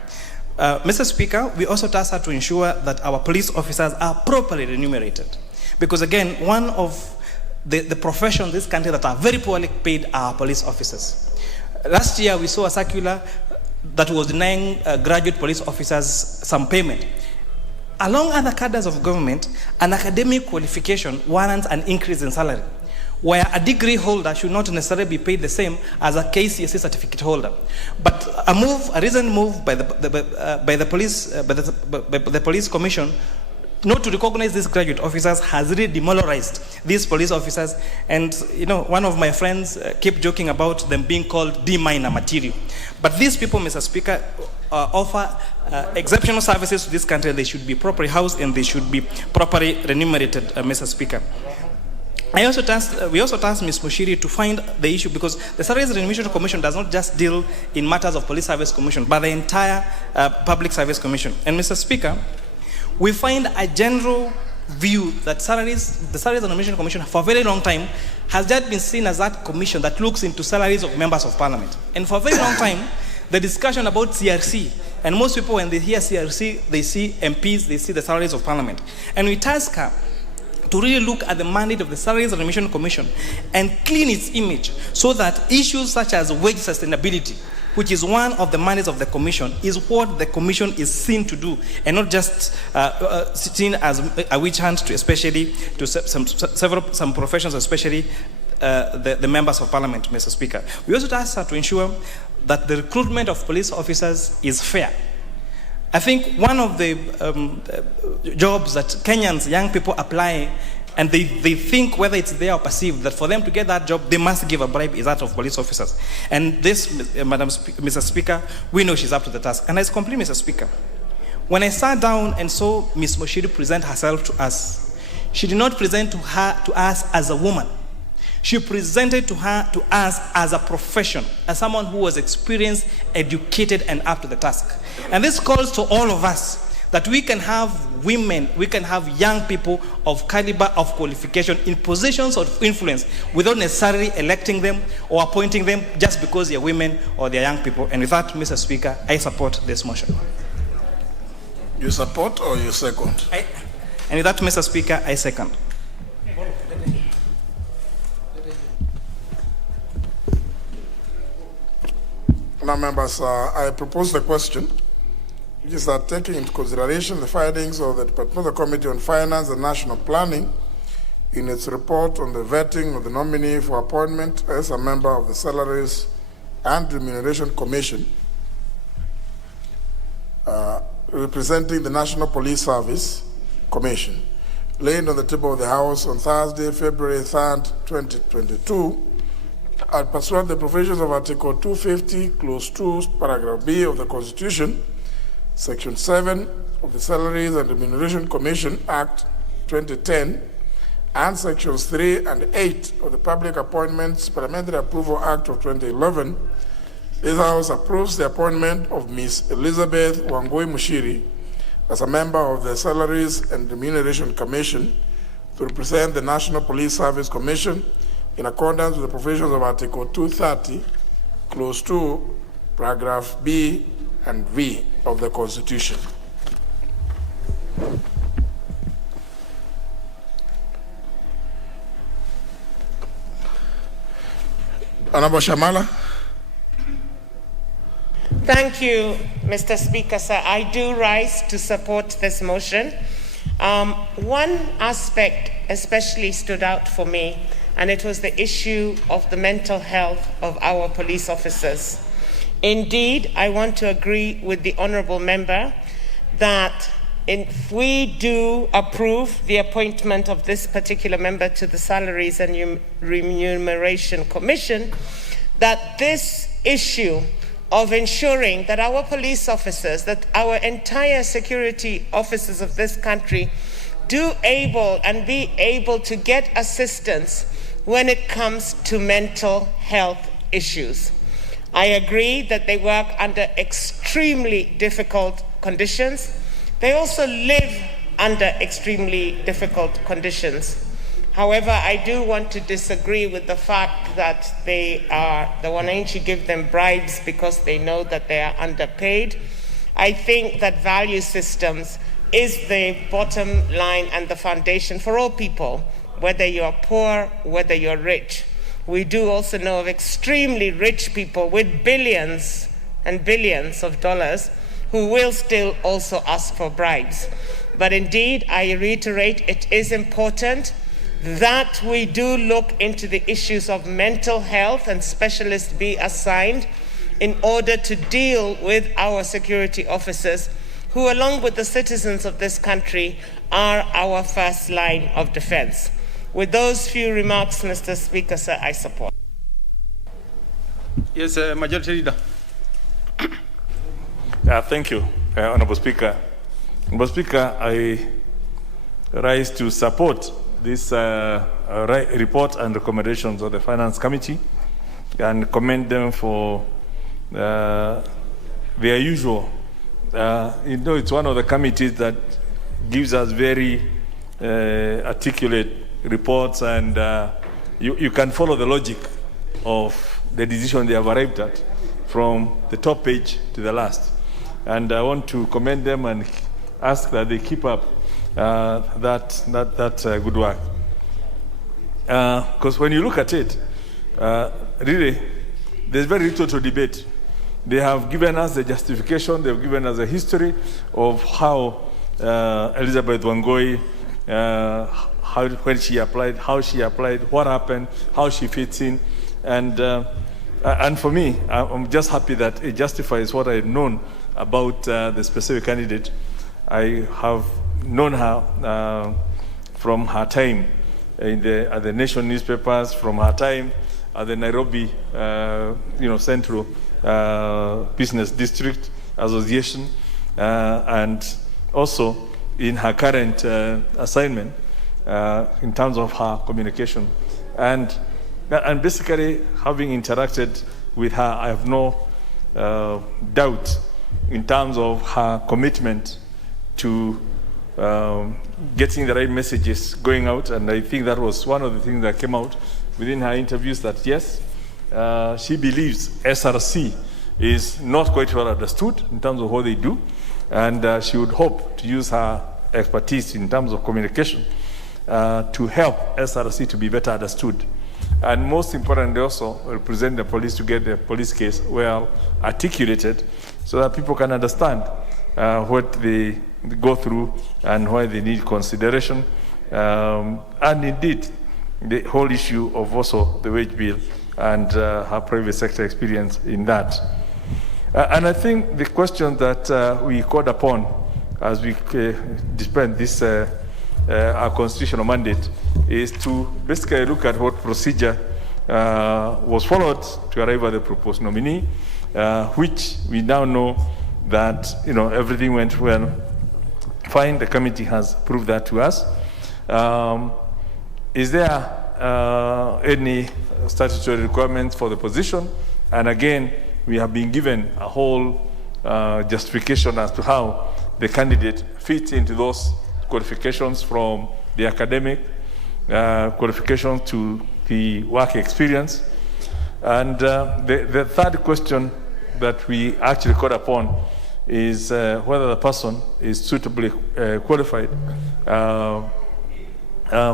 Mr. Speaker, we also task her to ensure that our police officers are properly remunerated. Because again, one of the professions in this country that are very poorly paid are police officers. Last year we saw a circular that was denying graduate police officers some payment. Along other cadres of government, an academic qualification warrants an increase in salary, where a degree holder should not necessarily be paid the same as a KCSE certificate holder. But a recent move by the police commission not to recognize these graduate officers has really demoralized these police officers. And you know, one of my friends keep joking about them being called D-minor material. But these people, Mr. Speaker, offer exceptional services to this country. They should be properly housed and they should be properly remunerated, Mr. Speaker. We also tasked Ms. Mushiri to find the issue, because the Salaries Remuneration Commission does not just deal in matters of Police Service Commission, but the entire Public Service Commission. And Mr. Speaker, we find a general view that the Salaries Remuneration Commission for a very long time has just been seen as that commission that looks into salaries of members of parliament. And for a very long time, the discussion about CRC, and most people when they hear CRC, they see MPs, they see the salaries of parliament. And we task her to really look at the mandate of the Salaries Remuneration Commission and clean its image so that issues such as wage sustainability, which is one of the mandates of the commission, is what the commission is seen to do, and not just seen as a witch hunt to especially to some professions, especially the members of parliament, Mr. Speaker. We also asked her to ensure that the recruitment of police officers is fair. I think one of the jobs that Kenyans, young people apply, and they think whether it's there or perceived, that for them to get that job, they must give a bribe, is that of police officers. And this, Mr. Speaker, we know she's up to the task. And I complete, Mr. Speaker. When I sat down and saw Ms. Moshiri present herself to us, she did not present to us as a woman. She presented to us as a profession, as someone who was experienced, educated, and up to the task. And this calls to all of us that we can have women, we can have young people of caliber, of qualification, in positions of influence without necessarily electing them or appointing them just because they're women or they're young people. And with that, Mr. Speaker, I support this motion. You support or you second? And with that, Mr. Speaker, I second. Now, members, I propose the question, which is that taking into consideration the findings of the Departmental Committee on Finance and National Planning in its report on the vetting of the nominee for appointment as a member of the Salaries and Remuneration Commission, representing the National Police Service Commission, laid on the table of the House on Thursday, February 3rd, 2022, pursuant to the provisions of Article 250, Clause 2, Paragraph B of the Constitution, Section 7 of the Salaries and Remuneration Commission Act 2010, and Sections 3 and 8 of the Public Appointments Parliamentary Approval Act of 2011, this House approves the appointment of Ms. Elizabeth Wangui Mushiri as a member of the Salaries and Remuneration Commission to represent the National Police Service Commission in accordance with the provisions of Article 230, Clause 2, Paragraph B and V of the Constitution. Honorable Shamala. Thank you, Mr. Speaker, sir. I do rise to support this motion. One aspect especially stood out for me, and it was the issue of the mental health of our police officers. Indeed, I want to agree with the honourable member that if we do approve the appointment of this particular member to the Salaries and Remuneration Commission, that this issue of ensuring that our police officers, that our entire security officers of this country do be able to get assistance when it comes to mental health issues. I agree that they work under extremely difficult conditions. They also live under extremely difficult conditions. However, I do want to disagree with the fact that the Wananchi give them bribes because they know that they are underpaid. I think that value systems is the bottom line and the foundation for all people, whether you're poor, whether you're rich. We do also know of extremely rich people with billions and billions of dollars who will still also ask for bribes. But indeed, I reiterate, it is important that we do look into the issues of mental health and specialists be assigned in order to deal with our security officers who, along with the citizens of this country, are our first line of defense. With those few remarks, Mr. Speaker, sir, I support. Yes, Majority Leader. Thank you, Honorable Speaker. Honorable Speaker, I rise to support this report and recommendations of the Finance Committee and commend them for their usual. It's one of the committees that gives us very articulate reports, and you can follow the logic of the decision they have arrived at from the top page to the last. And I want to commend them and ask that they keep up that good work. Because when you look at it, really, there's very little to debate. They have given us the justification, they've given us a history of how Elizabeth Wangui, when she applied, how she applied, what happened, how she fits in. And for me, I'm just happy that it justifies what I've known about the specific candidate. I have known her from her time at the nation newspapers, from her time at the Nairobi Central Business District Association, and also in her current assignment in terms of her communication. And basically, having interacted with her, I have no doubt in terms of her commitment to getting the right messages going out. And I think that was one of the things that came out within her interviews, that yes, she believes SRC is not quite well understood in terms of what they do, and she would hope to use her expertise in terms of communication to help SRC to be better understood. And most importantly, also represent the police to get the police case well articulated so that people can understand what they go through and why they need consideration. And indeed, the whole issue of also the wage bill and her private sector experience in that. And I think the question that we called upon as we dispense this our constitutional mandate is to basically look at what procedure was followed to arrive at the proposed nominee, which we now know that everything went well. Fine, the committee has proved that to us. Is there any statutory requirements for the position? And again, we have been given a whole justification as to how the candidate fits into those qualifications, from the academic qualifications to the work experience. And the third question that we actually called upon is whether the person is suitably qualified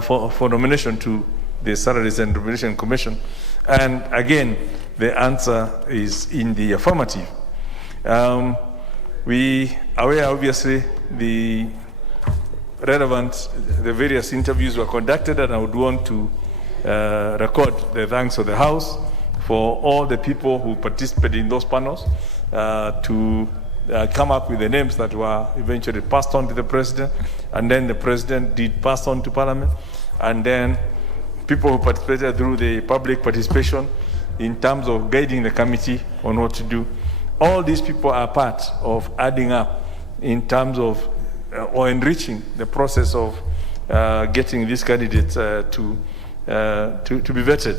for nomination to the Salaries and Remuneration Commission. And again, the answer is in the affirmative. We are aware, obviously, the various interviews were conducted, and I would want to record the thanks of the House for all the people who participated in those panels to come up with the names that were eventually passed on to the President, and then the President did pass on to Parliament, and then people who participated through the public participation in terms of guiding the committee on what to do. All these people are part of adding up in terms of or enriching the process of getting these candidates to be vetted.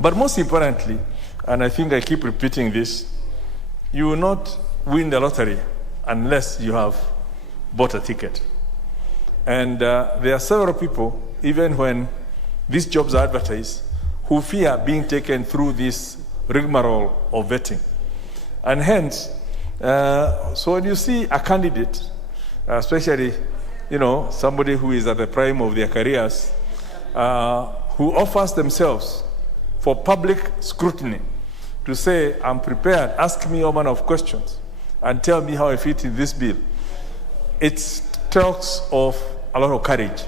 But most importantly, and I think I keep repeating this, you will not win the lottery unless you have bought a ticket. And there are several people, even when these jobs are advertised, who fear being taken through this rigmarole of vetting. And hence, so when you see a candidate, especially, somebody who is at the prime of their careers, who offers themselves for public scrutiny, to say, I'm prepared, ask me all manner of questions, and tell me how I fit in this bill, it talks of a lot of courage.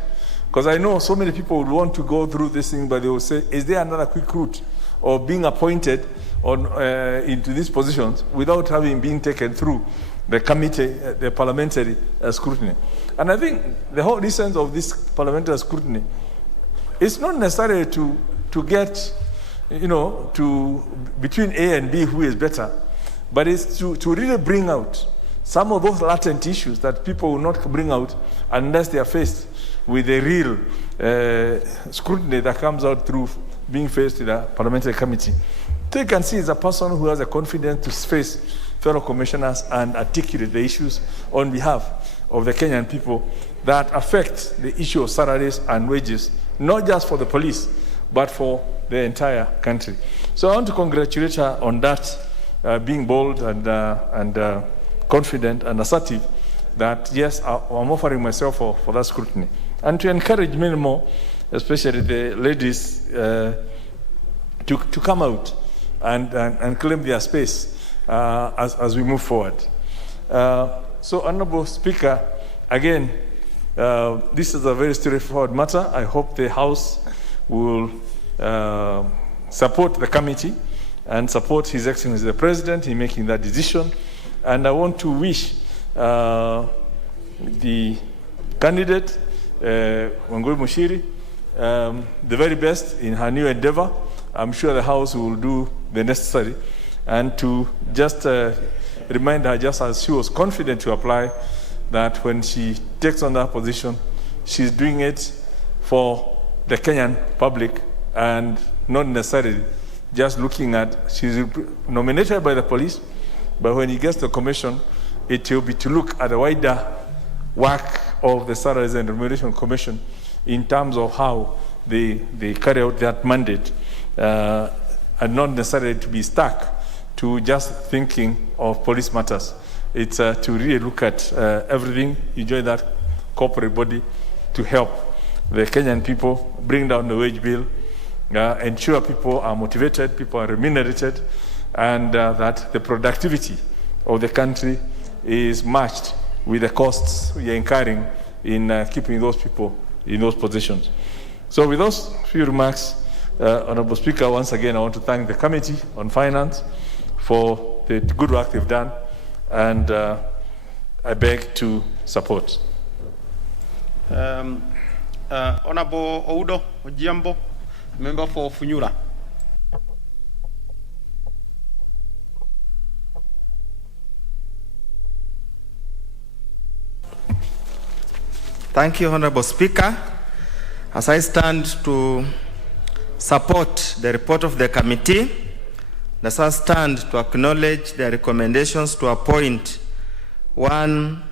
Because I know so many people would want to go through this thing, but they will say, is there another quick route of being appointed into these positions without having been taken through the committee, the parliamentary scrutiny? And I think the whole essence of this parliamentary scrutiny is not necessarily to get, to between A and B who is better, but it's to really bring out some of those latent issues that people will not bring out unless they are faced with the real scrutiny that comes out through being faced with a parliamentary committee. So you can see it's a person who has the confidence to face fellow commissioners and articulate the issues on behalf of the Kenyan people that affect the issue of salaries and wages, not just for the police, but for the entire country. So I want to congratulate her on that, being bold and confident and assertive that, yes, I'm offering myself for that scrutiny. And to encourage many more, especially the ladies, to come out and claim their space as we move forward. So, Honorable Speaker, again, this is a very straightforward matter. I hope the House will support the committee and support His Excellency the President in making that decision. And I want to wish the candidate, Wangui Mushiri, the very best in her new endeavor. I'm sure the House will do the necessary. And to just remind her, just as she was confident to apply, that when she takes on that position, she's doing it for the Kenyan public and not necessarily just looking at, she's nominated by the police, but when he gets to the commission, it will be to look at the wider work of the Salaries and Remuneration Commission in terms of how they carry out that mandate, and not necessarily to be stuck to just thinking of police matters. It's to really look at everything, enjoy that corporate body to help the Kenyan people bring down the wage bill, ensure people are motivated, people are remunerated, and that the productivity of the country is matched with the costs we are incurring in keeping those people in those positions. So with those few remarks, Honorable Speaker, once again I want to thank the Committee on Finance for the good work they've done, and I beg to support. Honorable Oudo Ojiambo, member for Funyula. Thank you, Honorable Speaker. As I stand to support the report of the committee, let us stand to acknowledge the recommendations to appoint one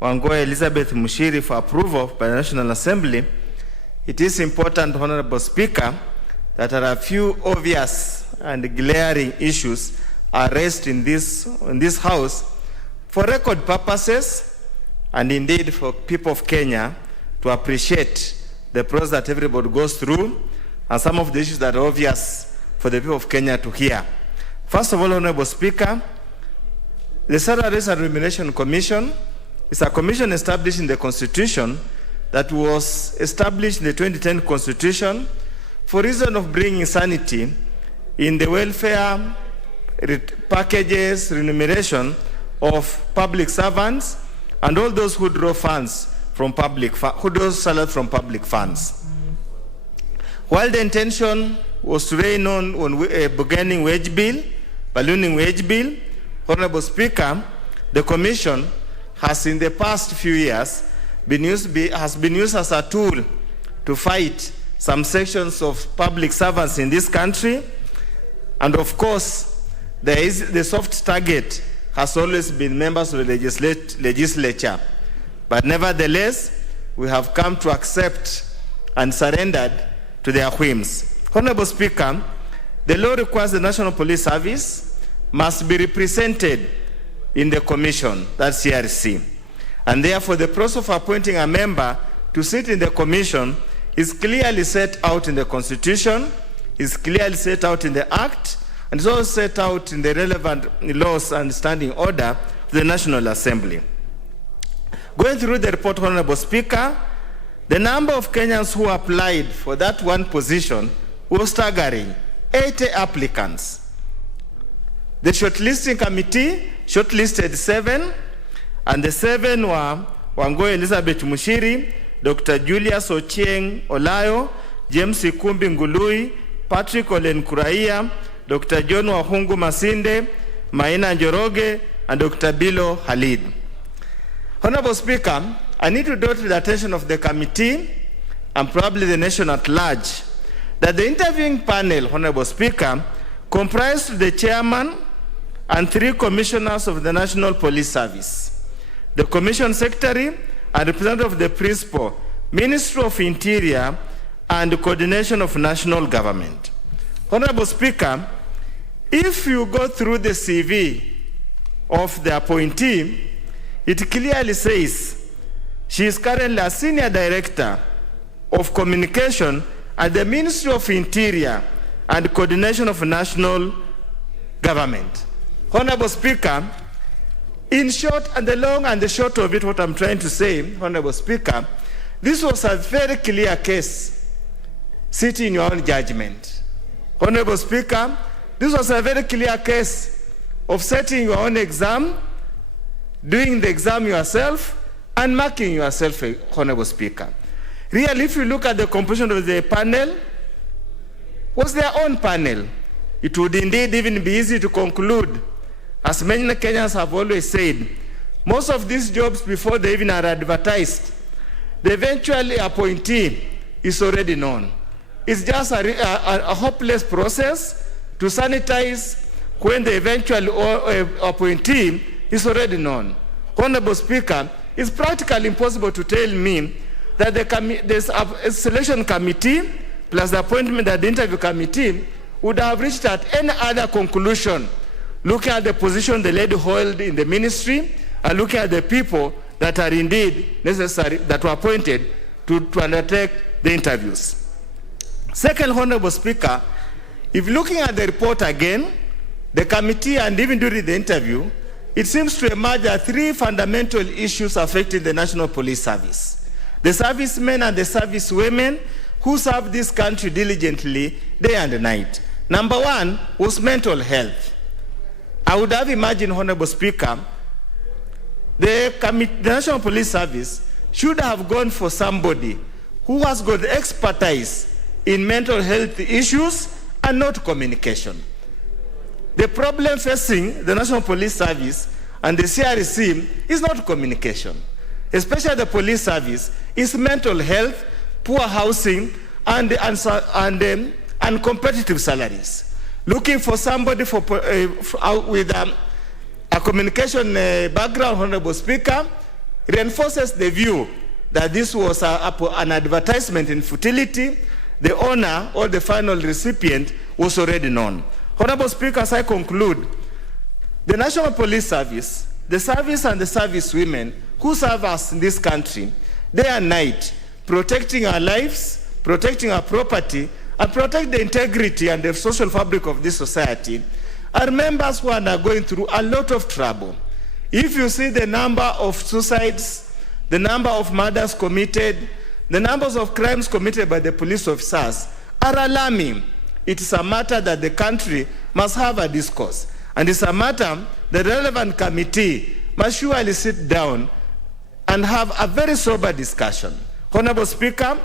Wangoi Elizabeth Mushiri for approval by the National Assembly. It is important, Honorable Speaker, that there are a few obvious and glaring issues are raised in this House for record purposes and indeed for people of Kenya to appreciate the process that everybody goes through and some of the issues that are obvious for the people of Kenya to hear. First of all, Honorable Speaker, the Salaries and Remuneration Commission is a commission established in the Constitution that was established in the 2010 Constitution for reason of bringing sanity in the welfare packages, remuneration of public servants and all those who draw funds from who draw salary from public funds. While the intention was to rein on beginning wage bill, ballooning wage bill, Honorable Speaker, the Commission has in the past few years has been used as a tool to fight some sections of public servants in this country. And of course, the soft target has always been members of the legislature. But nevertheless, we have come to accept and surrendered to their whims. Honorable Speaker, the law requires the National Police Service must be represented in the commission, that's CRC. And therefore, the process of appointing a member to sit in the commission is clearly set out in the Constitution, is clearly set out in the Act, and is also set out in the relevant laws and standing order of the National Assembly. Going through the report, Honorable Speaker, the number of Kenyans who applied for that one position was staggering, 80 applicants. The shortlisting committee shortlisted 7, and the 7 were Wangoi Elizabeth Mushiri, Dr. Julius Ochieng Olayo, James Ikumbi Ngului, Patrick Olen Kuraia, Dr. John Wahungu Masinde, Maina Njoroge, and Dr. Bilo Halid. Honorable Speaker, I need to draw to the attention of the committee and probably the nation at large that the interviewing panel, Honorable Speaker, comprised the chairman and 3 commissioners of the National Police Service, the commission secretary and representative of the principal, Ministry of Interior, and coordination of national government. Honorable Speaker, if you go through the CV of the appointee, it clearly says she is currently a senior director of communication at the Ministry of Interior and coordination of national government. Honorable Speaker, in short, and the long and the short of it, what I'm trying to say, Honorable Speaker, this was a very clear case. Sit in your own judgment. Honorable Speaker, this was a very clear case of setting your own exam, doing the exam yourself, and marking yourself, Honorable Speaker. Really, if you look at the composition of the panel, was their own panel. It would indeed even be easy to conclude, as many Kenyans have always said, most of these jobs before they even are advertised, the eventual appointee is already known. It's just a hopeless process to sanitize when the eventual appointee is already known. Honorable Speaker, it's practically impossible to tell me that there's a selection committee plus the appointment at the interview committee would have reached at any other conclusion looking at the position the lady held in the ministry and looking at the people that are indeed necessary, that were appointed to undertake the interviews. Second, Honorable Speaker, if looking at the report again, the committee and even during the interview, it seems to emerge that 3 fundamental issues affecting the National Police Service. The servicemen and the servicewomen who serve this country diligently day and night. Number 1 was mental health. I would have imagined, Honorable Speaker, the National Police Service should have gone for somebody who has got expertise in mental health issues and not communication. The problem facing the National Police Service and the CRC is not communication. especially the police service, is mental health, poor housing, and uncompetitive salaries. Looking for somebody with a communication background, Honorable Speaker, reinforces the view that this was an advertisement in futility. The owner or the final recipient was already known. Honorable Speaker, as I conclude, the National Police Service, the service and the service women who serve us in this country, day and night, protecting our lives, protecting our property, and protect the integrity and the social fabric of this society, are members who are now going through a lot of trouble. If you see the number of suicides, the number of murders committed, the numbers of crimes committed by the police officers are alarming. It is a matter that the country must have a discourse. And it's a matter the relevant committee must surely sit down and have a very sober discussion. Honorable Speaker,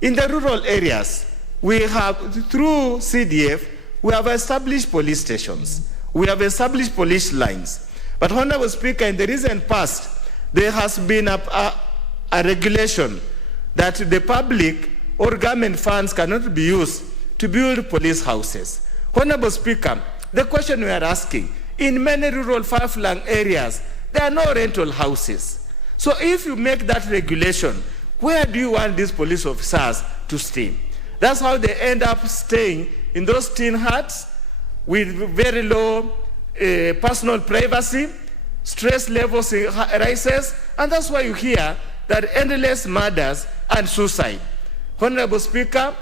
in the rural areas, we have, through CDF, we have established police stations. We have established police lines. But Honorable Speaker, in the recent past, there has been a regulation that the public or government funds cannot be used to build police houses. Honorable Speaker, the question we are asking, in many rural far-flung areas, there are no rental houses. So if you make that regulation, where do you want these police officers to stay? That's how they end up staying in those tin huts with very low personal privacy, stress levels rises, and that's why you hear that endless murders and suicide. Honorable Speaker,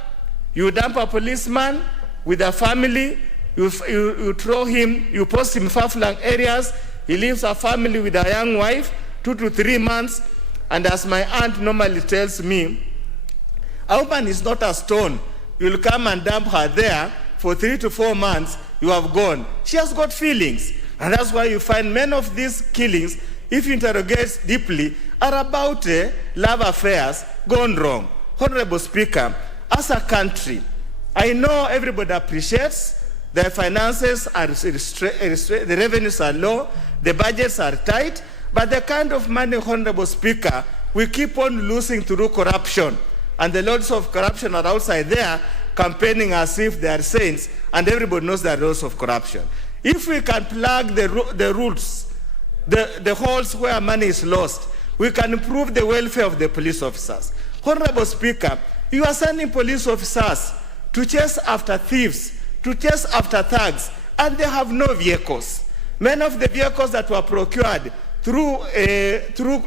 you dump a policeman with a family, you throw him, you post him in far-flung areas, he leaves a family with a young wife, 2 to 3 months, and as my aunt normally tells me, a woman is not a stone. You'll come and dump her there for 3 to 4 months, you have gone. She has got feelings. And that's why you find many of these killings, if you interrogate deeply, are about love affairs gone wrong. Honorable Speaker, as a country, I know everybody appreciates their finances are the revenues are low, the budgets are tight, but the kind of money, Honorable Speaker, we keep on losing through corruption. And the lords of corruption are outside there campaigning as if they are saints, and everybody knows there are lords of corruption. If we can plug the roots, the holes where money is lost, we can improve the welfare of the police officers. Honorable Speaker, you are sending police officers to chase after thieves, to chase after thugs, and they have no vehicles. Many of the vehicles that were procured through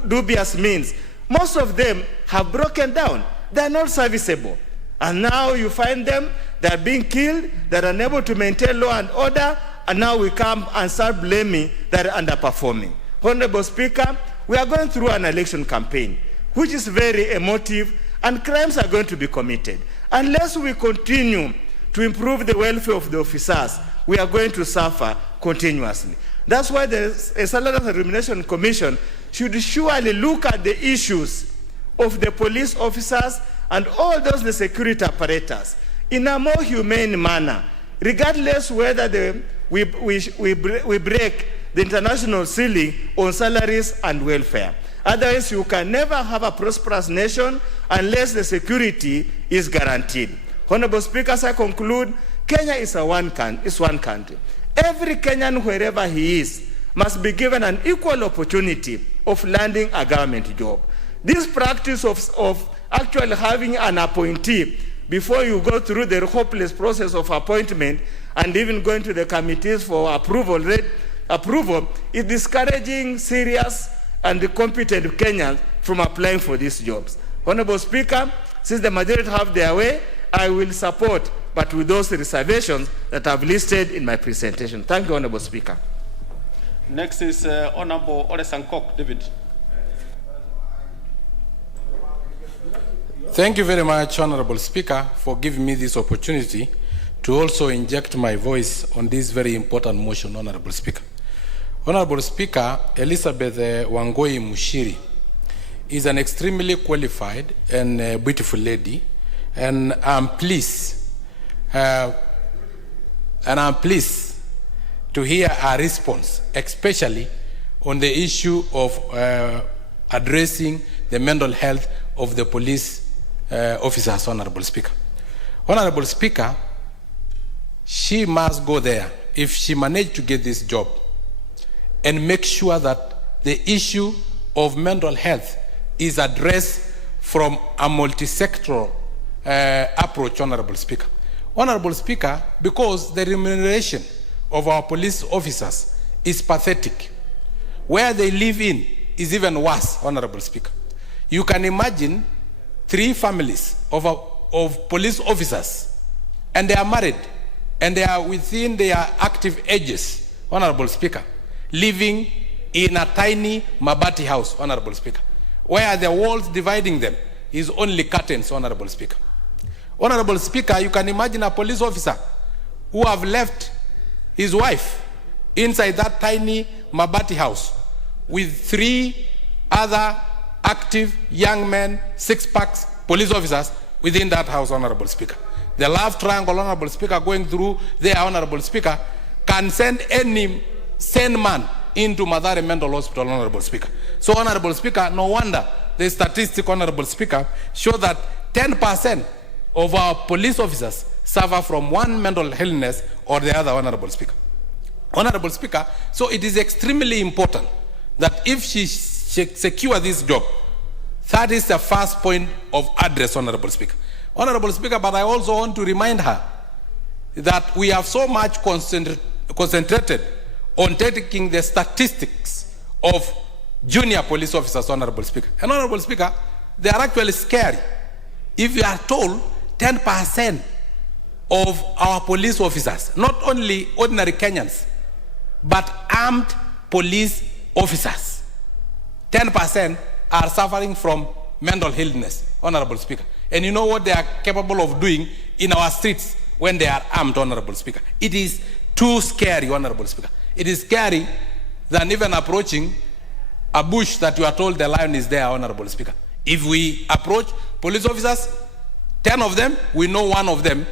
dubious means, most of them have broken down. They are not serviceable. And now you find them, they are being killed, they are unable to maintain law and order, and now we come and start blaming that they are underperforming. Honorable Speaker, we are going through an election campaign, which is very emotive, and crimes are going to be committed. Unless we continue to improve the welfare of the officers, we are going to suffer continuously. That's why the Salaries and Remuneration Commission should surely look at the issues of the police officers and all those the security apparatus in a more humane manner, regardless whether we break the international ceiling on salaries and welfare. Otherwise, you can never have a prosperous nation unless the security is guaranteed. Honorable Speaker, as I conclude, Kenya is one country. Every Kenyan, wherever he is, must be given an equal opportunity of landing a government job. This practice of actually having an appointee before you go through the hopeless process of appointment and even going to the committees for approval is discouraging serious and competent Kenyans from applying for these jobs. Honorable Speaker, since the majority have their way, I will support, but with those reservations that I've listed in my presentation. Thank you, Honorable Speaker. Next is Honorable Ole Sankok, David. Thank you very much, Honorable Speaker, for giving me this opportunity to also inject my voice on this very important motion, Honorable Speaker. Honorable Speaker, Elizabeth Wangoi Mushiri is an extremely qualified and beautiful lady, and I'm pleased to hear her response, especially on the issue of addressing the mental health of the police officers, Honorable Speaker. Honorable Speaker, she must go there if she managed to get this job and make sure that the issue of mental health is addressed from a multi-sectoral approach, Honorable Speaker. Honorable Speaker, because the remuneration of our police officers is pathetic. Where they live in is even worse, Honorable Speaker. You can imagine 3 families of police officers, and they are married, and they are within their active ages, Honorable Speaker, living in a tiny Mabati house, Honorable Speaker, where the walls dividing them is only curtains, Honorable Speaker. Honorable Speaker, you can imagine a police officer who have left his wife inside that tiny Mabati house with 3 other active young men, 6-packs, police officers within that house, Honorable Speaker. The love triangle, Honorable Speaker, going through there, Honorable Speaker, can send any sane man into Mathare Mental Hospital, Honorable Speaker. So, Honorable Speaker, no wonder the statistic, Honorable Speaker, show that 10% of our police officers suffer from one mental illness or the other, Honorable Speaker. Honorable Speaker, so it is extremely important that if she secure this job, that is the first point of address, Honorable Speaker. Honorable Speaker, but I also want to remind her that we have so much concentrated on taking the statistics of junior police officers, Honorable Speaker. And Honorable Speaker, they are actually scary. If you are told 10% of our police officers, not only ordinary Kenyans, but armed police officers, 10% are suffering from mental illness, Honorable Speaker. And you know what they are capable of doing in our streets when they are armed, Honorable Speaker. It is too scary, Honorable Speaker. It is scary than even approaching a bush that you are told the lion is there, Honorable Speaker. If we approach police officers, 10 of them, we know one of them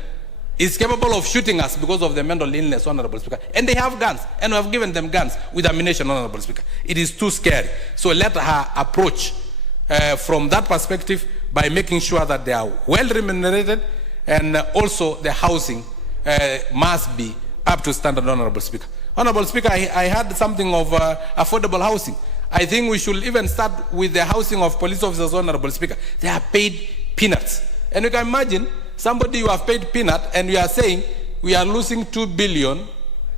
is capable of shooting us because of the mental illness, Honorable Speaker. And they have guns, and we have given them guns with ammunition, Honorable Speaker. It is too scary. So let her approach from that perspective by making sure that they are well remunerated, and also the housing must be up to standard, Honorable Speaker. Honorable Speaker, I heard something of affordable housing. I think we should even start with the housing of police officers, Honorable Speaker. They are paid peanuts. And you can imagine somebody you have paid peanut and you are saying we are losing 2 billion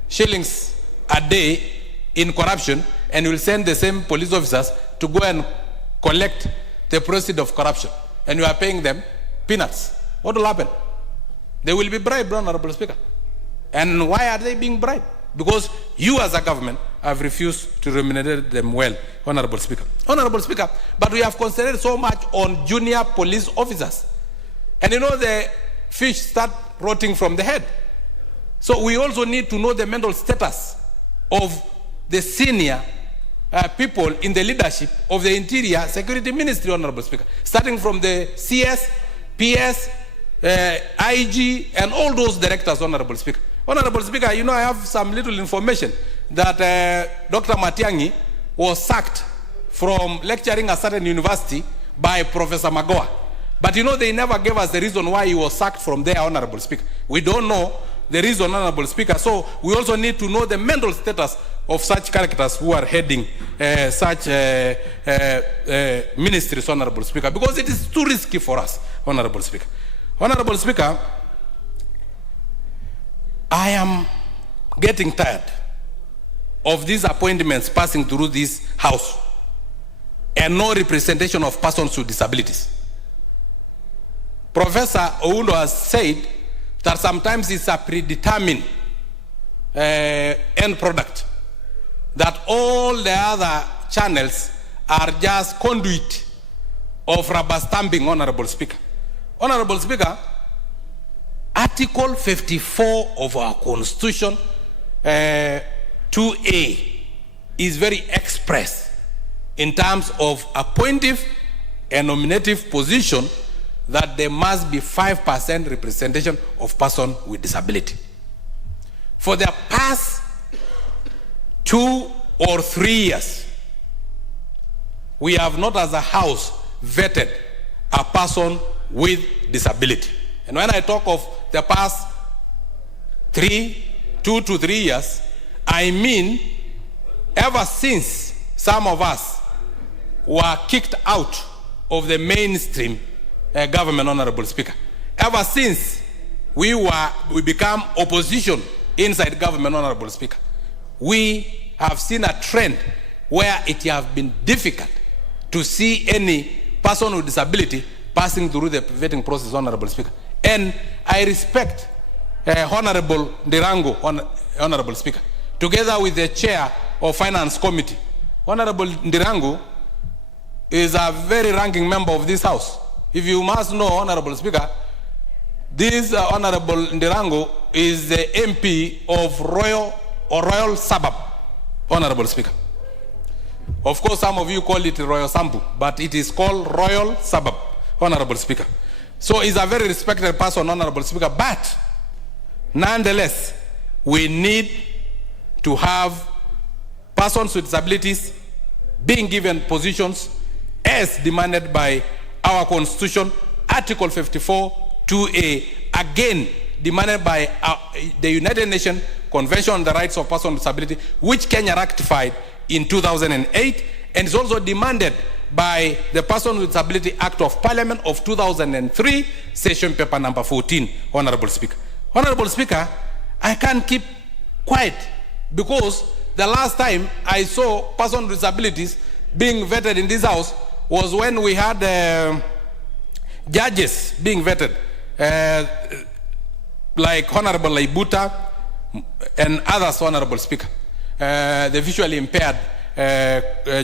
shillings a day in corruption, and you will send the same police officers to go and collect the proceeds of corruption, and you are paying them peanuts. What will happen? They will be bribed, Honorable Speaker. And why are they being bribed? Because you as a government have refused to remunerate them well, Honorable Speaker. Honorable Speaker, but we have concentrated so much on junior police officers. And you know the fish start rotting from the head. So we also need to know the mental status of the senior people in the leadership of the Interior Security Ministry, Honorable Speaker. Starting from the CS, PS, IG, and all those directors, Honorable Speaker. Honorable Speaker, you know, I have some little information that Dr. Matiang'i was sacked from lecturing at certain university by Professor Magoa. But you know, they never gave us the reason why he was sacked from there, Honorable Speaker. We don't know the reason, Honorable Speaker. So we also need to know the mental status of such characters who are heading such ministries, Honorable Speaker, because it is too risky for us, Honorable Speaker. Honorable Speaker, I am getting tired of these appointments passing through this house and no representation of persons with disabilities. Professor Oundo has said that sometimes it's a predetermined end product, that all the other channels are just conduit of rubber stamping, Honorable Speaker. Honorable Speaker, Article 54 of our Constitution, 2A, is very express in terms of appointive and nominative position, that there must be 5% representation of person with disability. For the past 2 or 3 years, we have not as a house vetted a person with disability. And when I talk of the past 2 to 3 years, I mean ever since some of us were kicked out of the mainstream government, Honorable Speaker. Ever since we become opposition inside government, Honorable Speaker, we have seen a trend where it has been difficult to see any person with disability passing through the vetting process, Honorable Speaker. And I respect Honorable Ndirango, Honorable Speaker, together with the chair of Finance Committee. Honorable Ndirango is a very ranking member of this house. If you must know, Honorable Speaker, this Honorable Ndirango is the MP of Royal Suburb, Honorable Speaker. Of course, some of you call it Royal Sambu, but it is called Royal Suburb, Honorable Speaker. So he's a very respected person, Honorable Speaker, but nonetheless, we need to have persons with disabilities being given positions as demanded by our Constitution, Article 54, 2A, again demanded by the United Nations Convention on the Rights of Persons with Disability, which Kenya ratified in 2008, and is also demanded by the Person with Disability Act of Parliament of 2003, session paper number 14, Honorable Speaker. Honorable Speaker, I can't keep quiet because the last time I saw persons with disabilities being vetted in this house was when we had judges being vetted, like Honorable Laibuta and others, Honorable Speaker. The visually impaired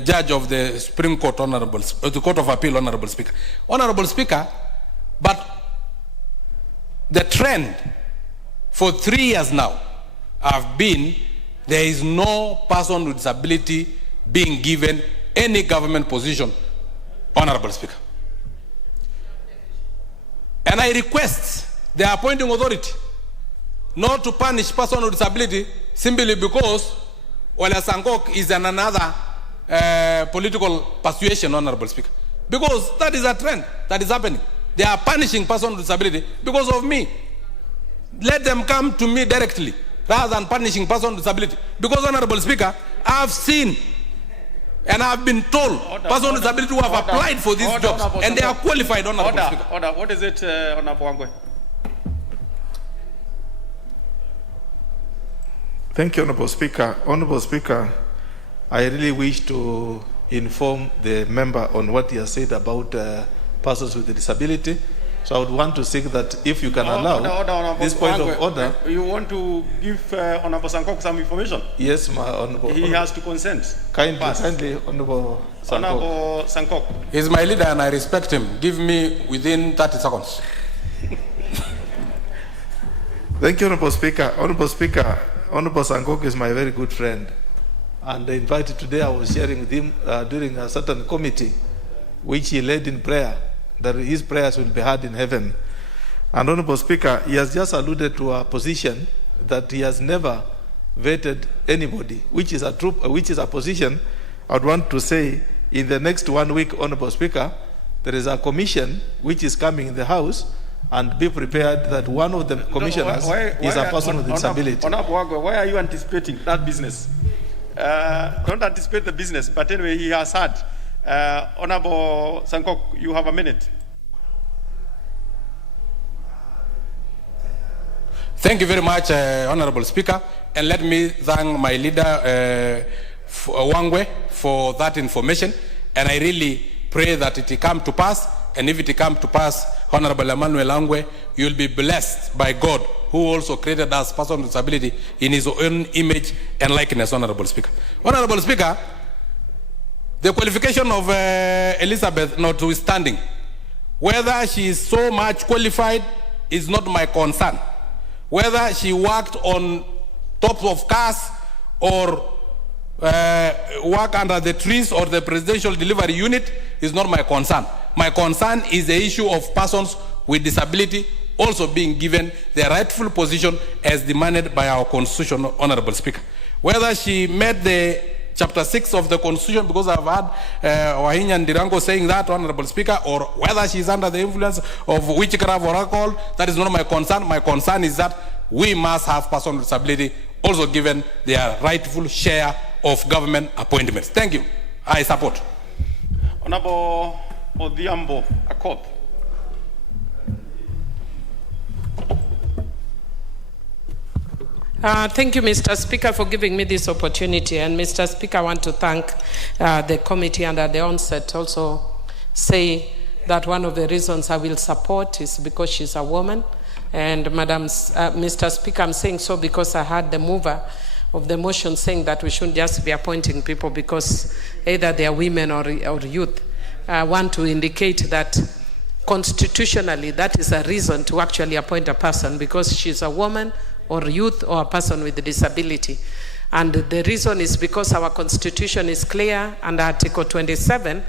judge of the Supreme Court, the Court of Appeal, Honorable Speaker. Honorable Speaker, but the trend for 3 years now have been there is no person with disability being given any government position, Honorable Speaker. And I request the appointing authority not to punish person with disability simply because Ole Sankok is in another political persuasion, Honorable Speaker. Because that is a trend that is happening. They are punishing person with disability because of me. Let them come to me directly rather than punishing person with disability. Because, Honorable Speaker, I have seen and I have been told persons with disability who have applied for these jobs and they are qualified, Honorable Speaker. Order. What is it, Honorable Wangwe? Thank you, Honorable Speaker. Honorable Speaker, I really wish to inform the member on what he has said about persons with a disability. So I would want to say that if you can allow this point of order. You want to give Honorable Sankok some information? Yes, my Honorable. He has to consent. Kindly, Honorable Sankok. Honorable Sankok. He's my leader and I respect him. Give me within 30 seconds. Thank you, Honorable Speaker. Honorable Speaker, Honorable Sankok is my very good friend. And invited today, I was sharing with him during a certain committee, which he led in prayer, that his prayers will be heard in heaven. And Honorable Speaker, he has just alluded to a position that he has never vetted anybody, which is a position I would want to say in the next 1 week, Honorable Speaker, there is a commission which is coming in the House, and be prepared that one of the commissioners is a person with disability. Honorable Wangwe, why are you anticipating that business? Don't anticipate the business, but anyway, he has had. Honorable Sankok, you have a minute. Thank you very much, Honorable Speaker. And let me thank my leader, Wangwe, for that information. And I really pray that it come to pass. And if it come to pass, Honorable Emmanuel Wangwe, you will be blessed by God, who also created us, person with disability, in his own image and likeness, Honorable Speaker. Honorable Speaker, the qualification of Elizabeth notwithstanding, whether she is so much qualified is not my concern. Whether she worked on top of cars or work under the trees or the presidential delivery unit is not my concern. My concern is the issue of persons with disability also being given their rightful position as demanded by our Constitution, Honorable Speaker. Whether she met the Chapter 6 of the Constitution, because I've heard Wahinya and Ndirango saying that, Honorable Speaker, or whether she's under the influence of witchcraft or alcohol, that is not my concern. My concern is that we must have persons with disability also given their rightful share of government appointments. Thank you. I support. Honorable Odhiambo Akoth. Thank you, Mr. Speaker, for giving me this opportunity. And Mr. Speaker, I want to thank the committee, and at the onset also say that one of the reasons I will support is because she's a woman. And Mr. Speaker, I'm saying so because I heard the mover of the motion saying that we shouldn't just be appointing people because either they are women or youth. I want to indicate that constitutionally that is a reason to actually appoint a person because she's a woman or youth or a person with a disability. And the reason is because our constitution is clear under Article 27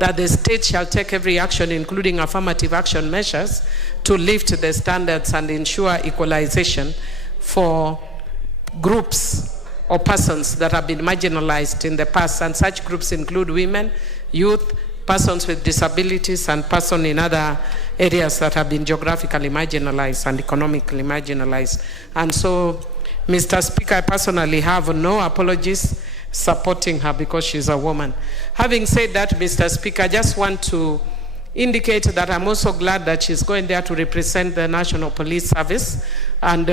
that the state shall take every action, including affirmative action measures, to lift the standards and ensure equalization for groups or persons that have been marginalized in the past. And such groups include women, youth, persons with disabilities, and persons in other areas that have been geographically marginalized and economically marginalized. And so, Mr. Speaker, I personally have no apologies supporting her because she's a woman. Having said that, Mr. Speaker, I just want to indicate that I'm also glad that she's going there to represent the National Police Service. And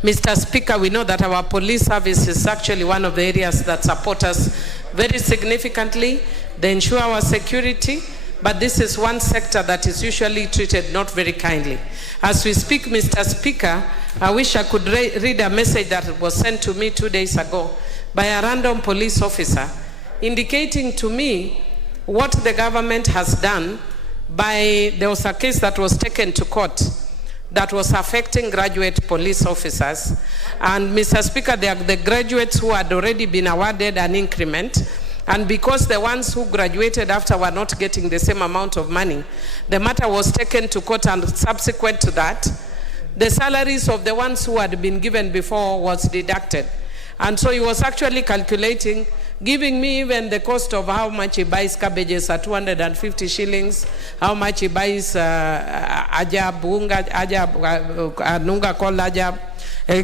Mr. Speaker, we know that our police service is actually one of the areas that support us very significantly. They ensure our security, but this is one sector that is usually treated not very kindly. As we speak, Mr. Speaker, I wish I could read a message that was sent to me 2 days ago by a random police officer indicating to me what the government has done there was a case that was taken to court that was affecting graduate police officers. And Mr. Speaker, they are the graduates who had already been awarded an increment. And because the ones who graduated after were not getting the same amount of money, the matter was taken to court, and subsequent to that, the salaries of the ones who had been given before was deducted. And so he was actually calculating, giving me even the cost of how much he buys cabbages at 250 shillings, how much he buys nunga called ajab,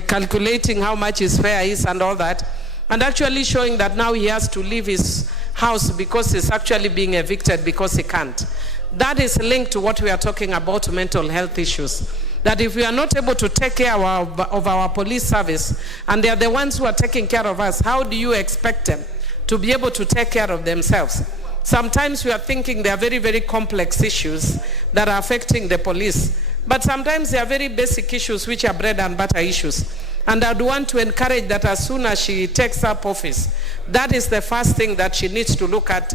calculating how much his fare is and all that, and actually showing that now he has to leave his house because he's actually being evicted because he can't. That is linked to what we are talking about, mental health issues. That if we are not able to take care of our police service, and they are the ones who are taking care of us, how do you expect them to be able to take care of themselves? Sometimes we are thinking they are very, very complex issues that are affecting the police. But sometimes they are very basic issues which are bread and butter issues. And I'd want to encourage that as soon as she takes up office, that is the first thing that she needs to look at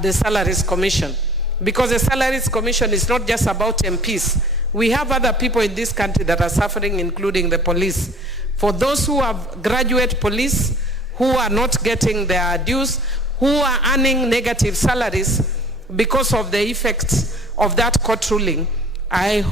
the Salaries Commission. Because the Salaries Commission is not just about MPs. We have other people in this country that are suffering, including the police. For those who have graduate police, who are not getting their dues, who are earning negative salaries because of the effects of that court ruling, I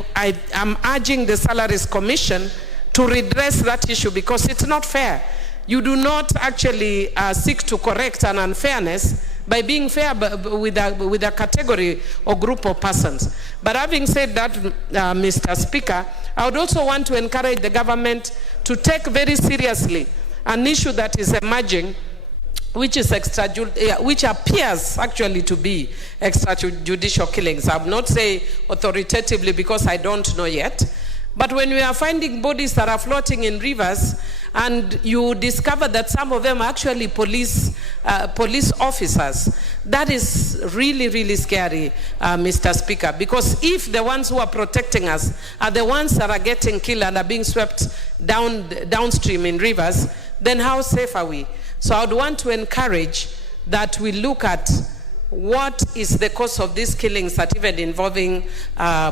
am urging the Salaries Commission to redress that issue because it's not fair. You do not actually seek to correct an unfairness by being fair with a category or group of persons. But having said that, Mr. Speaker, I would also want to encourage the government to take very seriously an issue that is emerging, which appears actually to be extrajudicial killings. I will not say authoritatively because I don't know yet. But when we are finding bodies that are floating in rivers, and you discover that some of them are actually police officers, that is really, really scary, Mr. Speaker. Because if the ones who are protecting us are the ones that are getting killed and are being swept downstream in rivers, then how safe are we? So I would want to encourage that we look at what is the cause of these killings that even involving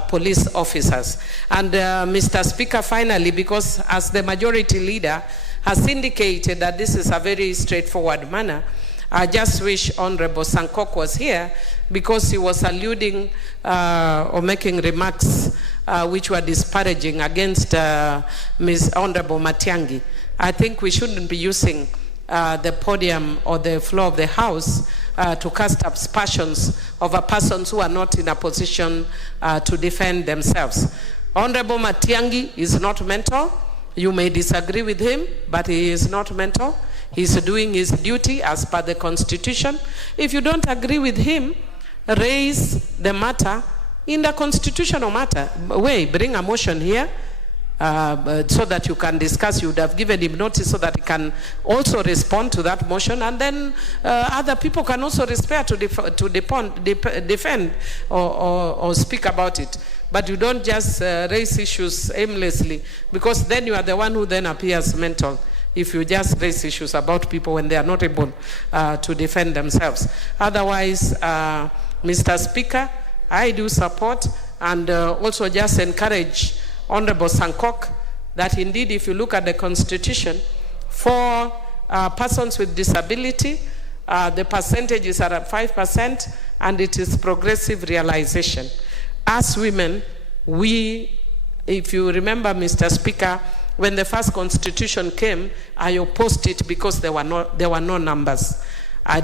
police officers. And Mr. Speaker, finally, because as the majority leader has indicated that this is a very straightforward manner, I just wish Honorable Sankok was here because he was alluding or making remarks which were disparaging against Ms. Honorable Matiang'i. I think we shouldn't be using the podium or the floor of the House to cast aspersions over persons who are not in a position to defend themselves. Honorable Matiangi is not mental. You may disagree with him, but he is not mental. He's doing his duty as per the Constitution. If you don't agree with him, raise the matter in the constitutional matter way. Bring a motion here so that you can discuss. You would have given him notice so that he can also respond to that motion, and then other people can also respect to defend or speak about it. But you don't just raise issues aimlessly, because then you are the one who then appears mental if you just raise issues about people when they are not able to defend themselves. Otherwise, Mr. Speaker, I do support and also just encourage Honorable Sankok that indeed, if you look at the Constitution, for persons with disability, the percentages are at 5%, and it is progressive realization. As women, if you remember, Mr. Speaker, when the first Constitution came, I opposed it because there were no numbers. I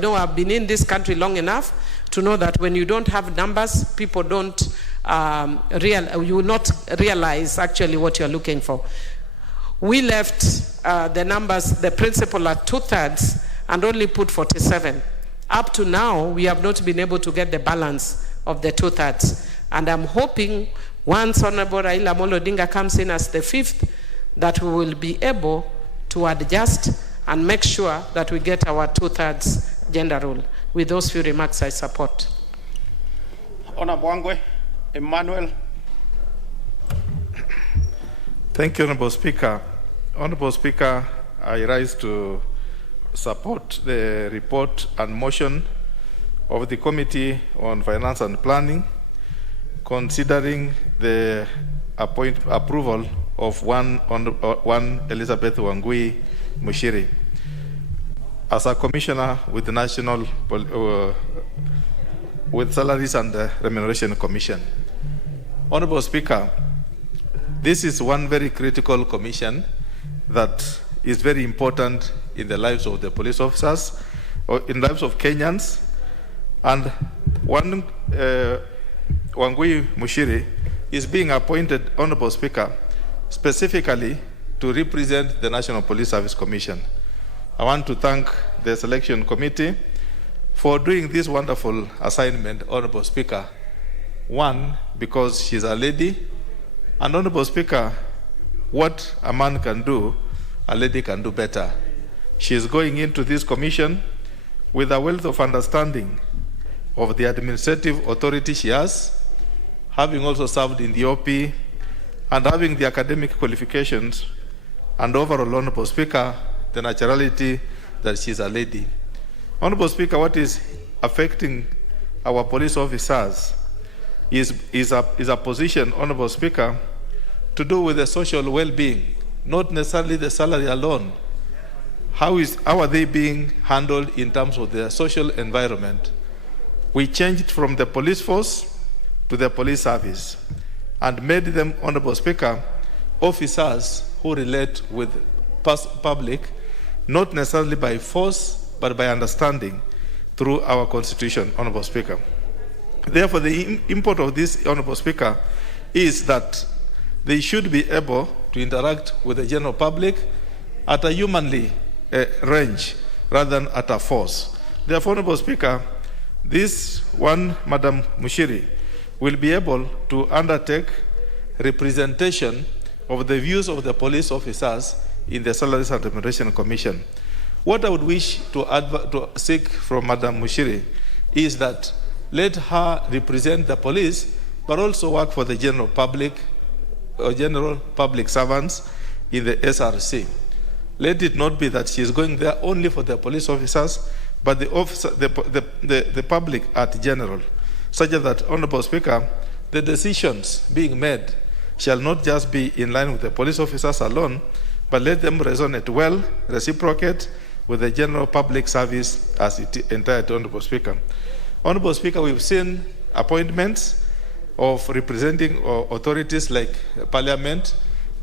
know I've been in this country long enough to know that when you don't have numbers, people don't you will not realize actually what you're looking for. We left the numbers, the principle at 2/3 and only put 47. Up to now, we have not been able to get the balance of the 2/3. And I'm hoping once Honorable Raila Amolo Odinga comes in as the 5th, that we will be able to adjust and make sure that we get our 2/3 gender rule. With those few remarks, I support. Honorable Wangwe, Emmanuel. Thank you, Honorable Speaker. Honorable Speaker, I rise to support the report and motion of the Committee on Finance and Planning, considering the approval of one Elizabeth Wangui Mushiri as a commissioner with the National with Salaries and Remuneration Commission. Honorable Speaker, this is one very critical commission that is very important in the lives of the police officers, or in the lives of Kenyans. And one Wangui Mushiri is being appointed, Honorable Speaker, specifically to represent the National Police Service Commission. I want to thank the selection committee for doing this wonderful assignment, Honorable Speaker. One, because she's a lady, and Honorable Speaker, what a man can do, a lady can do better. She is going into this commission with a wealth of understanding of the administrative authority she has, having also served in the OP, and having the academic qualifications, and overall, Honorable Speaker, the naturality that she's a lady. Honorable Speaker, what is affecting our police officers is a position, Honorable Speaker, to do with the social well-being, not necessarily the salary alone. How are they being handled in terms of their social environment? We changed from the police force to the police service and made them, Honorable Speaker, officers who relate with public, not necessarily by force, but by understanding through our Constitution, Honorable Speaker. Therefore, the import of this, Honorable Speaker, is that they should be able to interact with the general public at a humanly range rather than at a force. Therefore, Honorable Speaker, this one, Madam Mushiri, will be able to undertake representation of the views of the police officers in the Salaries and Remuneration Commission. What I would wish to seek from Madam Mushiri is that let her represent the police, but also work for the general public or general public servants in the SRC. Let it not be that she is going there only for the police officers, but the public at general, such that, Honorable Speaker, the decisions being made shall not just be in line with the police officers alone, but let them resonate well, reciprocate with the general public service as it entitled, Honorable Speaker. Honorable Speaker, we've seen appointments of representing authorities like Parliament.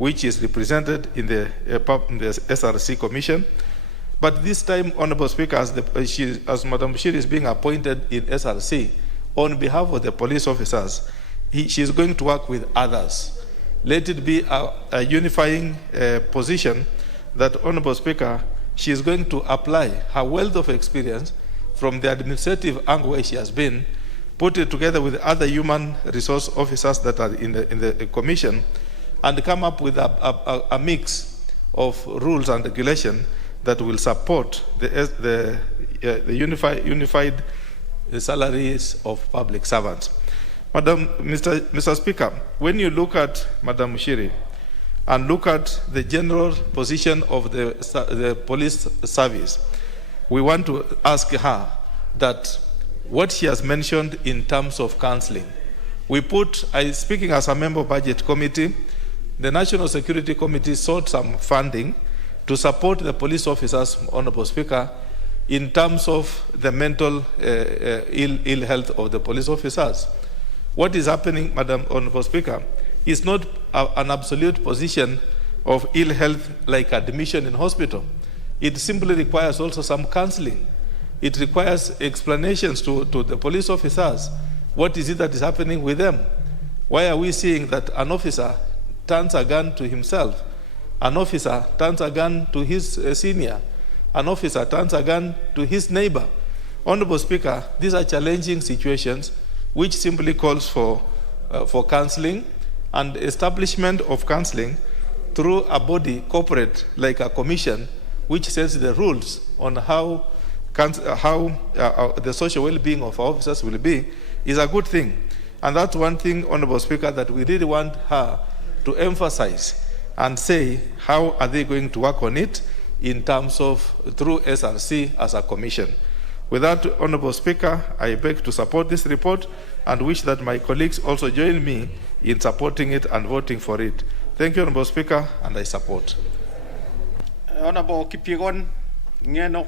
which is represented in the SRC Commission. But this time, Honorable Speaker, as Madam Bashir is being appointed in SRC on behalf of the police officers, she is going to work with others. Let it be a unifying position that, Honorable Speaker, she is going to apply her wealth of experience from the administrative angle where she has been, put it together with other human resource officers that are in the commission, and come up with a mix of rules and regulation that will support the unified salaries of public servants. Mr. Speaker, when you look at Madam Mushiri and look at the general position of the police service, we want to ask her that what she has mentioned in terms of counseling. We put, speaking as a member of Budget Committee, the National Security Committee sought some funding to support the police officers, Honorable Speaker, in terms of the mental ill health of the police officers. What is happening, Madam Honorable Speaker, is not an absolute position of ill health like admission in hospital. It simply requires also some counseling. It requires explanations to the police officers. What is it that is happening with them? Why are we seeing that an officer turns a gun to himself? An officer turns a gun to his senior. An officer turns a gun to his neighbor. Honorable Speaker, these are challenging situations which simply calls for counseling and establishment of counseling through a body corporate like a commission which sets the rules on how the social well-being of our officers will be is a good thing. And that's one thing, Honorable Speaker, that we really want her to emphasize and say how are they going to work on it in terms of through SRC as a commission. With that, Honorable Speaker, I beg to support this report and wish that my colleagues also join me in supporting it and voting for it. Thank you, Honorable Speaker, and I support. Honorable Kipyegon Ngeno.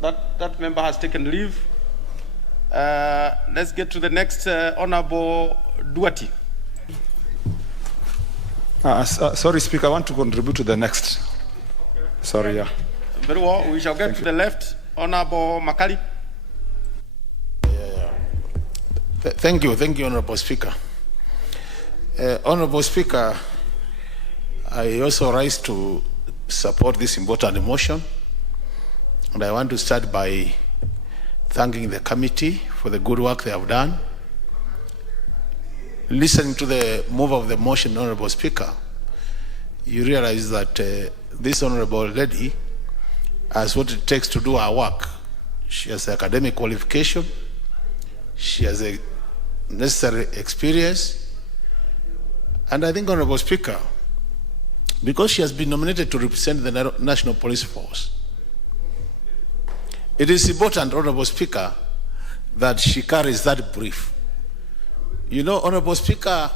That member has taken leave. Let's get to the next Honorable Duati. Sorry, Speaker, I want to contribute to the next. Sorry, yeah. Very well. We shall get to the left. Honorable Makali. Thank you, Honorable Speaker. Honorable Speaker, I also rise to support this important motion, and I want to start by thanking the committee for the good work they have done. Listening to the move of the motion, Honorable Speaker, you realize that this honorable lady has what it takes to do her work. She has academic qualification, she has a necessary experience, and I think, Honorable Speaker, because she has been nominated to represent the National Police Force, it is important, Honorable Speaker, that she carries that brief. You know, Honorable Speaker,